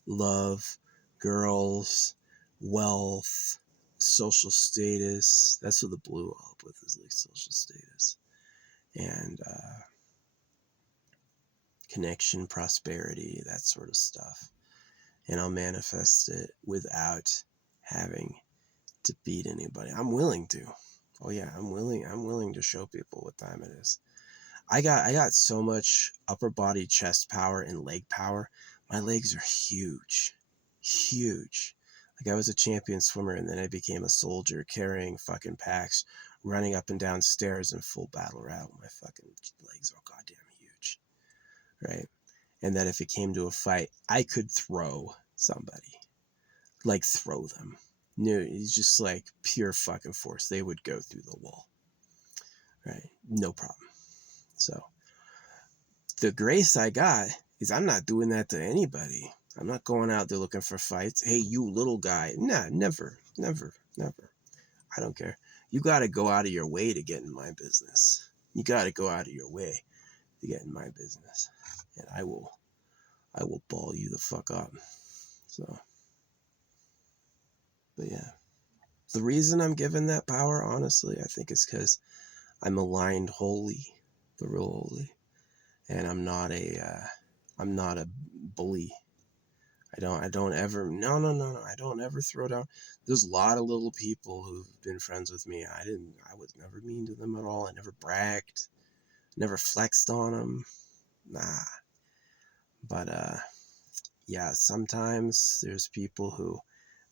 love, girls, wealth, social status. That's what the blue will help with, is like social status. And connection, prosperity, that sort of stuff. And I'll manifest it without having to beat anybody. I'm willing to. Oh yeah, I'm willing to show people what time it is. I got so much upper body chest power and leg power. My legs are huge. Huge. Like, I was a champion swimmer, and then I became a soldier carrying fucking packs, running up and down stairs in full battle route. My fucking legs are goddamn huge. Right? And that if it came to a fight, I could throw somebody. Like, throw them. No, it's just like pure fucking force. They would go through the wall. Right? No problem. So, the grace I got is I'm not doing that to anybody. I'm not going out there looking for fights. Hey, you little guy. Nah, never. I don't care. You got to go out of your way to get in my business. You got to go out of your way to get in my business. And I will ball you the fuck up. So, but yeah. The reason I'm given that power, honestly, I think is because I'm aligned wholly, the real holy. And I'm not a bully. I don't ever throw down. There's a lot of little people who've been friends with me. I was never mean to them at all. I never bragged, never flexed on them. Nah. But yeah, sometimes there's people who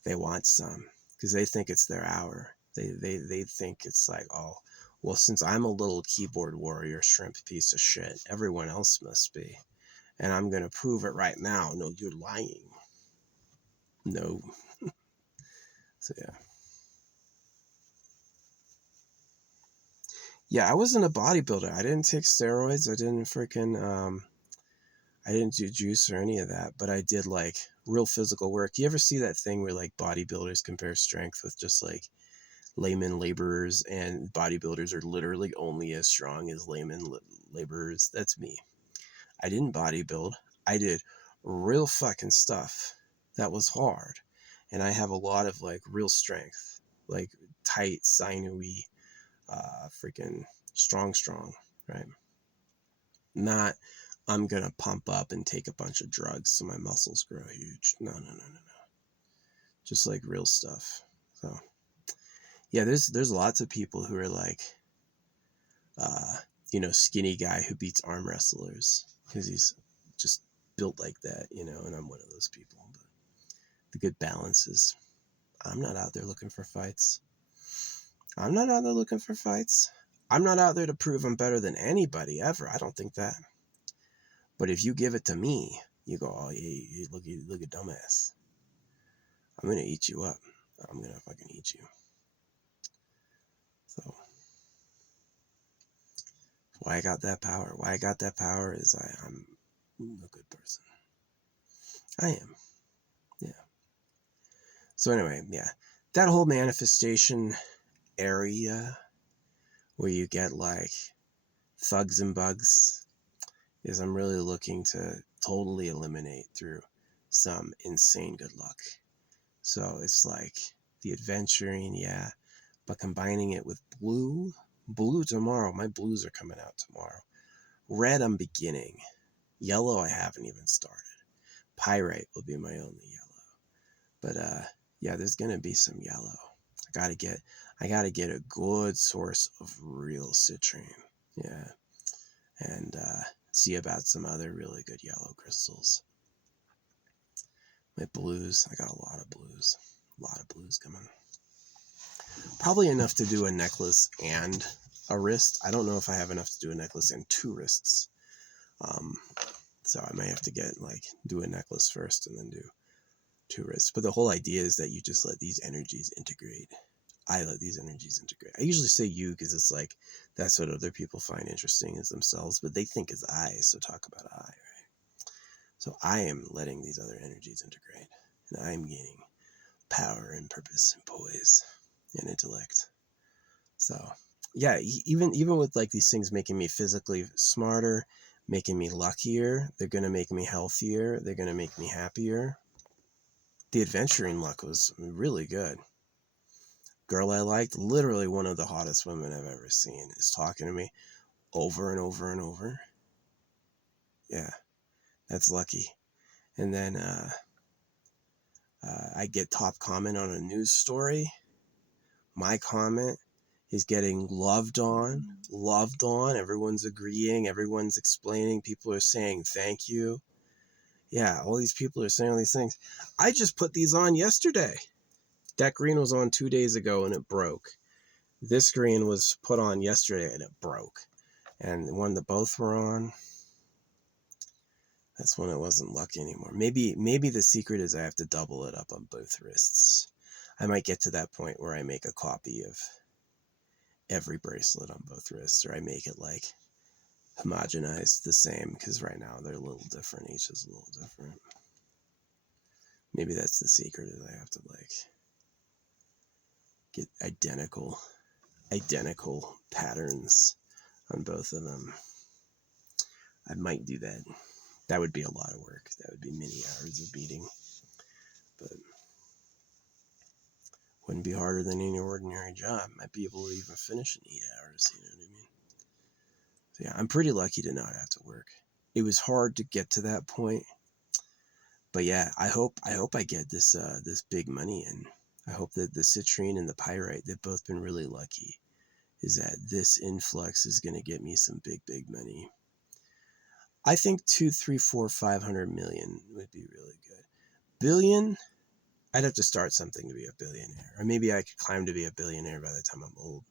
they want some because they think it's their hour. They think it's like, oh, well, since I'm a little keyboard warrior shrimp piece of shit, everyone else must be. And I'm going to prove it right now. No, you're lying. No. So, yeah. Yeah, I wasn't a bodybuilder. I didn't take steroids. I didn't I didn't do juice or any of that. But I did, like, real physical work. You ever see that thing where, like, bodybuilders compare strength with just, like, layman laborers, and bodybuilders are literally only as strong as layman laborers? That's me. I didn't bodybuild. I did real fucking stuff that was hard. And I have a lot of, like, real strength, like tight, sinewy, freaking strong, right? Not, I'm going to pump up and take a bunch of drugs so my muscles grow huge. No. Just like real stuff. So, yeah, there's lots of people who are like, skinny guy who beats arm wrestlers because he's just built like that, and I'm one of those people. But the good balance is, I'm not out there looking for fights. I'm not out there to prove I'm better than anybody ever. I don't think that. But if you give it to me, you go, oh, yeah, look at dumbass. I'm going to eat you up. I'm going to fucking eat you. So, why I got that power is I'm a good person. I am. Yeah. So anyway, yeah. That whole manifestation area where you get like thugs and bugs is I'm really looking to totally eliminate through some insane good luck. So it's like the aventurine, yeah, but combining it with blue tomorrow. My blues are coming out tomorrow. Red, I'm beginning. Yellow, I haven't even started. Pyrite will be my only yellow. But yeah, there's gonna be some yellow. I gotta get a good source of real citrine. Yeah. And see about some other really good yellow crystals. My blues, I got a lot of blues. A lot of blues coming. Probably enough to do a necklace and a wrist. I don't know if I have enough to do a necklace and 2 wrists. So I might have to do a necklace first and then do 2 wrists. But the whole idea is that you just let these energies integrate. I let these energies integrate. I usually say you because it's like that's what other people find interesting is themselves, but they think it's I, so talk about I, right? So I am letting these other energies integrate, and I am gaining power and purpose and poise and intellect. So yeah, even with like these things making me physically smarter, making me luckier, they're gonna make me healthier, they're gonna make me happier. The adventuring luck was really good. Girl I liked, literally one of the hottest women I've ever seen, is talking to me over and over and over. Yeah, that's lucky. And then I get top comment on a news story. My comment is getting loved on. Everyone's agreeing. Everyone's explaining. People are saying thank you. Yeah, all these people are saying all these things. I just put these on yesterday. That green was on 2 days ago and it broke. This green was put on yesterday and it broke. And when the both were on, that's when it wasn't lucky anymore. Maybe the secret is I have to double it up on both wrists. I might get to that point where I make a copy of every bracelet on both wrists, or I make it like homogenized the same, because right now they're a little different. Each is a little different. Maybe that's the secret, is I have to like get identical patterns on both of them. I might do that. That would be a lot of work. That would be many hours of beating. But wouldn't be harder than any ordinary job. Might be able to even finish in 8 hours, you know what I mean? So yeah, I'm pretty lucky to not have to work. It was hard to get to that point. But yeah, I hope I get this big money in. I hope that the citrine and the pyrite, they've both been really lucky, is that this influx is going to get me some big money. I think 2, 3, 4, 500 million would be really good. Billion, I'd have to start something to be a billionaire, or maybe I could climb to be a billionaire by the time I'm old.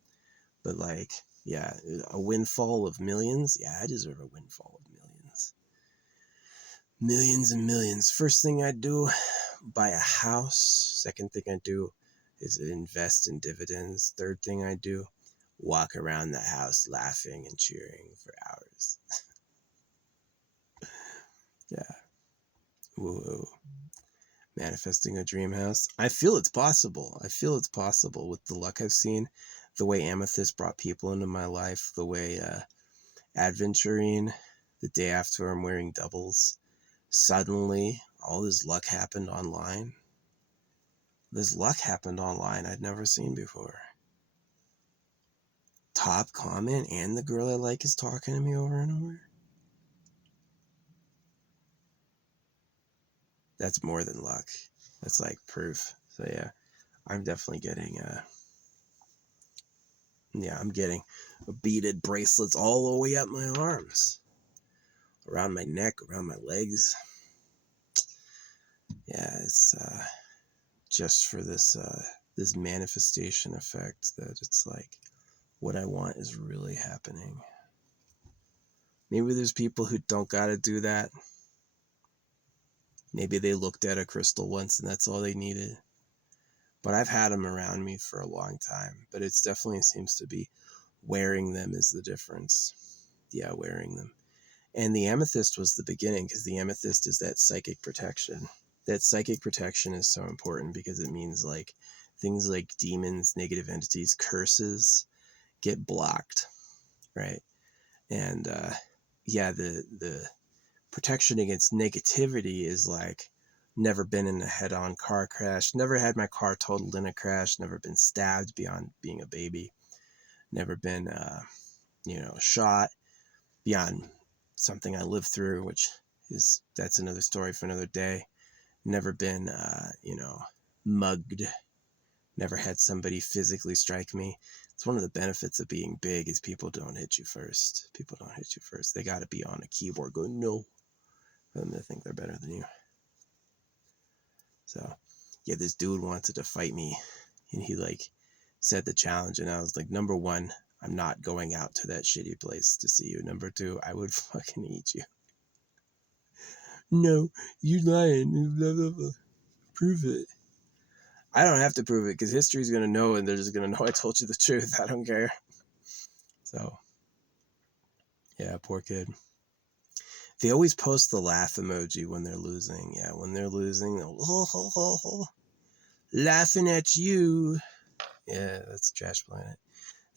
But like, yeah, a windfall of millions. Yeah, I deserve a windfall of millions. Millions and millions. First thing I do, buy a house. Second thing I do is invest in dividends. Third thing I do, walk around the house laughing and cheering for hours. Yeah. Whoa. Manifesting a dream house. I feel it's possible. With the luck I've seen, the way Amethyst brought people into my life, the way aventurine, the day after I'm wearing doubles, suddenly all this luck happened online. This luck happened online I'd never seen before. Top comment and the girl I like is talking to me over and over. That's more than luck. That's like proof. So yeah, I'm definitely getting I'm getting beaded bracelets all the way up my arms, around my neck, around my legs. Yeah, it's just for this this manifestation effect that it's like what I want is really happening. Maybe there's people who don't gotta do that. Maybe they looked at a crystal once and that's all they needed. But I've had them around me for a long time. But it definitely seems to be wearing them is the difference. Yeah, wearing them. And the amethyst was the beginning, because the amethyst is that psychic protection. That psychic protection is so important because it means like things like demons, negative entities, curses get blocked, right? And yeah, the protection against negativity is like never been in a head-on car crash, never had my car totaled in a crash, never been stabbed beyond being a baby, never been shot beyond something I lived through, which is, that's another story for another day. Never been mugged, never had somebody physically strike me. It's one of the benefits of being big is people don't hit you first. People don't hit you first. They got to be on a keyboard going, no. And they think they're better than you. So, yeah, this dude wanted to fight me. And he, like, said the challenge. And I was like, number one, I'm not going out to that shitty place to see you. Number two, I would fucking eat you. No, you lying. Blah, blah, blah. Prove it. I don't have to prove it because history's going to know and they're just going to know I told you the truth. I don't care. So, yeah, poor kid. They always post the laugh emoji when they're losing. Yeah, when they're losing, they'll laughing at you. Yeah, that's Trash Planet.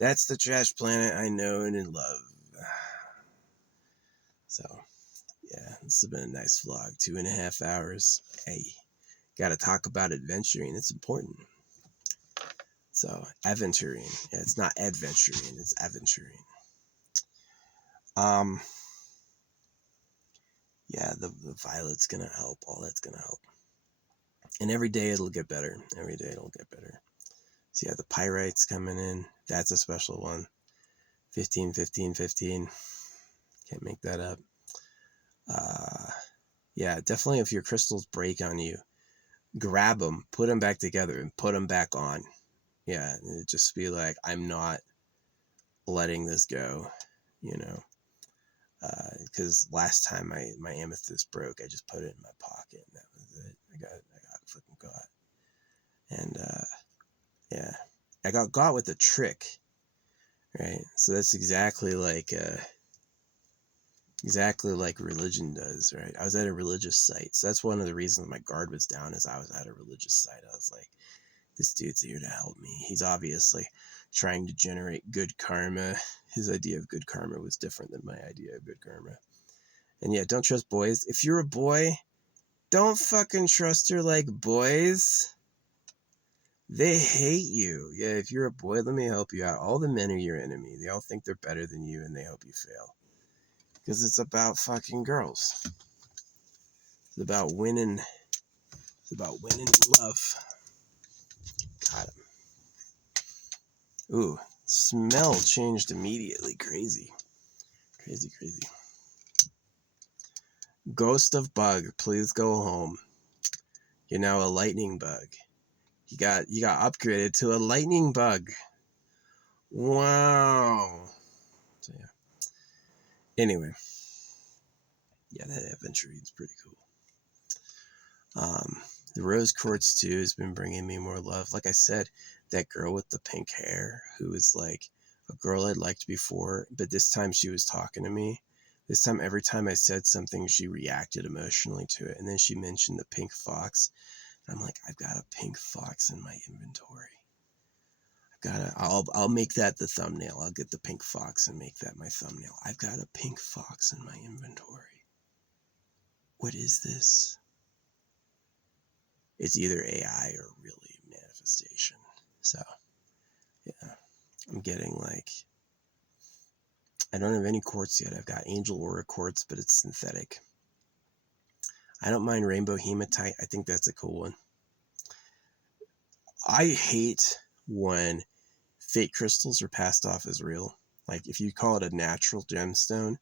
That's the Trash Planet I know and love. So, yeah, this has been a nice vlog. 2.5 hours. Hey, gotta talk about adventuring. It's important. So, aventurine. Yeah, it's not adventuring. It's aventurine. Yeah, the violet's gonna help. All that's gonna help. And every day it'll get better. Every day it'll get better. So yeah, the pyrite's coming in. That's a special one. 15, 15, 15. Can't make that up. Yeah, definitely if your crystals break on you, grab them, put them back together, and put them back on. Yeah, just be like, I'm not letting this go, because last time my amethyst broke, I just put it in my pocket, and that was it. I got fucking got. And, yeah, I got with a trick, right? So that's exactly like religion does, right? I was at a religious site. So that's one of the reasons my guard was down is I was at a religious site. I was like, this dude's here to help me. He's obviously trying to generate good karma. His idea of good karma was different than my idea of good karma. And yeah, don't trust boys. If you're a boy, don't fucking trust her like boys. They hate you. Yeah, if you're a boy, let me help you out. All the men are your enemy. They all think they're better than you and they hope you fail. Because it's about fucking girls. It's about winning. It's about winning love. Got him. Ooh, smell changed immediately. Crazy. Crazy, crazy. Ghost of Bug, please go home. You're now a lightning bug. You got upgraded to a lightning bug. Wow. So yeah. Anyway. Yeah, that adventurine's pretty cool. The rose quartz too has been bringing me more love. Like I said, that girl with the pink hair who was like a girl I'd liked before, but this time she was talking to me. This time, every time I said something, she reacted emotionally to it. And then she mentioned the pink fox. And I'm like, I've got a pink fox in my inventory. I'll make that the thumbnail. I'll get the pink fox and make that my thumbnail. I've got a pink fox in my inventory. What is this? It's either AI or really manifestation. So, yeah, I'm getting like, I don't have any quartz yet. I've got angel aura quartz, but it's synthetic. I don't mind rainbow hematite. I think that's a cool one. I hate when fake crystals are passed off as real. Like if you call it a natural gemstone,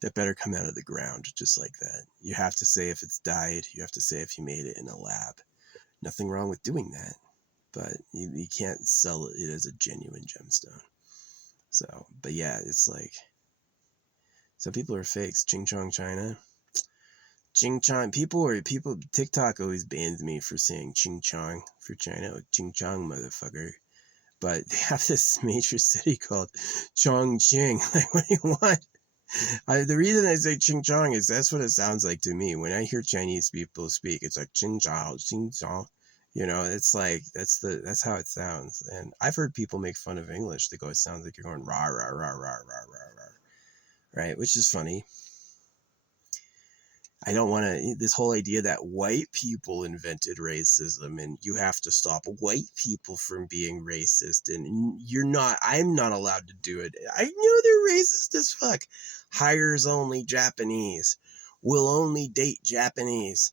that better come out of the ground just like that. You have to say if it's dyed. You have to say if you made it in a lab. Nothing wrong with doing that, but you can't sell it as a genuine gemstone. So, but yeah, it's like, some people are fakes. Ching Chong China. Ching Chong, TikTok always bans me for saying Ching Chong for China. Ching Chong, motherfucker. But they have this major city called Chongqing. Like, what do you want? The reason I say Ching Chong is that's what it sounds like to me. When I hear Chinese people speak, it's like Ching Chao, Ching Chao. It's like, that's how it sounds. And I've heard people make fun of English. They go, it sounds like you're going rah, rah, rah, rah, rah, rah, rah. Right? Which is funny. I don't want to, this whole idea that white people invented racism and you have to stop white people from being racist and I'm not allowed to do it. I know they're racist as fuck. Hires only Japanese. Will only date Japanese.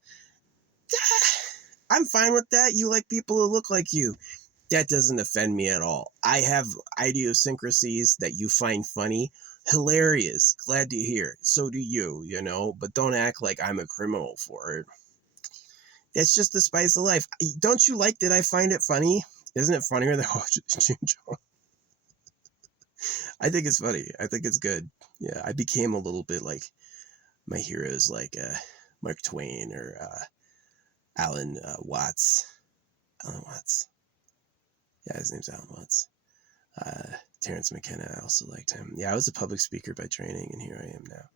I'm fine with that. You like people who look like you. That doesn't offend me at all. I have idiosyncrasies that you find funny. Hilarious. Glad to hear. So do you, but don't act like I'm a criminal for it. That's just the spice of life. Don't you like that I find it funny? Isn't it funnier than Ching Chong? I think it's funny. I think it's good. Yeah, I became a little bit like my heroes like Mark Twain or Alan Watts. Alan Watts. Yeah, his name's Alan Watts. Terrence McKenna, I also liked him. Yeah, I was a public speaker by training, and here I am now.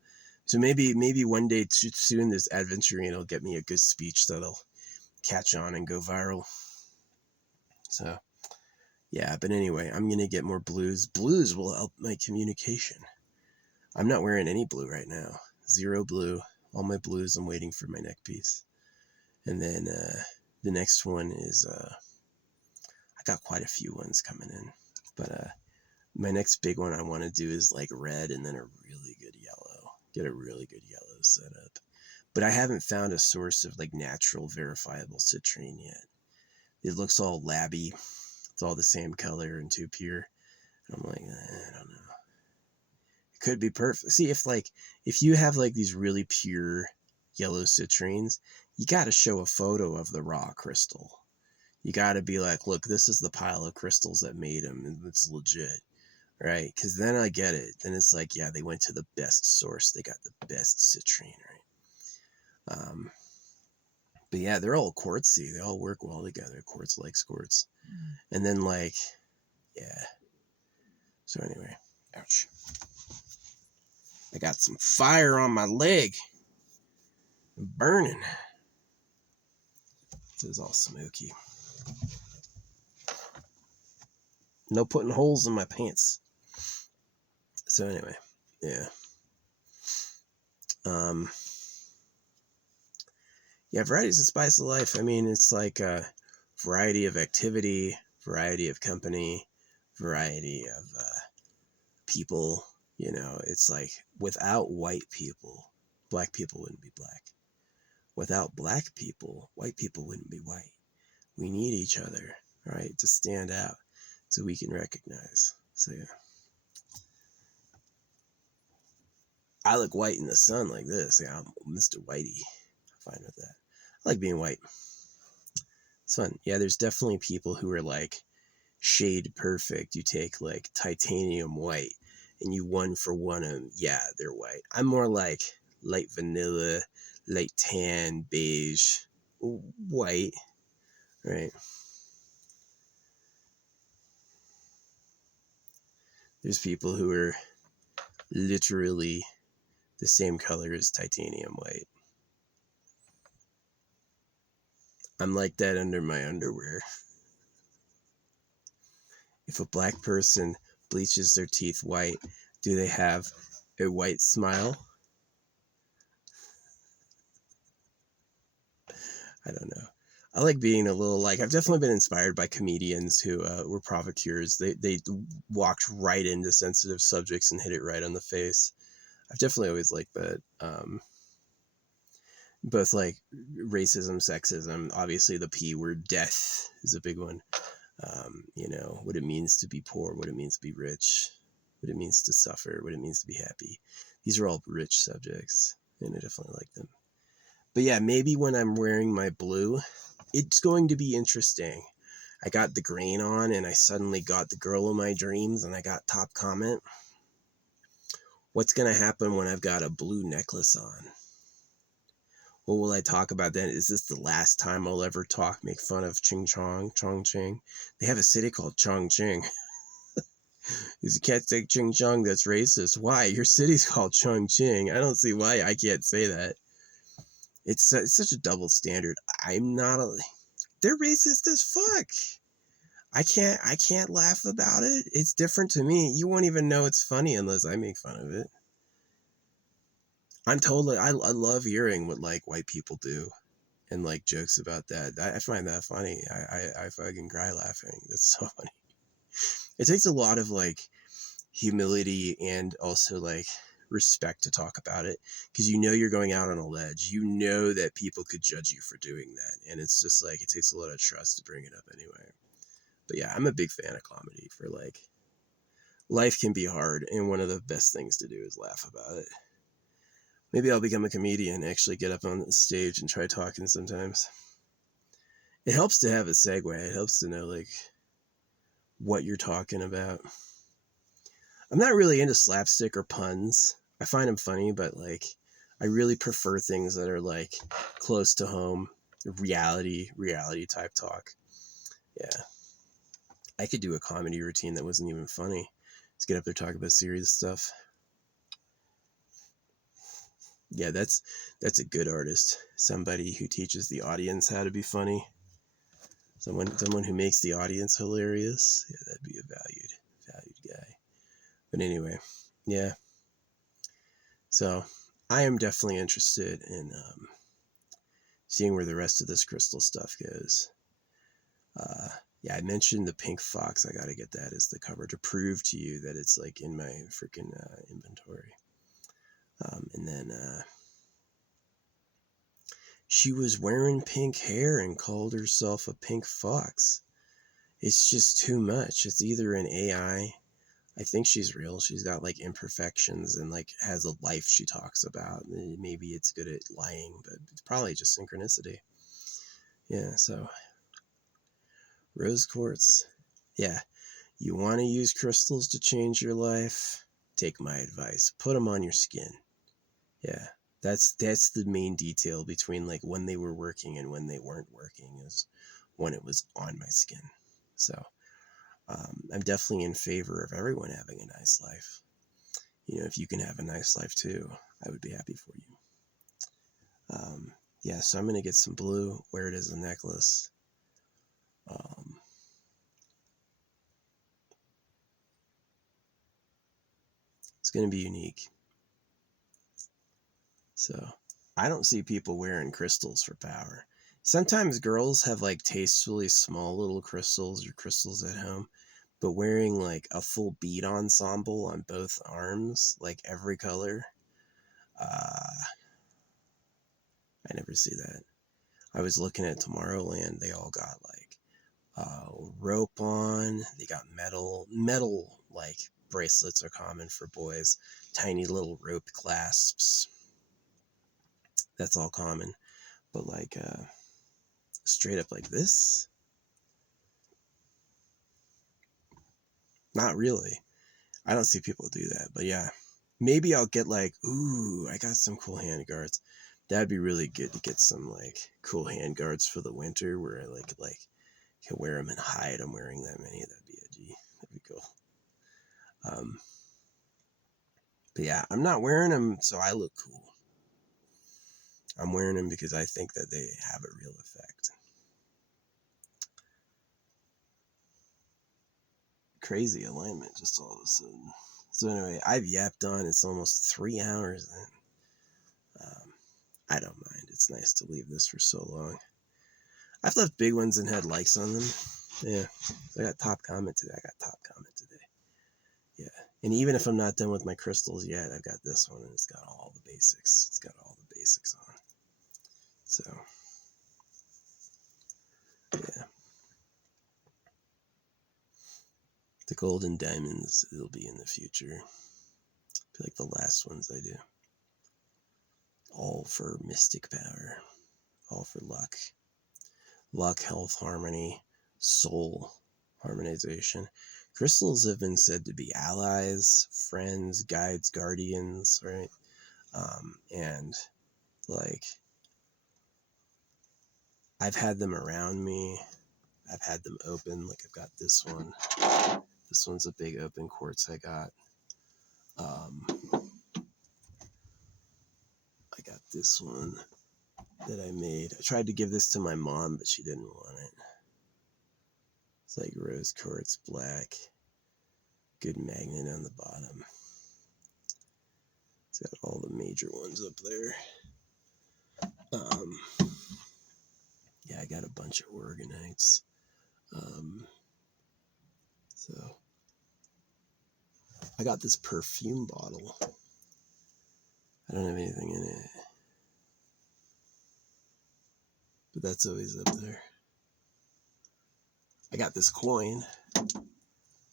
So maybe one day soon this aventurine will get me a good speech that'll catch on and go viral. So, yeah, but anyway, I'm going to get more blues. Blues will help my communication. I'm not wearing any blue right now. 0 blue. All my blues, I'm waiting for my neck piece. And then the next one is, I got quite a few ones coming in. But my next big one I want to do is like red and then a really good yellow. Get a really good yellow set up. But I haven't found a source of like natural verifiable citrine yet. It looks all labby. It's all the same color and too pure. And I'm like, I don't know. It could be perfect. See, if you have like these really pure yellow citrines, you got to show a photo of the raw crystal. You got to be like, look, this is the pile of crystals that made them, and it's legit, right? Because then I get it. Then it's like, yeah, they went to the best source. They got the best citrine, right? But yeah, they're all quartzy. They all work well together. Quartz likes quartz. And then like, yeah. So anyway, ouch. I got some fire on my leg. I'm burning. This is all smoky. No putting holes in my pants. So anyway, yeah. Yeah, variety's the spice of life. I mean, it's like a variety of activity, variety of company, variety of people. It's like without white people, black people wouldn't be black. Without black people, white people wouldn't be white. We need each other, right, to stand out so we can recognize. So yeah. I look white in the sun like this. Yeah, I'm Mr. Whitey. I'm fine with that. I like being white. It's fun. Yeah, there's definitely people who are like shade perfect. You take like titanium white and you 1-for-1 them. Yeah, they're white. I'm more like light vanilla, light tan, beige, white, right? There's people who are literally the same color as titanium white. I'm like that under my underwear. If a black person bleaches their teeth white, do they have a white smile? I don't know. I like being a little like, I've definitely been inspired by comedians who were provocateurs. They walked right into sensitive subjects and hit it right on the face. I've definitely always liked that. Both like racism, sexism, obviously the P word, death is a big one. What it means to be poor, what it means to be rich, what it means to suffer, what it means to be happy. These are all rich subjects, and I definitely like them. But yeah, maybe when I'm wearing my blue, it's going to be interesting. I got the green on, and I suddenly got the girl of my dreams, and I got top comment. What's going to happen when I've got a blue necklace on? What will I talk about then? Is this the last time I'll ever make fun of Chongqing? They have a city called Chongqing. You can't say Ching-Chong, that's racist. Why? Your city's called Chongqing. I don't see why I can't say that. It's such a double standard. They're racist as fuck. I can't laugh about it. It's different to me. You won't even know it's funny unless I make fun of it. I love hearing what like white people do and like jokes about that. I find that funny. I fucking cry laughing. That's so funny. It takes a lot of like humility and also like respect to talk about it, because you know you're going out on a ledge. You know that people could judge you for doing that, and it's just like it takes a lot of trust to bring it up anyway. But yeah, I'm a big fan of comedy. For like, life can be hard, and one of the best things to do is laugh about it. Maybe I'll become a comedian, actually get up on the stage and try talking sometimes. It helps to have a segue. It helps to know like what you're talking about. I'm not really into slapstick or puns. I find them funny, but like I really prefer things that are like close to home, reality type talk. Yeah. I could do a comedy routine that wasn't even funny. Let's get up there talk about serious stuff. Yeah, that's a good artist. Somebody who teaches the audience how to be funny. Someone who makes the audience hilarious. Yeah, that'd be a valued guy. But anyway, yeah. So I am definitely interested in seeing where the rest of this crystal stuff goes. Yeah, I mentioned the pink fox. I got to get that as the cover to prove to you that it's like in my freaking inventory. And then she was wearing pink hair and called herself a pink fox. It's just too much. It's either an AI. I think she's real. She's got like imperfections and like has a life she talks about. Maybe it's good at lying, but it's probably just synchronicity. Yeah, so rose quartz. Yeah, you want to use crystals to change your life? Take my advice. Put them on your skin. Yeah, that's the main detail between like when they were working and when they weren't working, is when it was on my skin. So I'm definitely in favor of everyone having a nice life. You know, if you can have a nice life too, I would be happy for you. Yeah, so I'm going to get some blue, wear it as a necklace. It's going to be unique. So I don't see people wearing crystals for power. Sometimes girls have like tastefully small little crystals or crystals at home, but wearing like a full bead ensemble on both arms, like every color, I never see that. I was looking at Tomorrowland. They all got like rope on. They got metal like bracelets are common for boys. Tiny little rope clasps. That's all common. But like straight up like this, not really. I don't see people do that. But yeah, maybe I'll get like, ooh, I got some cool hand guards. That'd be really good to get some like cool hand guards for the winter where I like can wear them and hide I'm wearing that many. That'd be edgy. That'd be cool. But yeah, I'm not wearing them so I look cool. I'm wearing them because I think that they have a real effect. Crazy alignment just all of a sudden. So anyway, I've yapped on. It's almost 3 hours in. I don't mind. It's nice to leave this for so long. I've left big ones and had likes on them. Yeah. So I got top comment today. Yeah. And even if I'm not done with my crystals yet, I've got this one and it's got all the basics. It's got all the basics on. So, yeah. The gold and diamonds, it'll be in the future. Be like the last ones I do. All for mystic power. All for luck. Luck, health, harmony, soul harmonization. Crystals have been said to be allies, friends, guides, guardians, right? And like, I've had them around me. I've had them open. Like I've got this one. This one's a big open quartz I got. I got this one that I made. I tried to give this to my mom, but she didn't want it. It's like rose quartz black. Good magnet on the bottom. It's got all the major ones up there. Yeah, I got a bunch of organites. So I got this perfume bottle. I don't have anything in it, but that's always up there. I got this coin.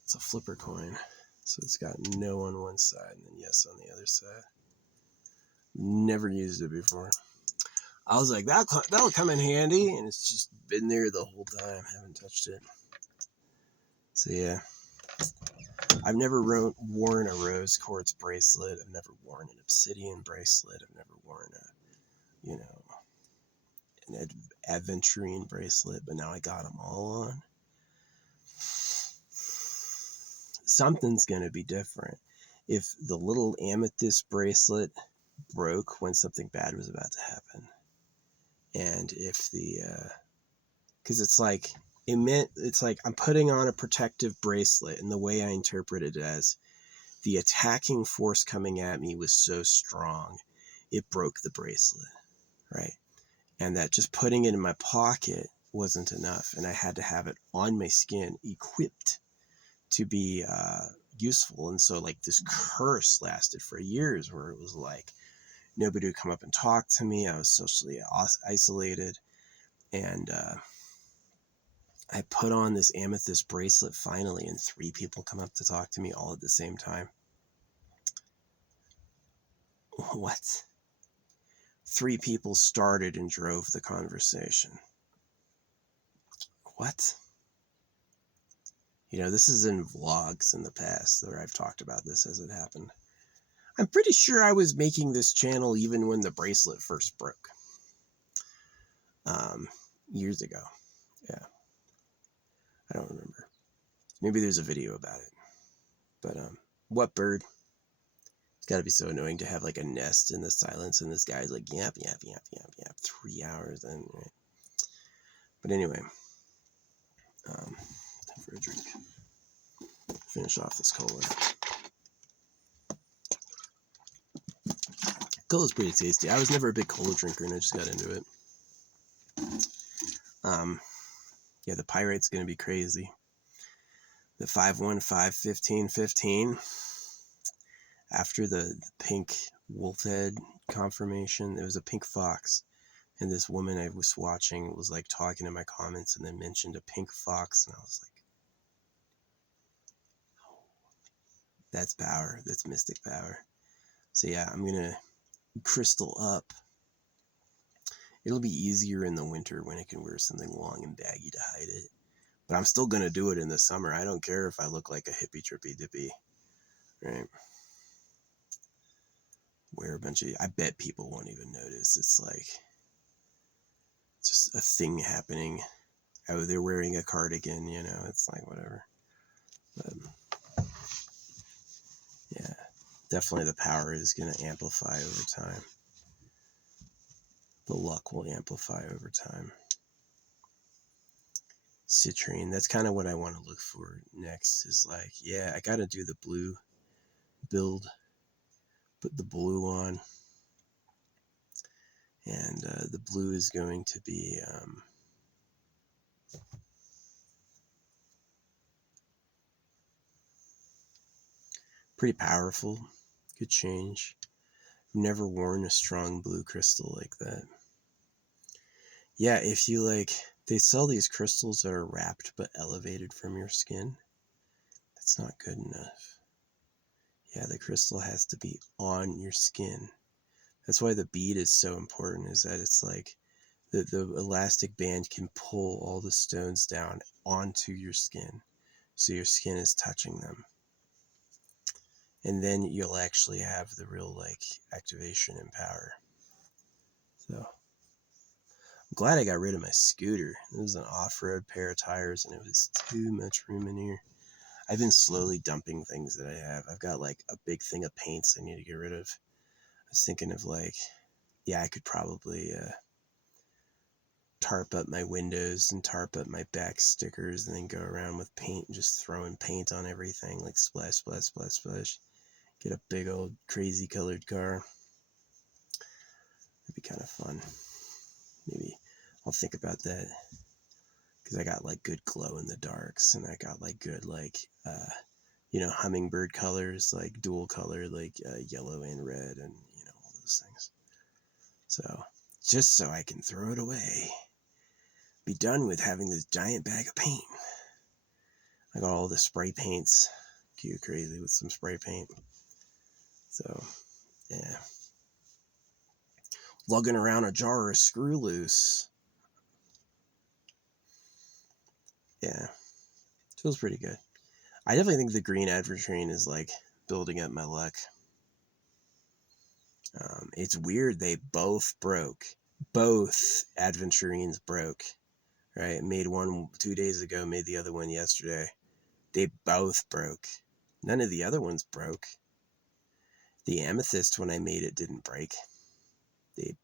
It's a flipper coin. So it's got no on one side and then yes on the other side. Never used it before. I was like, that'll come in handy, and it's just been there the whole time. Haven't touched it. So yeah, I've never worn a rose quartz bracelet. I've never worn an obsidian bracelet. I've never worn an aventurine bracelet, but now I got them all on. Something's going to be different. If the little amethyst bracelet broke when something bad was about to happen, and if because it's like I'm putting on a protective bracelet, and the way I interpret it as the attacking force coming at me was so strong, it broke the bracelet, right? And that just putting it in my pocket wasn't enough, and I had to have it on my skin, equipped to be useful. And so like this curse lasted for years, where it was like nobody would come up and talk to me. I was socially isolated, and I put on this amethyst bracelet finally, and 3 people come up to talk to me all at the same time. What? 3 people started and drove the conversation. What? This is in vlogs in the past where I've talked about this as it happened. I'm pretty sure I was making this channel even when the bracelet first broke. Years ago. Yeah. I don't remember. Maybe there's a video about it. But, what bird? It's got to be so annoying to have like a nest in the silence, and this guy's like, yap, yap, yap, yap, yap, 3 hours in. Right? But anyway, time for a drink. Finish off this cola. Cola's pretty tasty. I was never a big cola drinker, and I just got into it. Yeah, the Pirate's going to be crazy. The 515-15-15. After the pink wolf head confirmation, there was a pink fox. And this woman I was watching was like talking in my comments and then mentioned a pink fox. And I was like, oh, that's power. That's mystic power. So yeah, I'm going to crystal up. It'll be easier in the winter when I can wear something long and baggy to hide it. But I'm still going to do it in the summer. I don't care if I look like a hippie trippy dippy. Right? Wear a bunch of... I bet people won't even notice. It's like... just a thing happening. Oh, they're wearing a cardigan, It's like, whatever. But... yeah. Definitely the power is going to amplify over time. The luck will amplify over time. Citrine, that's kind of what I want to look for next, is like, yeah, I got to do the blue build, put the blue on, and the blue is going to be pretty powerful, good change. I've never worn a strong blue crystal like that. Yeah, if you they sell these crystals that are wrapped but elevated from your skin. That's not good enough. Yeah, the crystal has to be on your skin. That's why the bead is so important, is that it's like the elastic band can pull all the stones down onto your skin. So your skin is touching them. And then you'll actually have the real activation and power. So I'm glad I got rid of my scooter. It was an off-road pair of tires, and it was too much room in here. I've been slowly dumping things that I have. I've got a big thing of paints I need to get rid of. I was thinking of yeah, I could probably tarp up my windows and tarp up my back stickers, and then go around with paint and just throwing paint on everything, like splash, splash, splash, splash. Get a big old crazy colored car. It'd be kind of fun. Maybe I'll think about that. Because I got like good glow in the darks, and I got like good like hummingbird colors, like dual color, like yellow and red, and all those things. So just so I can throw it away, be done with having this giant bag of paint. I got all the spray paints. Get crazy with some spray paint. So yeah, lugging around a jar of screw loose. Yeah, feels pretty good. I definitely think the green aventurine is like building up my luck. It's weird, they both broke. Both aventurines broke, right? Made one 2 days ago, made the other one yesterday. They both broke. None of the other ones broke. The amethyst, when I made it, didn't break. The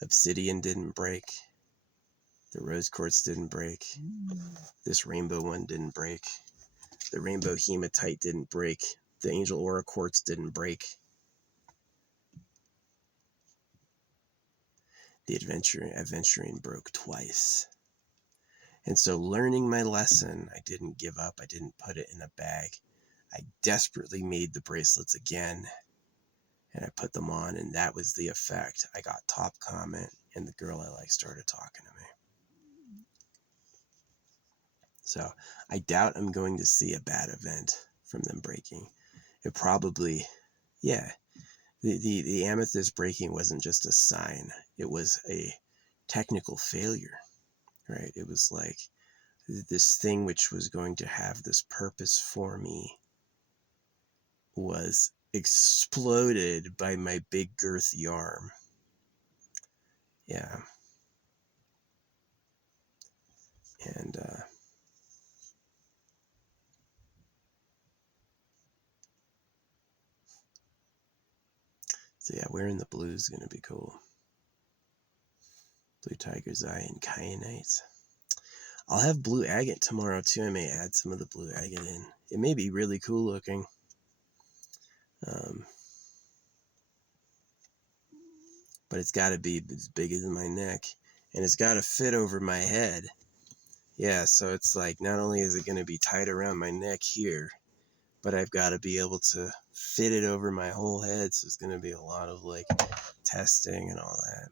obsidian didn't break. The rose quartz didn't break. This rainbow one didn't break. The rainbow hematite didn't break. The angel aura quartz didn't break. The aventurine broke twice. And so, learning my lesson, I didn't give up. I didn't put it in a bag. I desperately made the bracelets again, and I put them on, and that was the effect. I got top comment, and the girl I like started talking to me. So I doubt I'm going to see a bad event from them breaking. It probably, yeah, the amethyst breaking wasn't just a sign. It was a technical failure, right? It was like this thing which was going to have this purpose for me was exploded by my big girthy arm. Yeah. And so yeah, wearing the blue is going to be cool. Blue tiger's eye and kyanite. I'll have blue agate tomorrow too. I may add some of the blue agate in. It may be really cool looking. But it's got to be as big as my neck, and it's got to fit over my head. Yeah, so it's like not only is it going to be tight around my neck here, but I've got to be able to fit it over my whole head. So it's going to be a lot of like testing and all that.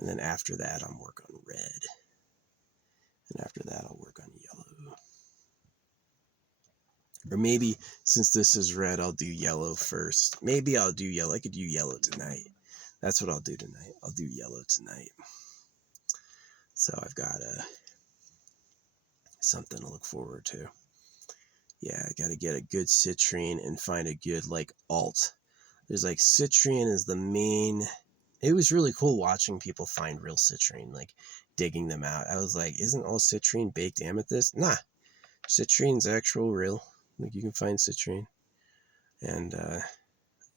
And then after that, I'll work on red. And after that, I'll work on yellow. Or maybe since this is red, I'll do yellow first. Maybe I'll do yellow. I could do yellow tonight. That's what I'll do tonight. I'll do yellow tonight. So I've got something to look forward to. Yeah, I got to get a good citrine and find a good like alt. There's like citrine is the main. It was really cool watching people find real citrine, like digging them out. I was like, isn't all citrine baked amethyst? Nah, citrine's actual real. Like you can find citrine. And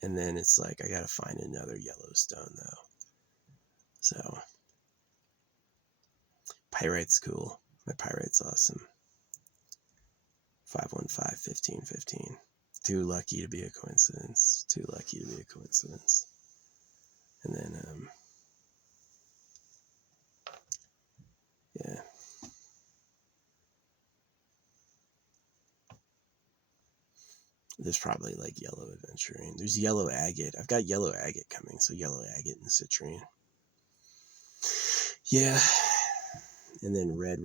then it's like, I got to find another Yellowstone though. So pyrite's cool. My pyrite's awesome. 515-1515. Too lucky to be a coincidence. Too lucky to be a coincidence. And then, yeah. There's probably like yellow aventurine. There's yellow agate. I've got yellow agate coming, so yellow agate and citrine. Yeah. And then red.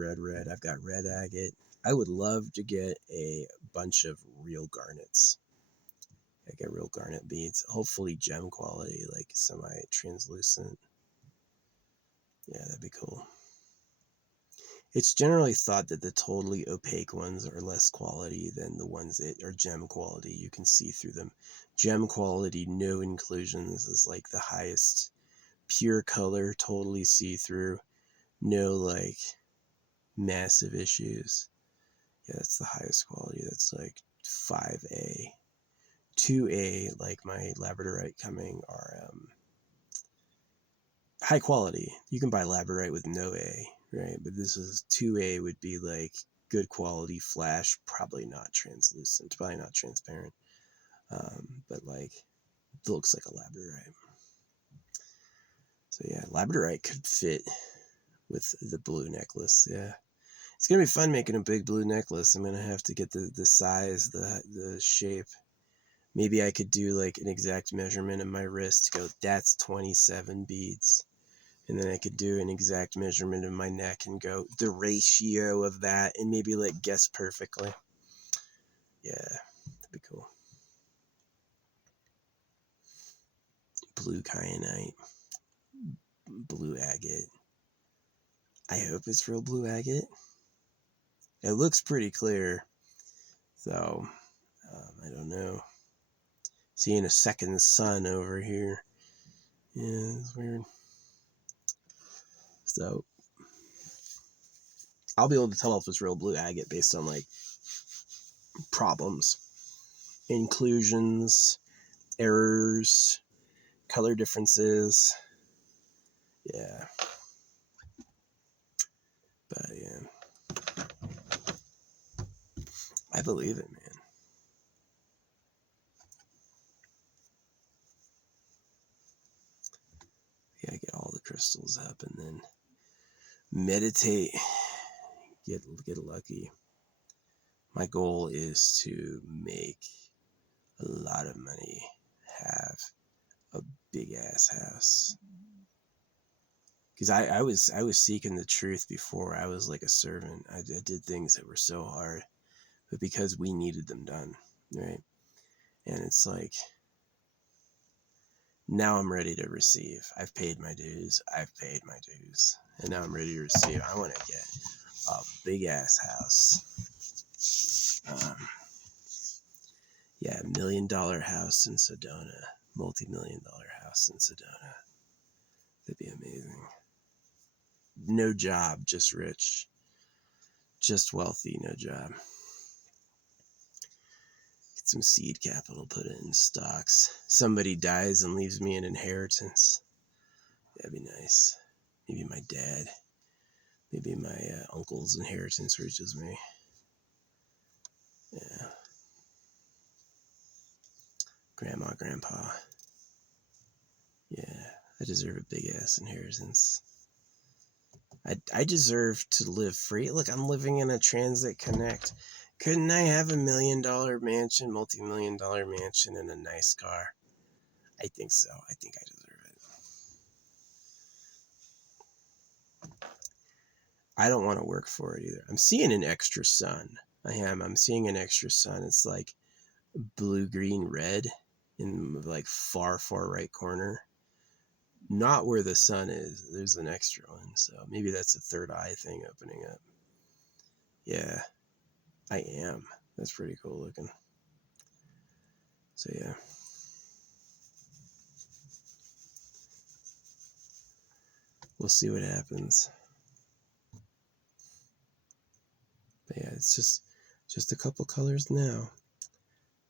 I've got red agate. I would love to get a bunch of real garnets. I get real garnet beads. Hopefully gem quality, like semi-translucent. Yeah, that'd be cool. It's generally thought that the totally opaque ones are less quality than the ones that are gem quality. You can see through them. Gem quality, no inclusions, is like the highest. Pure color, totally see-through. No like massive issues. Yeah, that's the highest quality. That's like 5A. 2A, like my labradorite coming, are high quality. You can buy labradorite with no A, right? But this is 2A would be like good quality flash, probably not translucent, probably not transparent, but like it looks like a labradorite. So yeah, labradorite could fit with the blue necklace. Yeah, it's gonna be fun making a big blue necklace. I'm gonna have to get the size, the shape. Maybe I could do like an exact measurement of my wrist, go, that's 27 beads. And then I could do an exact measurement of my neck and go, the ratio of that, and maybe like guess perfectly. Yeah, that'd be cool. Blue kyanite, blue agate. I hope it's real blue agate. It looks pretty clear, so I don't know. Seeing a second sun over here. Yeah, it's weird. So I'll be able to tell if it's real blue agate based on like problems, inclusions, errors, color differences. Yeah. But yeah. I believe it, man. You gotta get all the crystals up and then meditate. Get lucky. My goal is to make a lot of money, have a big ass house. Because I was seeking the truth before. I was like a servant. I did things that were so hard, but because we needed them done, right? And it's like, now I'm ready to receive. I've paid my dues. And now I'm ready to receive. I want to get a big ass house. Yeah, $1 million house in Sedona, multi-million-dollar house in Sedona. That'd be amazing. No job, just rich, just wealthy, no job. Get some seed capital, put it in stocks. Somebody dies and leaves me an inheritance. That'd be nice. Maybe my dad. Maybe my uncle's inheritance reaches me. Yeah. Grandma, grandpa. Yeah, I deserve a big ass inheritance. I deserve to live free. Look, I'm living in a Transit Connect. Couldn't I have $1 million mansion, multi-million-dollar mansion, and a nice car? I think so. I think I deserve it. I don't want to work for it either. I'm seeing an extra sun. I'm seeing an extra sun. It's like blue, green, red in like far right corner. Not where the sun is. There's an extra one. So maybe that's a third eye thing opening up. Yeah, I am. That's pretty cool looking. So yeah. We'll see what happens. But yeah, it's just a couple colors now.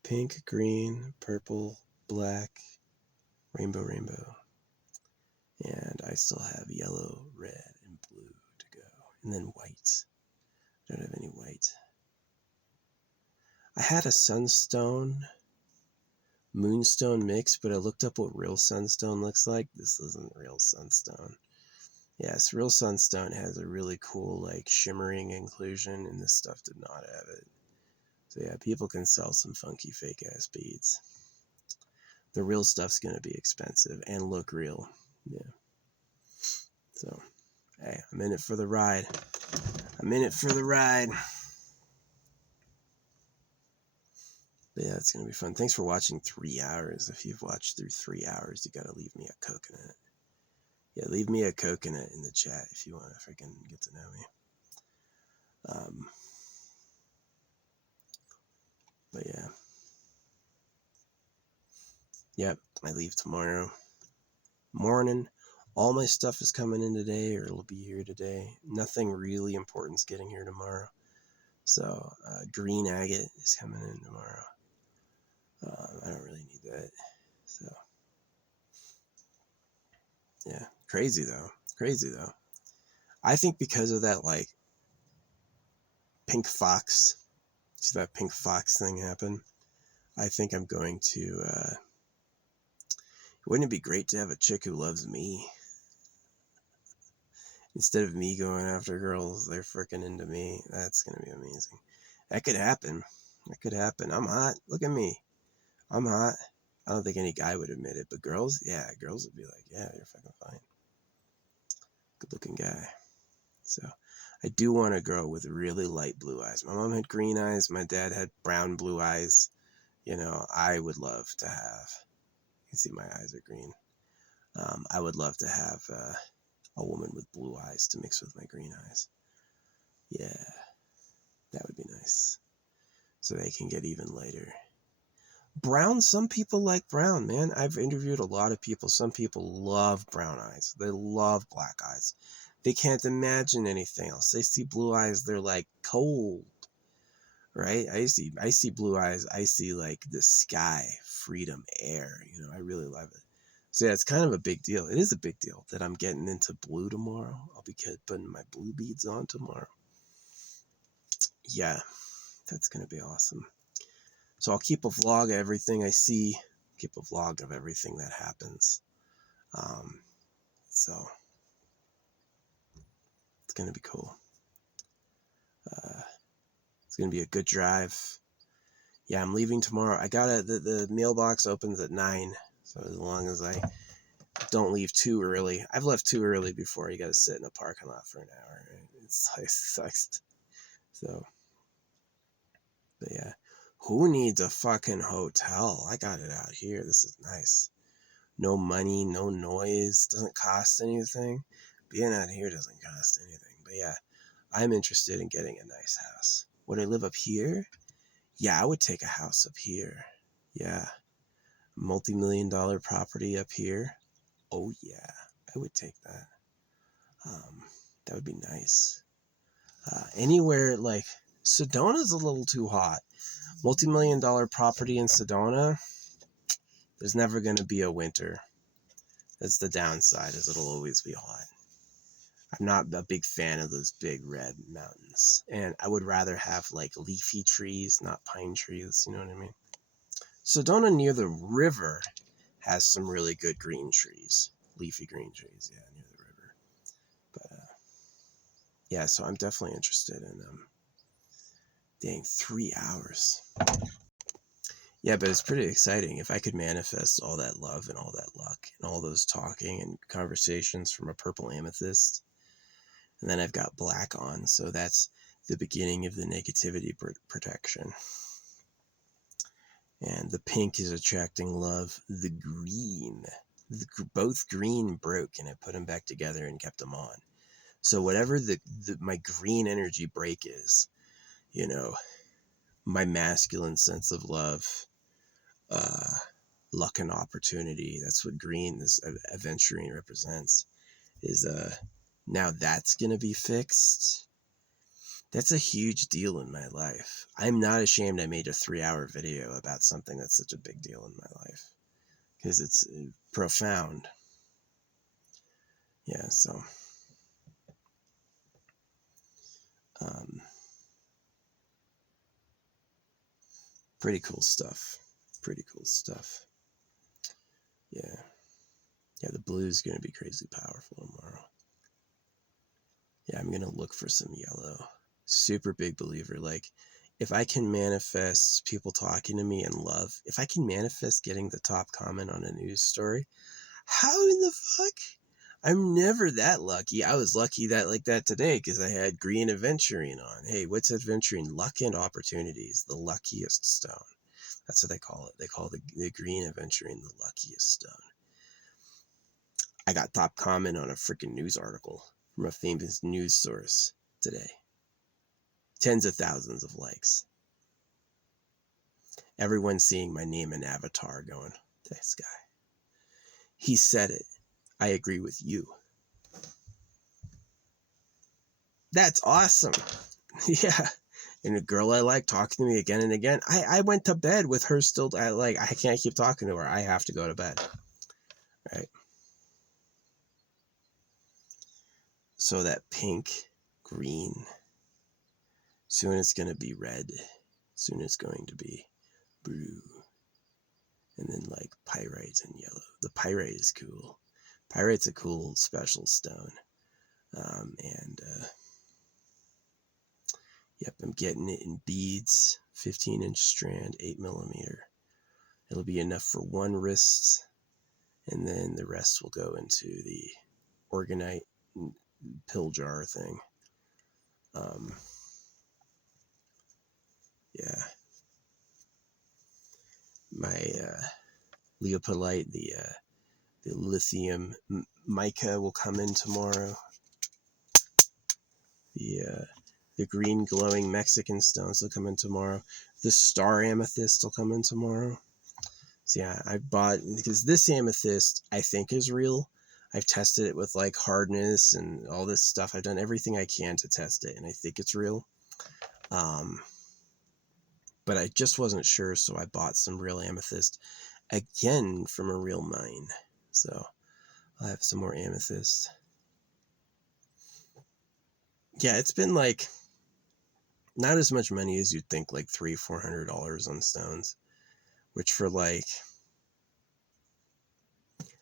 Pink, green, purple, black, rainbow. And I still have yellow, red, and blue to go. And then white. I don't have any white. I had a sunstone, moonstone mix, but I looked up what real sunstone looks like. This isn't real sunstone. Yes, real sunstone has a really cool, like, shimmering inclusion, and this stuff did not have it. So yeah, people can sell some funky fake ass beads. The real stuff's gonna be expensive and look real. Yeah. So, hey, I'm in it for the ride. But yeah, it's gonna be fun. Thanks for watching 3 hours. If you've watched through 3 hours, you gotta leave me a coconut. Yeah, leave me a coconut in the chat if you want to freaking get to know me. But yeah. Yep, I leave tomorrow morning. All my stuff is coming in today, or it'll be here today. Nothing really important's getting here tomorrow. So, green agate is coming in tomorrow. I don't really need that. So, yeah. Crazy though. I think because of that, like, pink fox. See that pink fox thing happen? I think I'm going to, wouldn't it be great to have a chick who loves me? Instead of me going after girls, they're freaking into me. That's going to be amazing. That could happen. That could happen. I'm hot. Look at me. I'm hot. I don't think any guy would admit it, but girls, yeah, girls would be like, yeah, you're fucking fine. Good looking guy. So I do want a girl with really light blue eyes. My mom had green eyes. My dad had brown blue eyes. You know, I would love to have, you can see my eyes are green. I would love to have a woman with blue eyes to mix with my green eyes. Yeah, that would be nice. So they can get even lighter. Brown, some people like brown, man. I've interviewed a lot of people. Some people love brown eyes. They love black eyes. They can't imagine anything else. They see blue eyes, they're like cold, right? I see blue eyes. I see like the sky, freedom, air. You know, I really love it. So yeah, it's kind of a big deal. It is a big deal that I'm getting into blue tomorrow. I'll be putting my blue beads on tomorrow. Yeah, that's going to be awesome. So I'll keep a vlog of everything I see, keep a vlog of everything that happens. So it's going to be cool. It's going to be a good drive. Yeah, I'm leaving tomorrow. I got the mailbox opens at 9. So as long as I don't leave too early. I've left too early before. You got to sit in a parking lot for an hour. Right? It's like, sucks. So, but yeah. Who needs a fucking hotel? I got it out here. This is nice. No money, no noise, doesn't cost anything. Being out here doesn't cost anything. But yeah, I'm interested in getting a nice house. Would I live up here? Yeah, I would take a house up here. Yeah. Multi-million-dollar property up here. Oh yeah, I would take that. That would be nice. Anywhere like Sedona's a little too hot. Multi-million-dollar property in Sedona, there's never going to be a winter. That's the downside, is it'll always be hot. I'm not a big fan of those big red mountains. And I would rather have like leafy trees, not pine trees. You know what I mean? Sedona near the river has some really good green trees. Leafy green trees, yeah, near the river. But yeah, so I'm definitely interested in dang, 3 hours. Yeah, but it's pretty exciting. If I could manifest all that love and all that luck and all those talking and conversations from a purple amethyst, and then I've got black on, so that's the beginning of the negativity protection. And the pink is attracting love. The green, both green broke, and I put them back together and kept them on. So whatever my green energy break is, you know, my masculine sense of love, luck and opportunity, that's what green, this aventurine represents, is now that's gonna be fixed. That's a huge deal in my life. I'm not ashamed I made a 3-hour video about something that's such a big deal in my life, because it's profound. Yeah, so pretty cool stuff. Pretty cool stuff. Yeah. Yeah, the blue is going to be crazy powerful tomorrow. Yeah, I'm going to look for some yellow. Super big believer. Like, if I can manifest people talking to me in love, if I can manifest getting the top comment on a news story, how in the fuck? I'm never that lucky. I was lucky that today because I had green aventurine on. Hey, what's aventurine? Luck and opportunities, the luckiest stone. That's what they call it. They call the green aventurine the luckiest stone. I got top comment on a freaking news article from a famous news source today. Tens of thousands of likes. Everyone's seeing my name and avatar going, this guy. He said it. I agree with you. That's awesome. Yeah. And a girl I like talking to me again and again. I went to bed with her still. I can't keep talking to her. I have to go to bed. Right. So that pink, green, Soon it's going to be red. Soon it's going to be blue. And then like pyrite and yellow. The pyrite is cool. Pyrite's a cool special stone. Yep, I'm getting it in beads, 15-inch strand, 8mm. It'll be enough for one wrist, and then the rest will go into the organite pill jar thing. Yeah. My Leopolite, the lithium mica will come in tomorrow. The green glowing Mexican stones will come in tomorrow. The star amethyst will come in tomorrow. So yeah, I bought, because this amethyst I think is real. I've tested it with like hardness and all this stuff. I've done everything I can to test it, and I think it's real. But I just wasn't sure, so I bought some real amethyst again from a real mine. So I'll have some more amethyst. Yeah, it's been like not as much money as you'd think, like $300-400 on stones, which for like,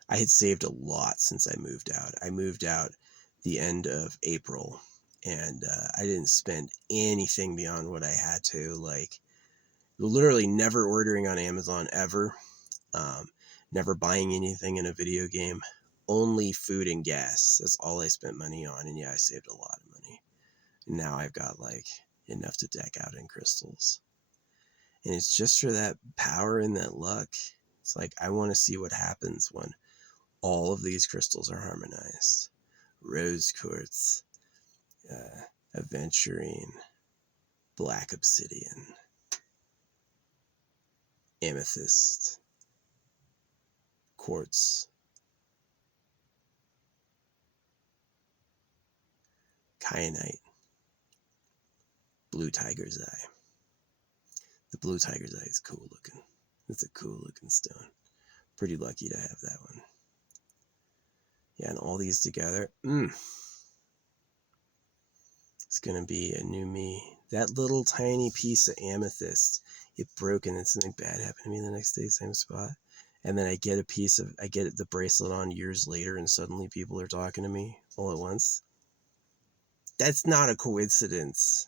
I had saved a lot since I moved out. I moved out the end of April, and I didn't spend anything beyond what I had to, like literally never ordering on Amazon ever, never buying anything in a video game, only food and gas. That's all I spent money on, and yeah, I saved a lot of money. And now I've got like enough to deck out in crystals. And it's just for that power and that luck. It's like, I want to see what happens when all of these crystals are harmonized. Rose quartz, aventurine, black obsidian, amethyst, quartz, kyanite, blue tiger's eye. The blue tiger's eye is cool looking. It's a cool looking stone. Pretty lucky to have that one. Yeah, and all these together, it's gonna be a new me. That little tiny piece of amethyst, it broke and then something bad happened to me the next day, same spot. And then I get the bracelet on years later, and suddenly people are talking to me all at once. That's not a coincidence.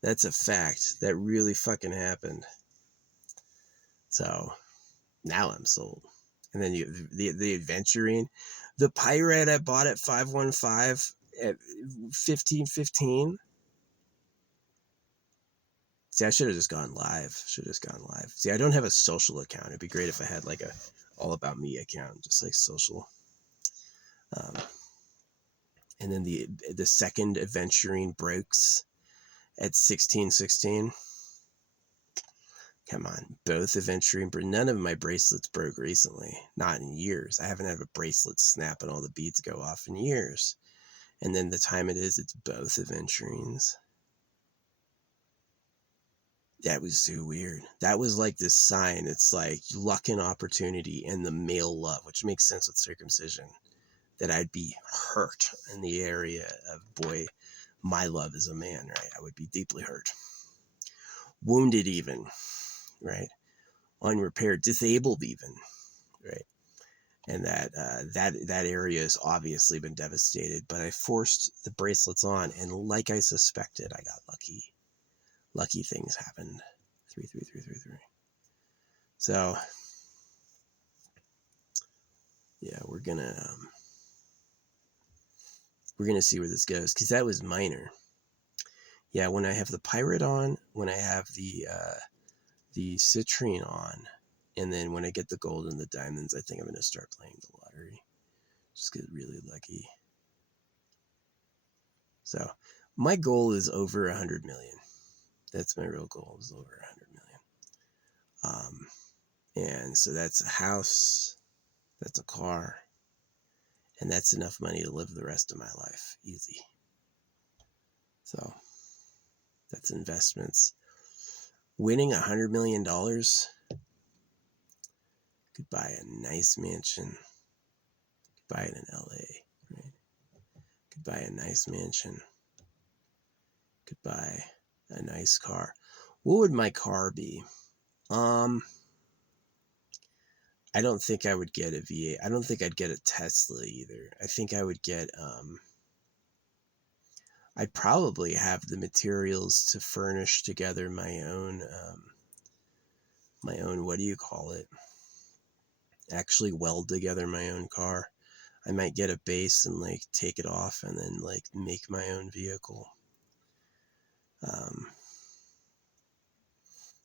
That's a fact. That really fucking happened. So now I'm sold. And then the aventurine, the pyrite I bought at 515 at 1515. See, I should have just gone live. See, I don't have a social account. It'd be great if I had like a all about me account, just like social. And then the second aventurine breaks at 1616. Come on, both aventurine, but none of my bracelets broke recently. Not in years. I haven't had a bracelet snap and all the beads go off in years. And then the time it's both aventurines. That was so weird. That was like this sign. It's like luck and opportunity and the male love, which makes sense with circumcision, that I'd be hurt in the area of, boy, my love is a man, right? I would be deeply hurt. Wounded even, right? Unrepaired, disabled even, right? And that area has obviously been devastated, but I forced the bracelets on, and like I suspected, I got lucky. Lucky things happened. 33333. So yeah, we're gonna see where this goes, because that was minor. Yeah, when I have the pirate on, when I have the citrine on, and then when I get the gold and the diamonds, I think I'm gonna start playing the lottery. Just get really lucky. So my goal is over 100 million. That's my real goal, is over 100 million. And so that's a house, that's a car, and that's enough money to live the rest of my life easy. So that's investments. Winning $100 million could buy a nice mansion, could buy it in LA, right? Could buy a nice mansion, could buy a nice car. What would my car be? I don't think I would get a V8. I don't think I'd get a Tesla either. I think I would get, I'd probably have the materials to furnish together my own, what do you call it? Actually weld together my own car. I might get a base and like take it off and then like make my own vehicle.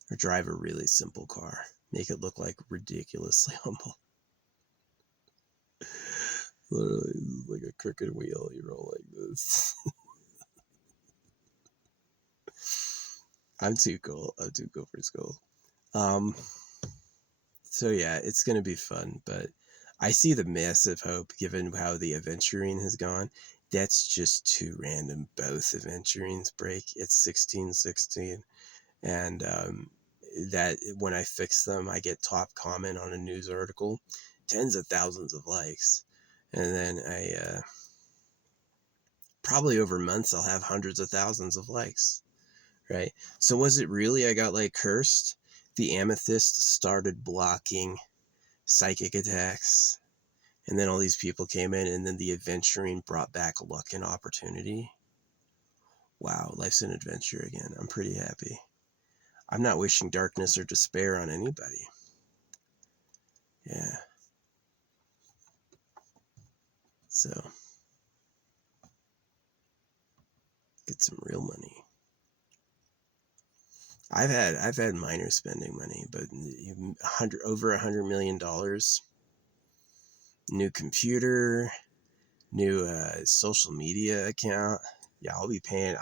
Or drive a really simple car. Make it look like ridiculously humble. Literally like a crooked wheel, you roll like this. I'm too cool. I'm too cool for school. So yeah, it's gonna be fun, but I see the massive hope given how the aventurine has gone. That's just too random. Both aventurines break. It's 1616, and that when I fix them, I get top comment on a news article, tens of thousands of likes, and then I probably over months I'll have hundreds of thousands of likes. Right? So was it really I got like cursed? The amethyst started blocking psychic attacks, and then all these people came in, and then the aventurine brought back luck and opportunity. Wow, life's an adventure again. I'm pretty happy. I'm not wishing darkness or despair on anybody. Yeah. So get some real money. I've had minor spending money, but over $100 million. New computer, new social media account. Yeah, I'll be paying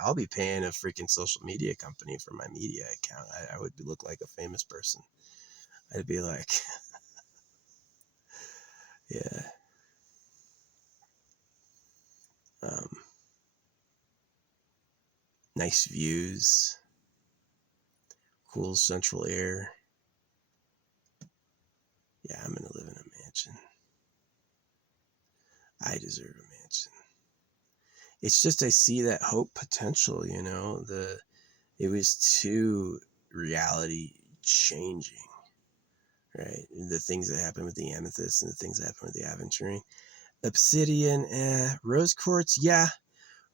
a freaking social media company for my media account. I would look like a famous person. I'd be like, yeah. Nice views, cool central air. Yeah, I'm gonna live in a mansion. I deserve a mansion. It's just I see that hope potential, you know. It was too reality changing, right? The things that happened with the amethyst and the things that happened with the aventurine. Obsidian, rose quartz, yeah.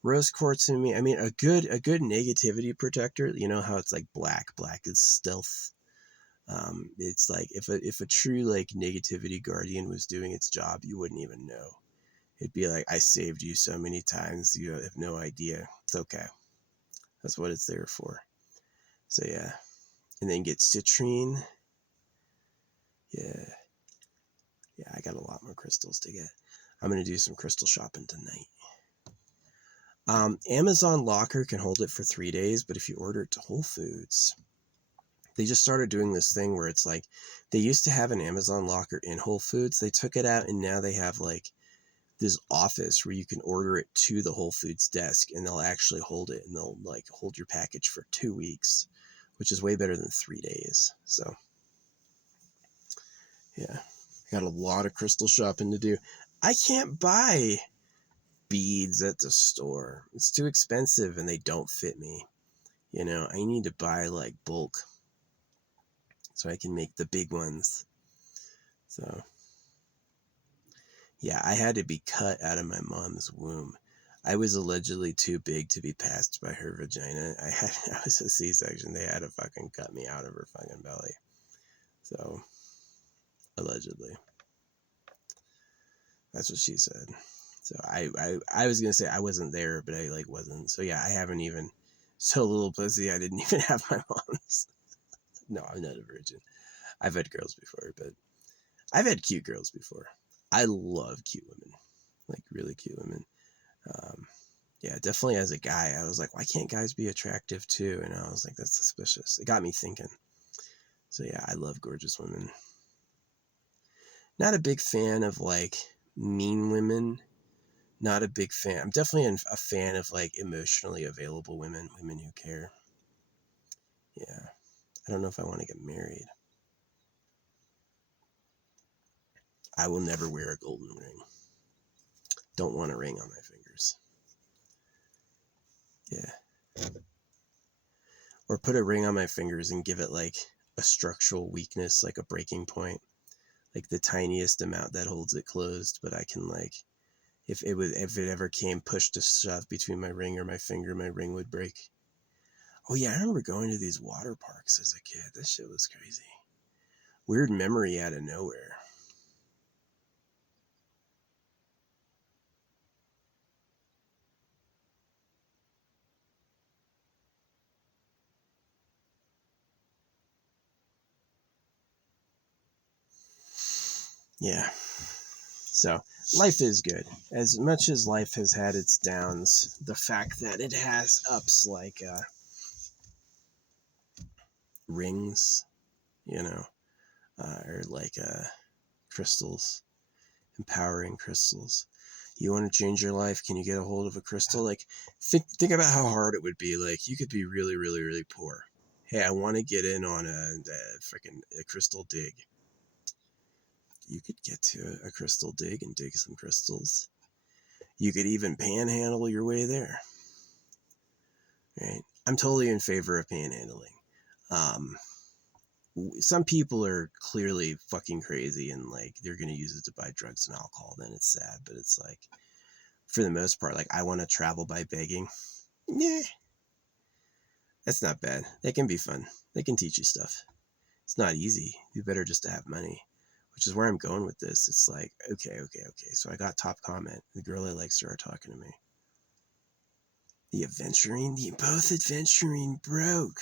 Rose quartz in me. I mean, a good negativity protector. You know how it's like black is stealth. It's like if a true like negativity guardian was doing its job, you wouldn't even know. It'd be like, I saved you so many times, you have no idea. It's okay. That's what it's there for. So yeah, and then get citrine. Yeah, I got a lot more crystals to get. I'm gonna do some crystal shopping tonight. Amazon Locker can hold it for 3 days, but if you order it to Whole Foods, they just started doing this thing where it's like they used to have an Amazon Locker in Whole Foods. They took it out, and now they have like this office where you can order it to the Whole Foods desk, and they'll actually hold it, and they'll like hold your package for 2 weeks, which is way better than 3 days. So yeah, I got a lot of crystal shopping to do. I can't buy beads at the store. It's too expensive and they don't fit me. You know, I need to buy like bulk so I can make the big ones. So yeah, I had to be cut out of my mom's womb. I was allegedly too big to be passed by her vagina. I was a C-section. They had to fucking cut me out of her fucking belly. So allegedly. That's what she said. So I was gonna say I wasn't there, but I like wasn't. So yeah, I haven't even. So little pussy, I didn't even have my mom's. No, I'm not a virgin. I've had girls before, but I've had cute girls before. I love cute women, like really cute women. Yeah, definitely as a guy, I was like, why can't guys be attractive too? And I was like, that's suspicious. It got me thinking. So yeah, I love gorgeous women. Not a big fan of like mean women. Not a big fan. I'm definitely a fan of like emotionally available women who care. Yeah. I don't know if I want to get married. I will never wear a golden ring. Don't want a ring on my fingers. Yeah. Or put a ring on my fingers and give it like a structural weakness, like a breaking point, like the tiniest amount that holds it closed. But I can like, if it ever came push to shove between my ring or my finger, my ring would break. Oh yeah, I remember going to these water parks as a kid. This shit was crazy. Weird memory out of nowhere. Yeah. So life is good. As much as life has had its downs, the fact that it has ups like rings, you know, or like crystals, empowering crystals. You want to change your life? Can you get a hold of a crystal? Like, think about how hard it would be. Like, you could be really, really, really poor. Hey, I want to get in on a crystal dig. You could get to a crystal dig and dig some crystals. You could even panhandle your way there. Right? I'm totally in favor of panhandling. Some people are clearly fucking crazy and like they're gonna use it to buy drugs and alcohol. Then it's sad, but it's like for the most part, like I want to travel by begging. Yeah, that's not bad. They can be fun. They can teach you stuff. It's not easy. You better just to have money, which is where I'm going with this. It's like okay. So I got top comment. The girl I like started talking to me. The both aventurine broke.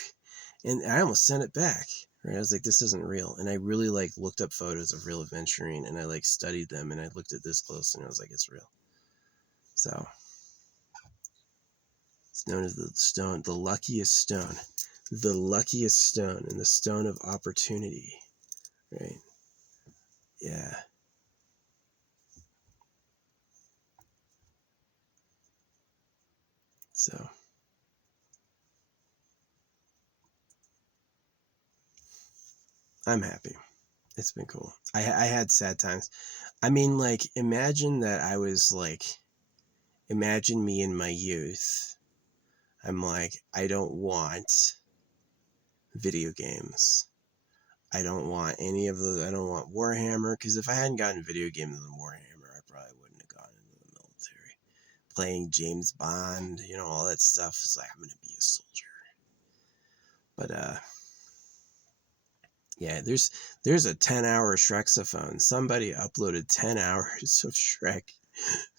And I almost sent it back. Right? I was like, this isn't real. And I really like looked up photos of real aventurine and I like studied them and I looked at this close and I was like, it's real. So it's known as the stone, the luckiest stone and the stone of opportunity. Right? Yeah. So I'm happy. It's been cool. I had sad times. I mean, like, imagine me in my youth. I'm like, I don't want video games. I don't want any of those. I don't want Warhammer, because if I hadn't gotten video games than Warhammer, I probably wouldn't have gone into the military. Playing James Bond, all that stuff. It's like, I'm going to be a soldier. But, yeah, there's a 10-hour Shrexophone. Somebody uploaded 10 hours of Shrek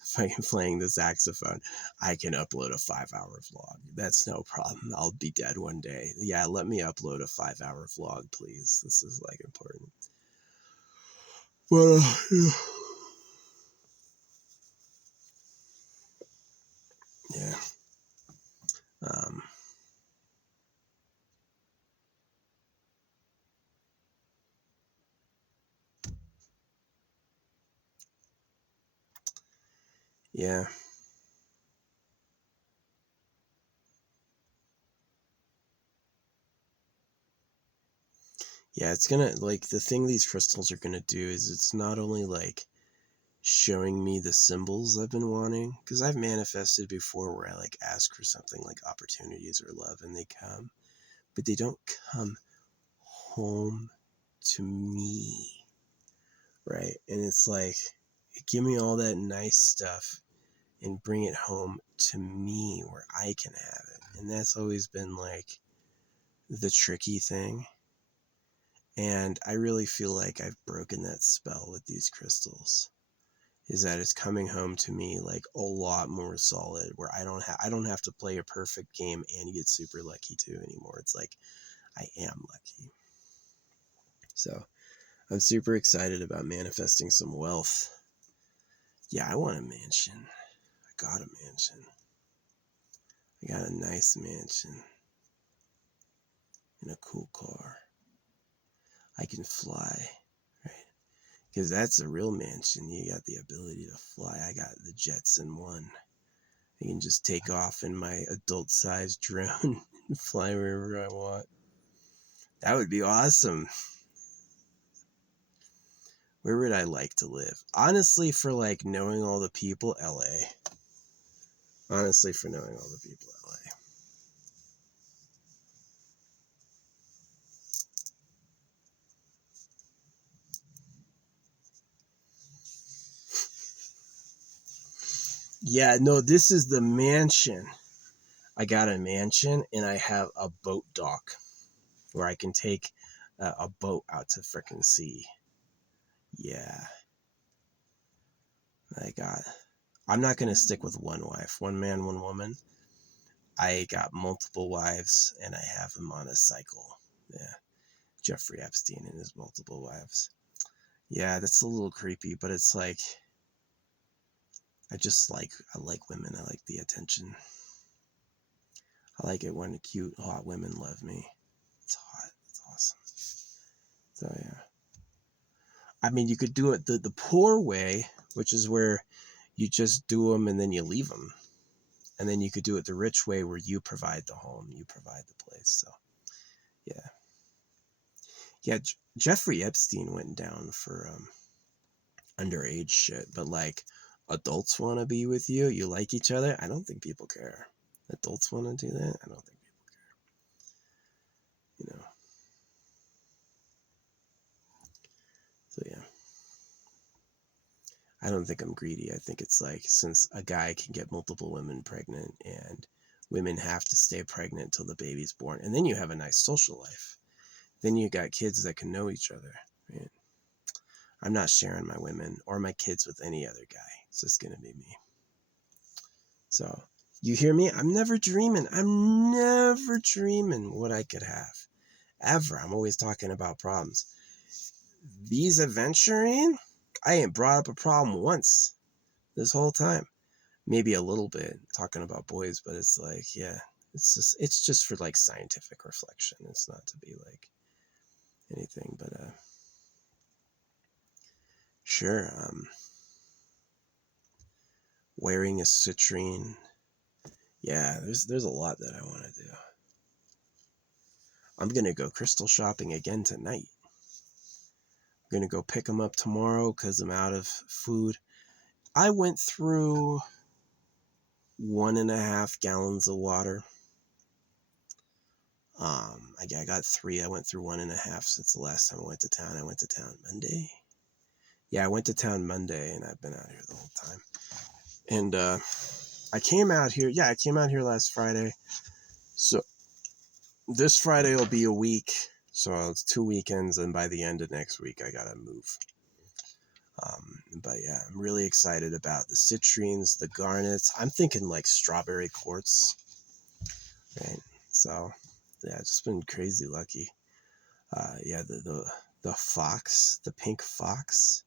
fucking playing the saxophone. I can upload a 5-hour vlog. That's no problem. I'll be dead one day. Yeah, let me upload a 5-hour vlog, please. This is like important. But yeah. Yeah. Yeah, it's gonna, like, the thing these crystals are gonna do is it's not only, like, showing me the symbols I've been wanting, because I've manifested before where I, like, ask for something like opportunities or love and they come, but they don't come home to me, right? And it's like, give me all that nice stuff and bring it home to me where I can have it. And that's always been, like, the tricky thing. And I really feel like I've broken that spell with these crystals. Is that it's coming home to me like a lot more solid, where I don't have to play a perfect game and get super lucky too anymore. It's like I am lucky. So I'm super excited about manifesting some wealth. Yeah, I want a mansion. I got a mansion. I got a nice mansion in a cool car. I can fly, right? Because that's a real mansion. You got the ability to fly. I got the Jetson one. I can just take off in my adult-sized drone and fly wherever I want. That would be awesome. Where would I like to live? Honestly, for like knowing all the people, LA. Honestly, for knowing all the people, LA. Yeah, no, this is the mansion. I got a mansion and I have a boat dock where I can take a boat out to frickin' sea. Yeah, I got. I'm not gonna stick with one wife, one man, one woman. I got multiple wives and I have them on a cycle. Yeah, Jeffrey Epstein and his multiple wives. Yeah, that's a little creepy, but it's like I like women. I like the attention. I like it when cute, hot women love me. It's hot. It's awesome. So yeah. I mean, you could do it the poor way, which is where you just do them and then you leave them. And then you could do it the rich way where you provide the home, you provide the place. So yeah. Yeah, Jeffrey Epstein went down for underage shit, but like adults want to be with you, you like each other. I don't think people care. Adults want to do that. I don't think people care. You know. So yeah, I don't think I'm greedy. I think it's like since a guy can get multiple women pregnant and women have to stay pregnant till the baby's born, and then you have a nice social life. Then you got kids that can know each other. Right? I'm not sharing my women or my kids with any other guy. It's just gonna be me. So, you hear me? I'm never dreaming. I'm never dreaming what I could have. Ever. I'm always talking about problems. These aventurine, I ain't brought up a problem once this whole time. Maybe a little bit talking about boys, but it's like, yeah, it's just for like scientific reflection. It's not to be like anything, but sure. Wearing a citrine. Yeah, there's a lot that I want to do. I'm gonna go crystal shopping again tonight. I'm gonna go pick them up tomorrow because I'm out of food. I went through 1.5 gallons of water. I got 3. I went through 1.5 since the last time I went to town. I went to town Monday. Yeah, I went to town Monday, and I've been out here the whole time. And I came out here. Yeah, I came out here last Friday. So this Friday will be a week. So it's 2 weekends, and by the end of next week, I gotta move. But yeah, I'm really excited about the citrines, the garnets. I'm thinking like strawberry quartz, right? So yeah, just been crazy lucky. Yeah, the fox, the pink fox.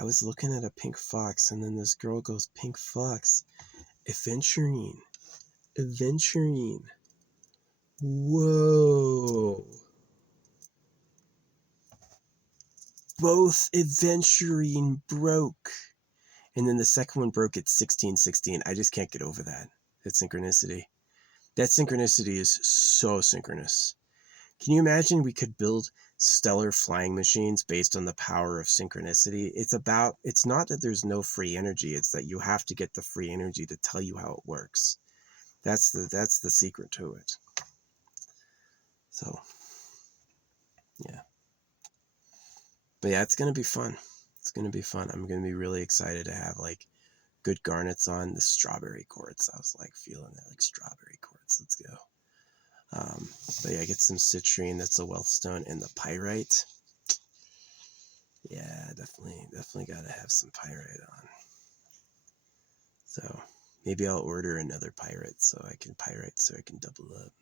I was looking at a pink fox, and then this girl goes, "Pink fox, aventurine, aventurine." Whoa! Both aventurine broke. And then the second one broke at 1616. I just can't get over that. That synchronicity. That synchronicity is so synchronous. Can you imagine we could build stellar flying machines based on the power of synchronicity? It's not that there's no free energy, it's that you have to get the free energy to tell you how it works. That's the secret to it. So, yeah. But yeah, it's going to be fun. It's going to be fun. I'm going to be really excited to have like good garnets on the strawberry quartz. I was like feeling that, like strawberry quartz. Let's go. But yeah, get some citrine. That's a wealth stone, and the pyrite. Yeah, definitely got to have some pyrite on. So maybe I'll order another pyrite so I can double up.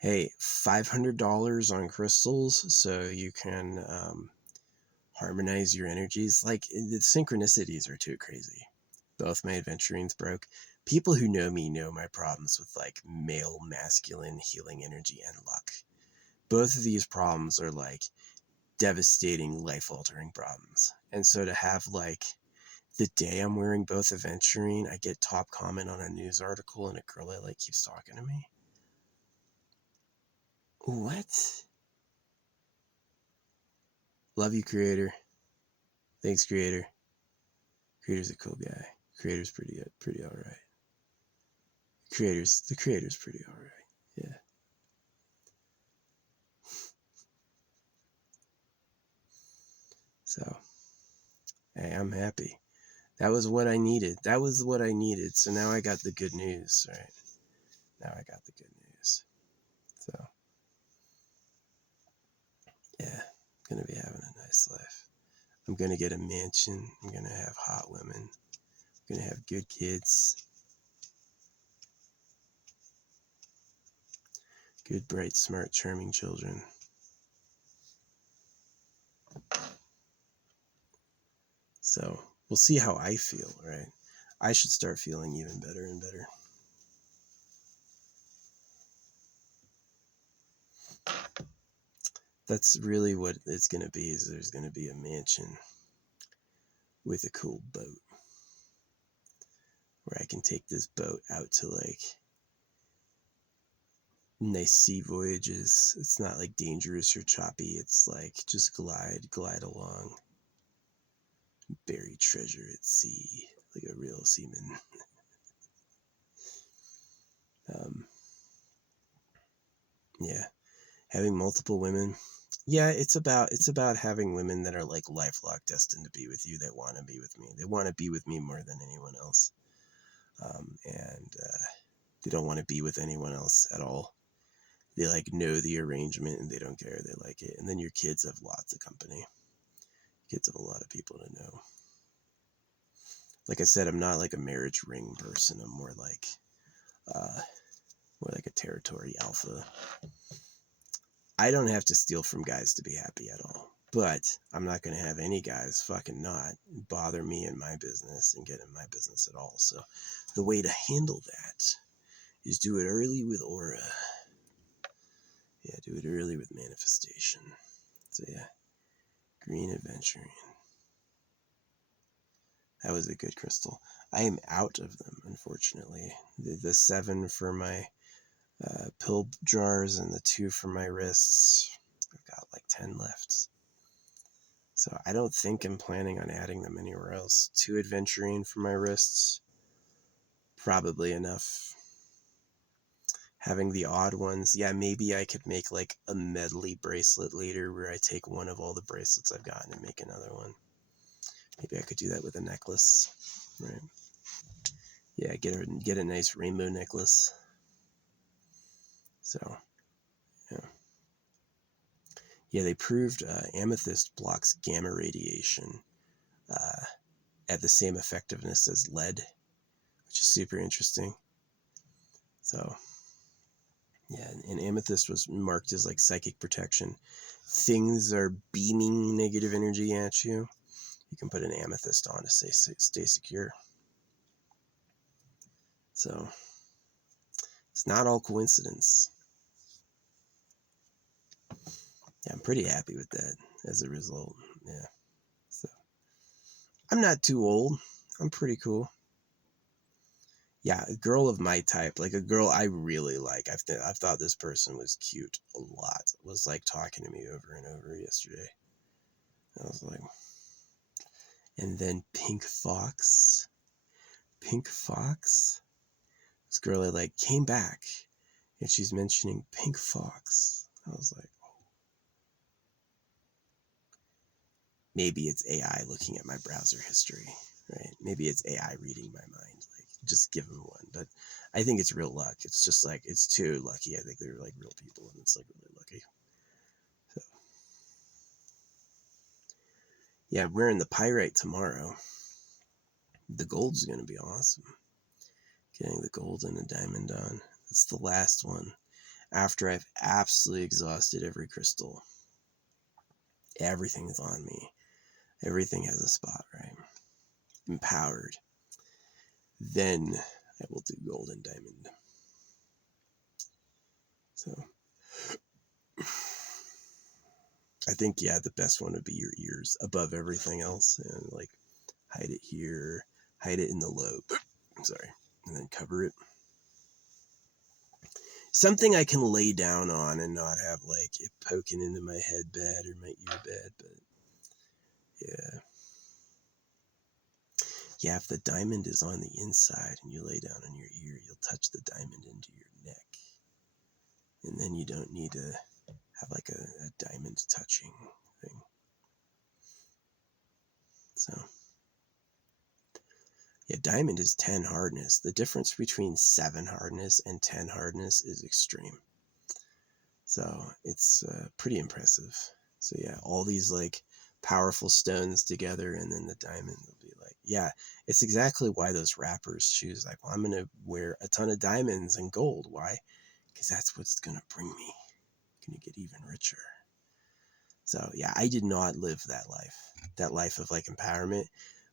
Hey, $500 on crystals so you can harmonize your energies. Like the synchronicities are too crazy. Both my aventurines broke. People who know me know my problems with like male masculine healing energy and luck. Both of these problems are like devastating, life altering problems. And so to have like the day I'm wearing both aventurine, I get top comment on a news article and a girl I like keeps talking to me. What? Love you, creator. Thanks, creator. Creator's a cool guy. Creator's pretty all right. The creator's pretty all right. Yeah. So, hey, I'm happy. That was what I needed. That was what I needed. So now I got the good news, right? Now I got the good news. So, yeah, I'm going to be having a nice life. I'm going to get a mansion. I'm going to have hot women. I'm going to have good kids. Good, bright, smart, charming children. So, we'll see how I feel, right? I should start feeling even better and better. That's really what it's going to be, is there's going to be a mansion with a cool boat where I can take this boat out to like nice sea voyages. It's not like dangerous or choppy. It's like just glide along, bury treasure at sea like a real seaman. Yeah, having multiple women. Yeah, it's about having women that are like lifelong destined to be with you. That want to be with me. They want to be with me more than anyone else, and they don't want to be with anyone else at all. They like know the arrangement and they don't care. They like it. And then your kids have lots of company. Kids have a lot of people to know. Like I said, I'm not like a marriage ring person. I'm more like a territory alpha. I don't have to steal from guys to be happy at all. But I'm not going to have any guys fucking not bother me in my business and get in my business at all. So the way to handle that is do it early with aura. Yeah, do it early with manifestation. So yeah, green aventurine. That was a good crystal. I am out of them, unfortunately. The 7 for my pill jars and the 2 for my wrists. I've got like 10 left. So I don't think I'm planning on adding them anywhere else. 2 aventurine for my wrists. Probably enough. Having the odd ones. Yeah, maybe I could make like a medley bracelet later where I take one of all the bracelets I've gotten and make another one. Maybe I could do that with a necklace. Right. Yeah, get a nice rainbow necklace. So, yeah. Yeah, they proved amethyst blocks gamma radiation at the same effectiveness as lead, which is super interesting. So, yeah, and amethyst was marked as like psychic protection. Things are beaming negative energy at you. You can put an amethyst on to stay secure. So, it's not all coincidence. Yeah, I'm pretty happy with that as a result. Yeah. So, I'm not too old. I'm pretty cool. Yeah, a girl of my type, like a girl I really like. I've thought this person was cute a lot. Was like talking to me over and over yesterday. I was like, and then Pink Fox. This girl I like came back, and she's mentioning Pink Fox. I was like, oh, maybe it's AI looking at my browser history, right? Maybe it's AI reading my mind. Like, just give them one. But I think it's real luck. It's just like, it's too lucky. I think they're like real people, and it's like really lucky. So, yeah, we're in the pyrite tomorrow. The gold's going to be awesome. Getting the gold and the diamond on. That's the last one. After I've absolutely exhausted every crystal. Everything is on me. Everything has a spot, right? Empowered. Then I will do gold and diamond. So I think, yeah, the best one would be your ears above everything else, and like hide it here, hide it in the lobe. I'm sorry, and then cover it. Something I can lay down on and not have like it poking into my head bad or my ear bad, but yeah. Yeah, if the diamond is on the inside and you lay down on your ear, you'll touch the diamond into your neck. And then you don't need to have like a diamond touching thing. So, Yeah, diamond is 10 hardness. The difference between 7 hardness and 10 hardness is extreme. So it's pretty impressive. So yeah, all these like powerful stones together, and then the diamond will be like, yeah, it's exactly why those rappers choose like, well, I'm going to wear a ton of diamonds and gold. Why? Because that's what's going to bring me. I'm going to get even richer. So yeah, I did not live that life of like empowerment.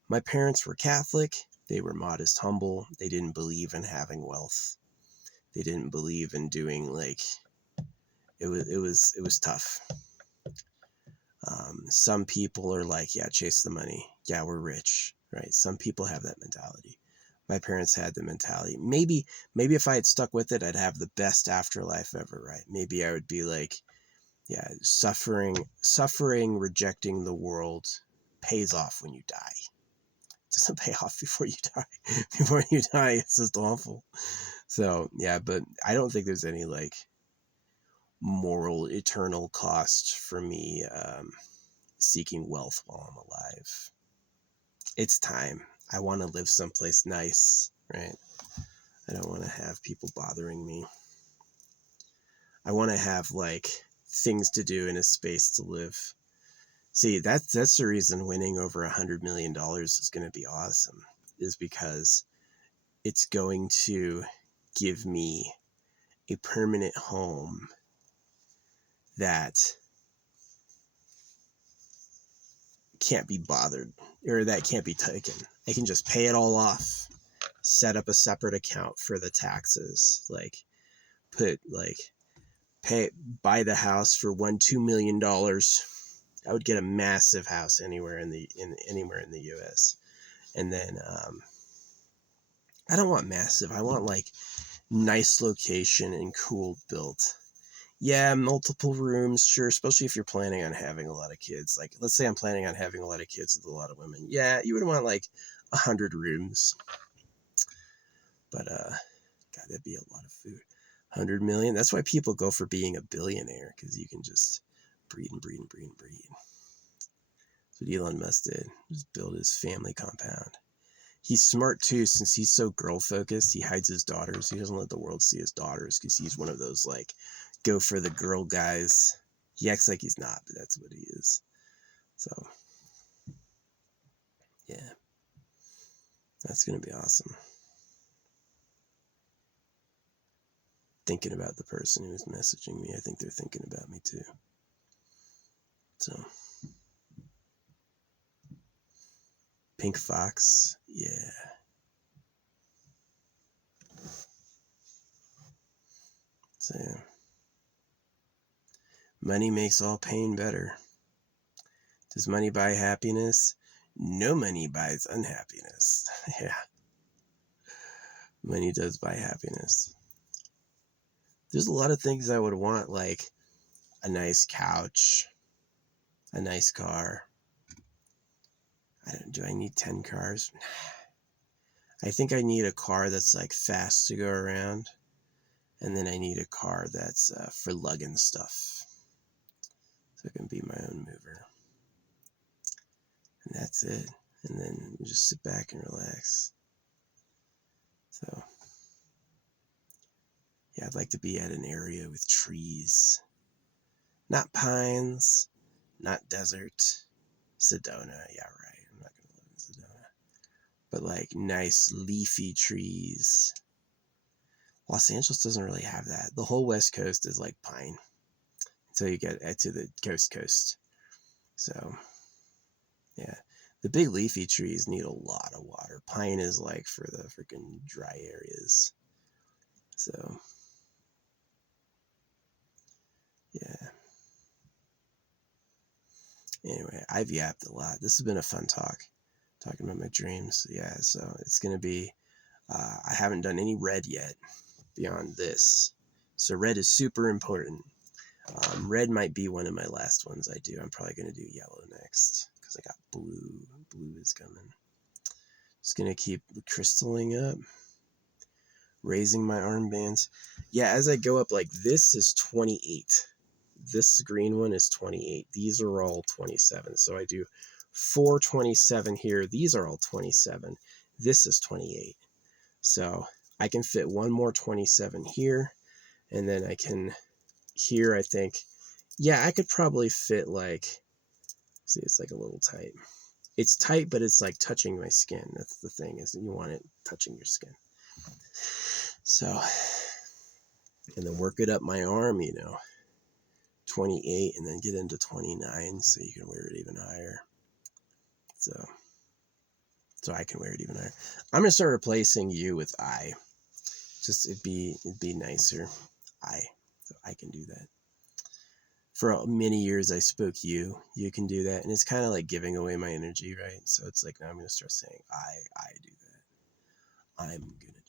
My parents were Catholic. They were modest, humble. They didn't believe in having wealth. They didn't believe in doing like, it was tough. Some people are like, yeah, chase the money. Yeah, we're rich, right? Some people have that mentality. My parents had the mentality. Maybe if I had stuck with it, I'd have the best afterlife ever, right? Maybe I would be like, yeah, suffering, rejecting the world pays off when you die. It doesn't pay off before you die. Before you die, it's just awful. So yeah, but I don't think there's any like moral eternal cost for me seeking wealth while I'm alive. It's time. I want to live someplace nice, right? I don't want to have people bothering me. I want to have like things to do and a space to live. See, that's the reason winning over $100 million is going to be awesome, is because it's going to give me a permanent home that can't be bothered, or that can't be taken. I can just pay it all off, set up a separate account for the taxes, like buy the house for $2 million. I would get a massive house anywhere in the US. And then I don't want massive. I want like nice location and cool built. Yeah, multiple rooms, sure, especially if you're planning on having a lot of kids. Like, let's say I'm planning on having a lot of kids with a lot of women. Yeah, you would want like 100 rooms. But God, that'd be a lot of food. 100 million. That's why people go for being a billionaire, because you can just breed and breed and breed and breed. That's what Elon Musk did. Just build his family compound. He's smart too, since he's so girl focused. He hides his daughters. He doesn't let the world see his daughters, because he's one of those like go for the girl guys. He acts like he's not, but that's what he is. So yeah, that's gonna be awesome. Thinking about the person who's messaging me. I think they're thinking about me too. So Pink Fox, yeah. So yeah. Money makes all pain better. Does money buy happiness? No, money buys unhappiness. Yeah. Money does buy happiness. There's a lot of things I would want, like a nice couch, a nice car. Do I need 10 cars? I think I need a car that's like fast to go around. And then I need a car that's for lugging stuff. So it can be my own mover. And that's it. And then just sit back and relax. So yeah, I'd like to be at an area with trees. Not pines, not desert. Sedona, yeah, right. I'm not going to live in Sedona. But like nice leafy trees. Los Angeles doesn't really have that. The whole West Coast is like pine until you get to the coast. So yeah, the big leafy trees need a lot of water. Pine is like for the freaking dry areas. So yeah. Anyway, I've yapped a lot. This has been a fun talk, talking about my dreams. Yeah, so it's going to be, I haven't done any red yet beyond this. So red is super important. Red might be one of my last ones I do. I'm probably going to do yellow next, because I got blue. Blue is coming. Just going to keep crystalling up. Raising my armbands. Yeah, as I go up, like this is 28. This green one is 28. These are all 27. So I do 427 here. These are all 27. This is 28. So I can fit one more 27 here. And then I can, here I think, yeah, I could probably fit like, see, it's like a little tight. It's tight, but it's like touching my skin. That's the thing, is you want it touching your skin. So, and then work it up my arm, 28, and then get into 29 so you can wear it even higher. So I can wear it even higher. I'm gonna start replacing you with I. Just it'd be nicer. So I can do that. For many years I spoke you. You can do that, and it's kind of like giving away my energy, right? So it's like now I'm gonna start saying I do that. I'm gonna do that.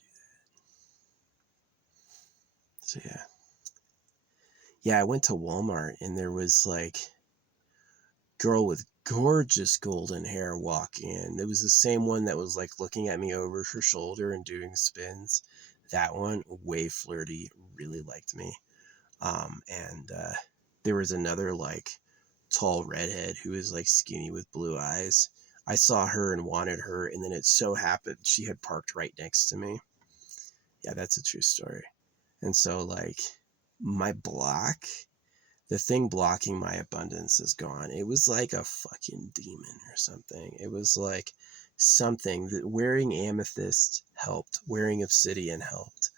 So yeah. I went to Walmart and there was like girl with gorgeous golden hair walk in. It was the same one that was like looking at me over her shoulder and doing spins. That one, way flirty, really liked me. And there was another like tall redhead who was like skinny with blue eyes. I saw her and wanted her, and then it so happened she had parked right next to me. Yeah, that's a true story. And so like my block, the thing blocking my abundance is gone. It was like a fucking demon or something. It was like something that wearing amethyst helped, wearing obsidian helped.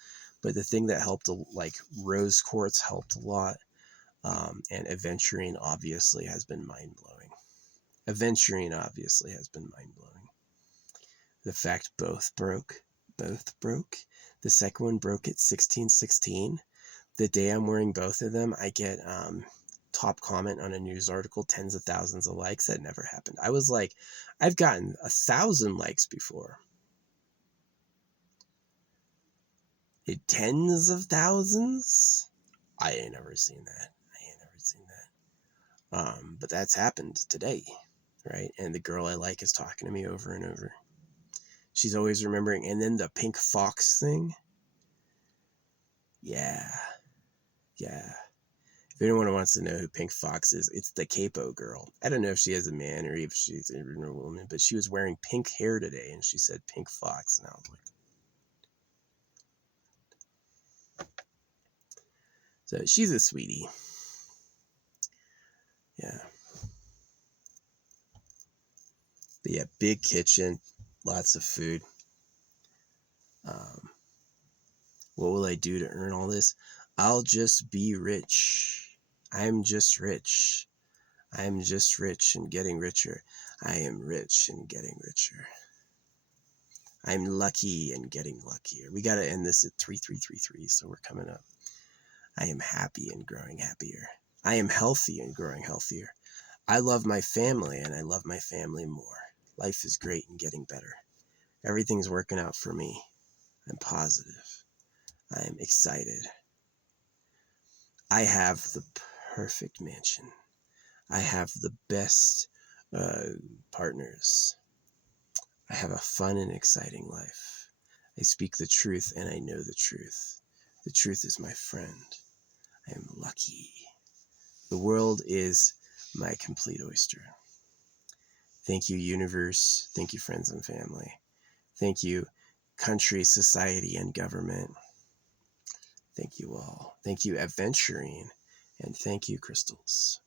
But the thing that helped, like rose quartz helped a lot. And aventurine obviously has been mind-blowing. Aventurine obviously has been mind-blowing. The fact both broke. The second one broke at 1616. The day I'm wearing both of them, I get top comment on a news article, tens of thousands of likes. That never happened. I was like, I've gotten 1,000 likes before. Tens of thousands? I ain't never seen that. But that's happened today, right? And the girl I like is talking to me over and over. She's always remembering. And then the pink fox thing. Yeah. If anyone wants to know who Pink Fox is, it's the capo girl. I don't know if she has a man or if she's a woman, but she was wearing pink hair today, and she said Pink Fox, and I was like, so she's a sweetie. Yeah. But yeah, big kitchen, lots of food. What will I do to earn all this? I'll just be rich. I'm just rich. I'm just rich and getting richer. I am rich and getting richer. I'm lucky and getting luckier. We got to end this at 3333, so we're coming up. I am happy and growing happier. I am healthy and growing healthier. I love my family and I love my family more. Life is great and getting better. Everything's working out for me. I'm positive. I am excited. I have the perfect mansion. I have the best partners. I have a fun and exciting life. I speak the truth and I know the truth. The truth is my friend. I am lucky. The world is my complete oyster. Thank you, universe. Thank you, friends and family. Thank you, country, society, and government. Thank you all. Thank you, aventurine. And thank you, crystals.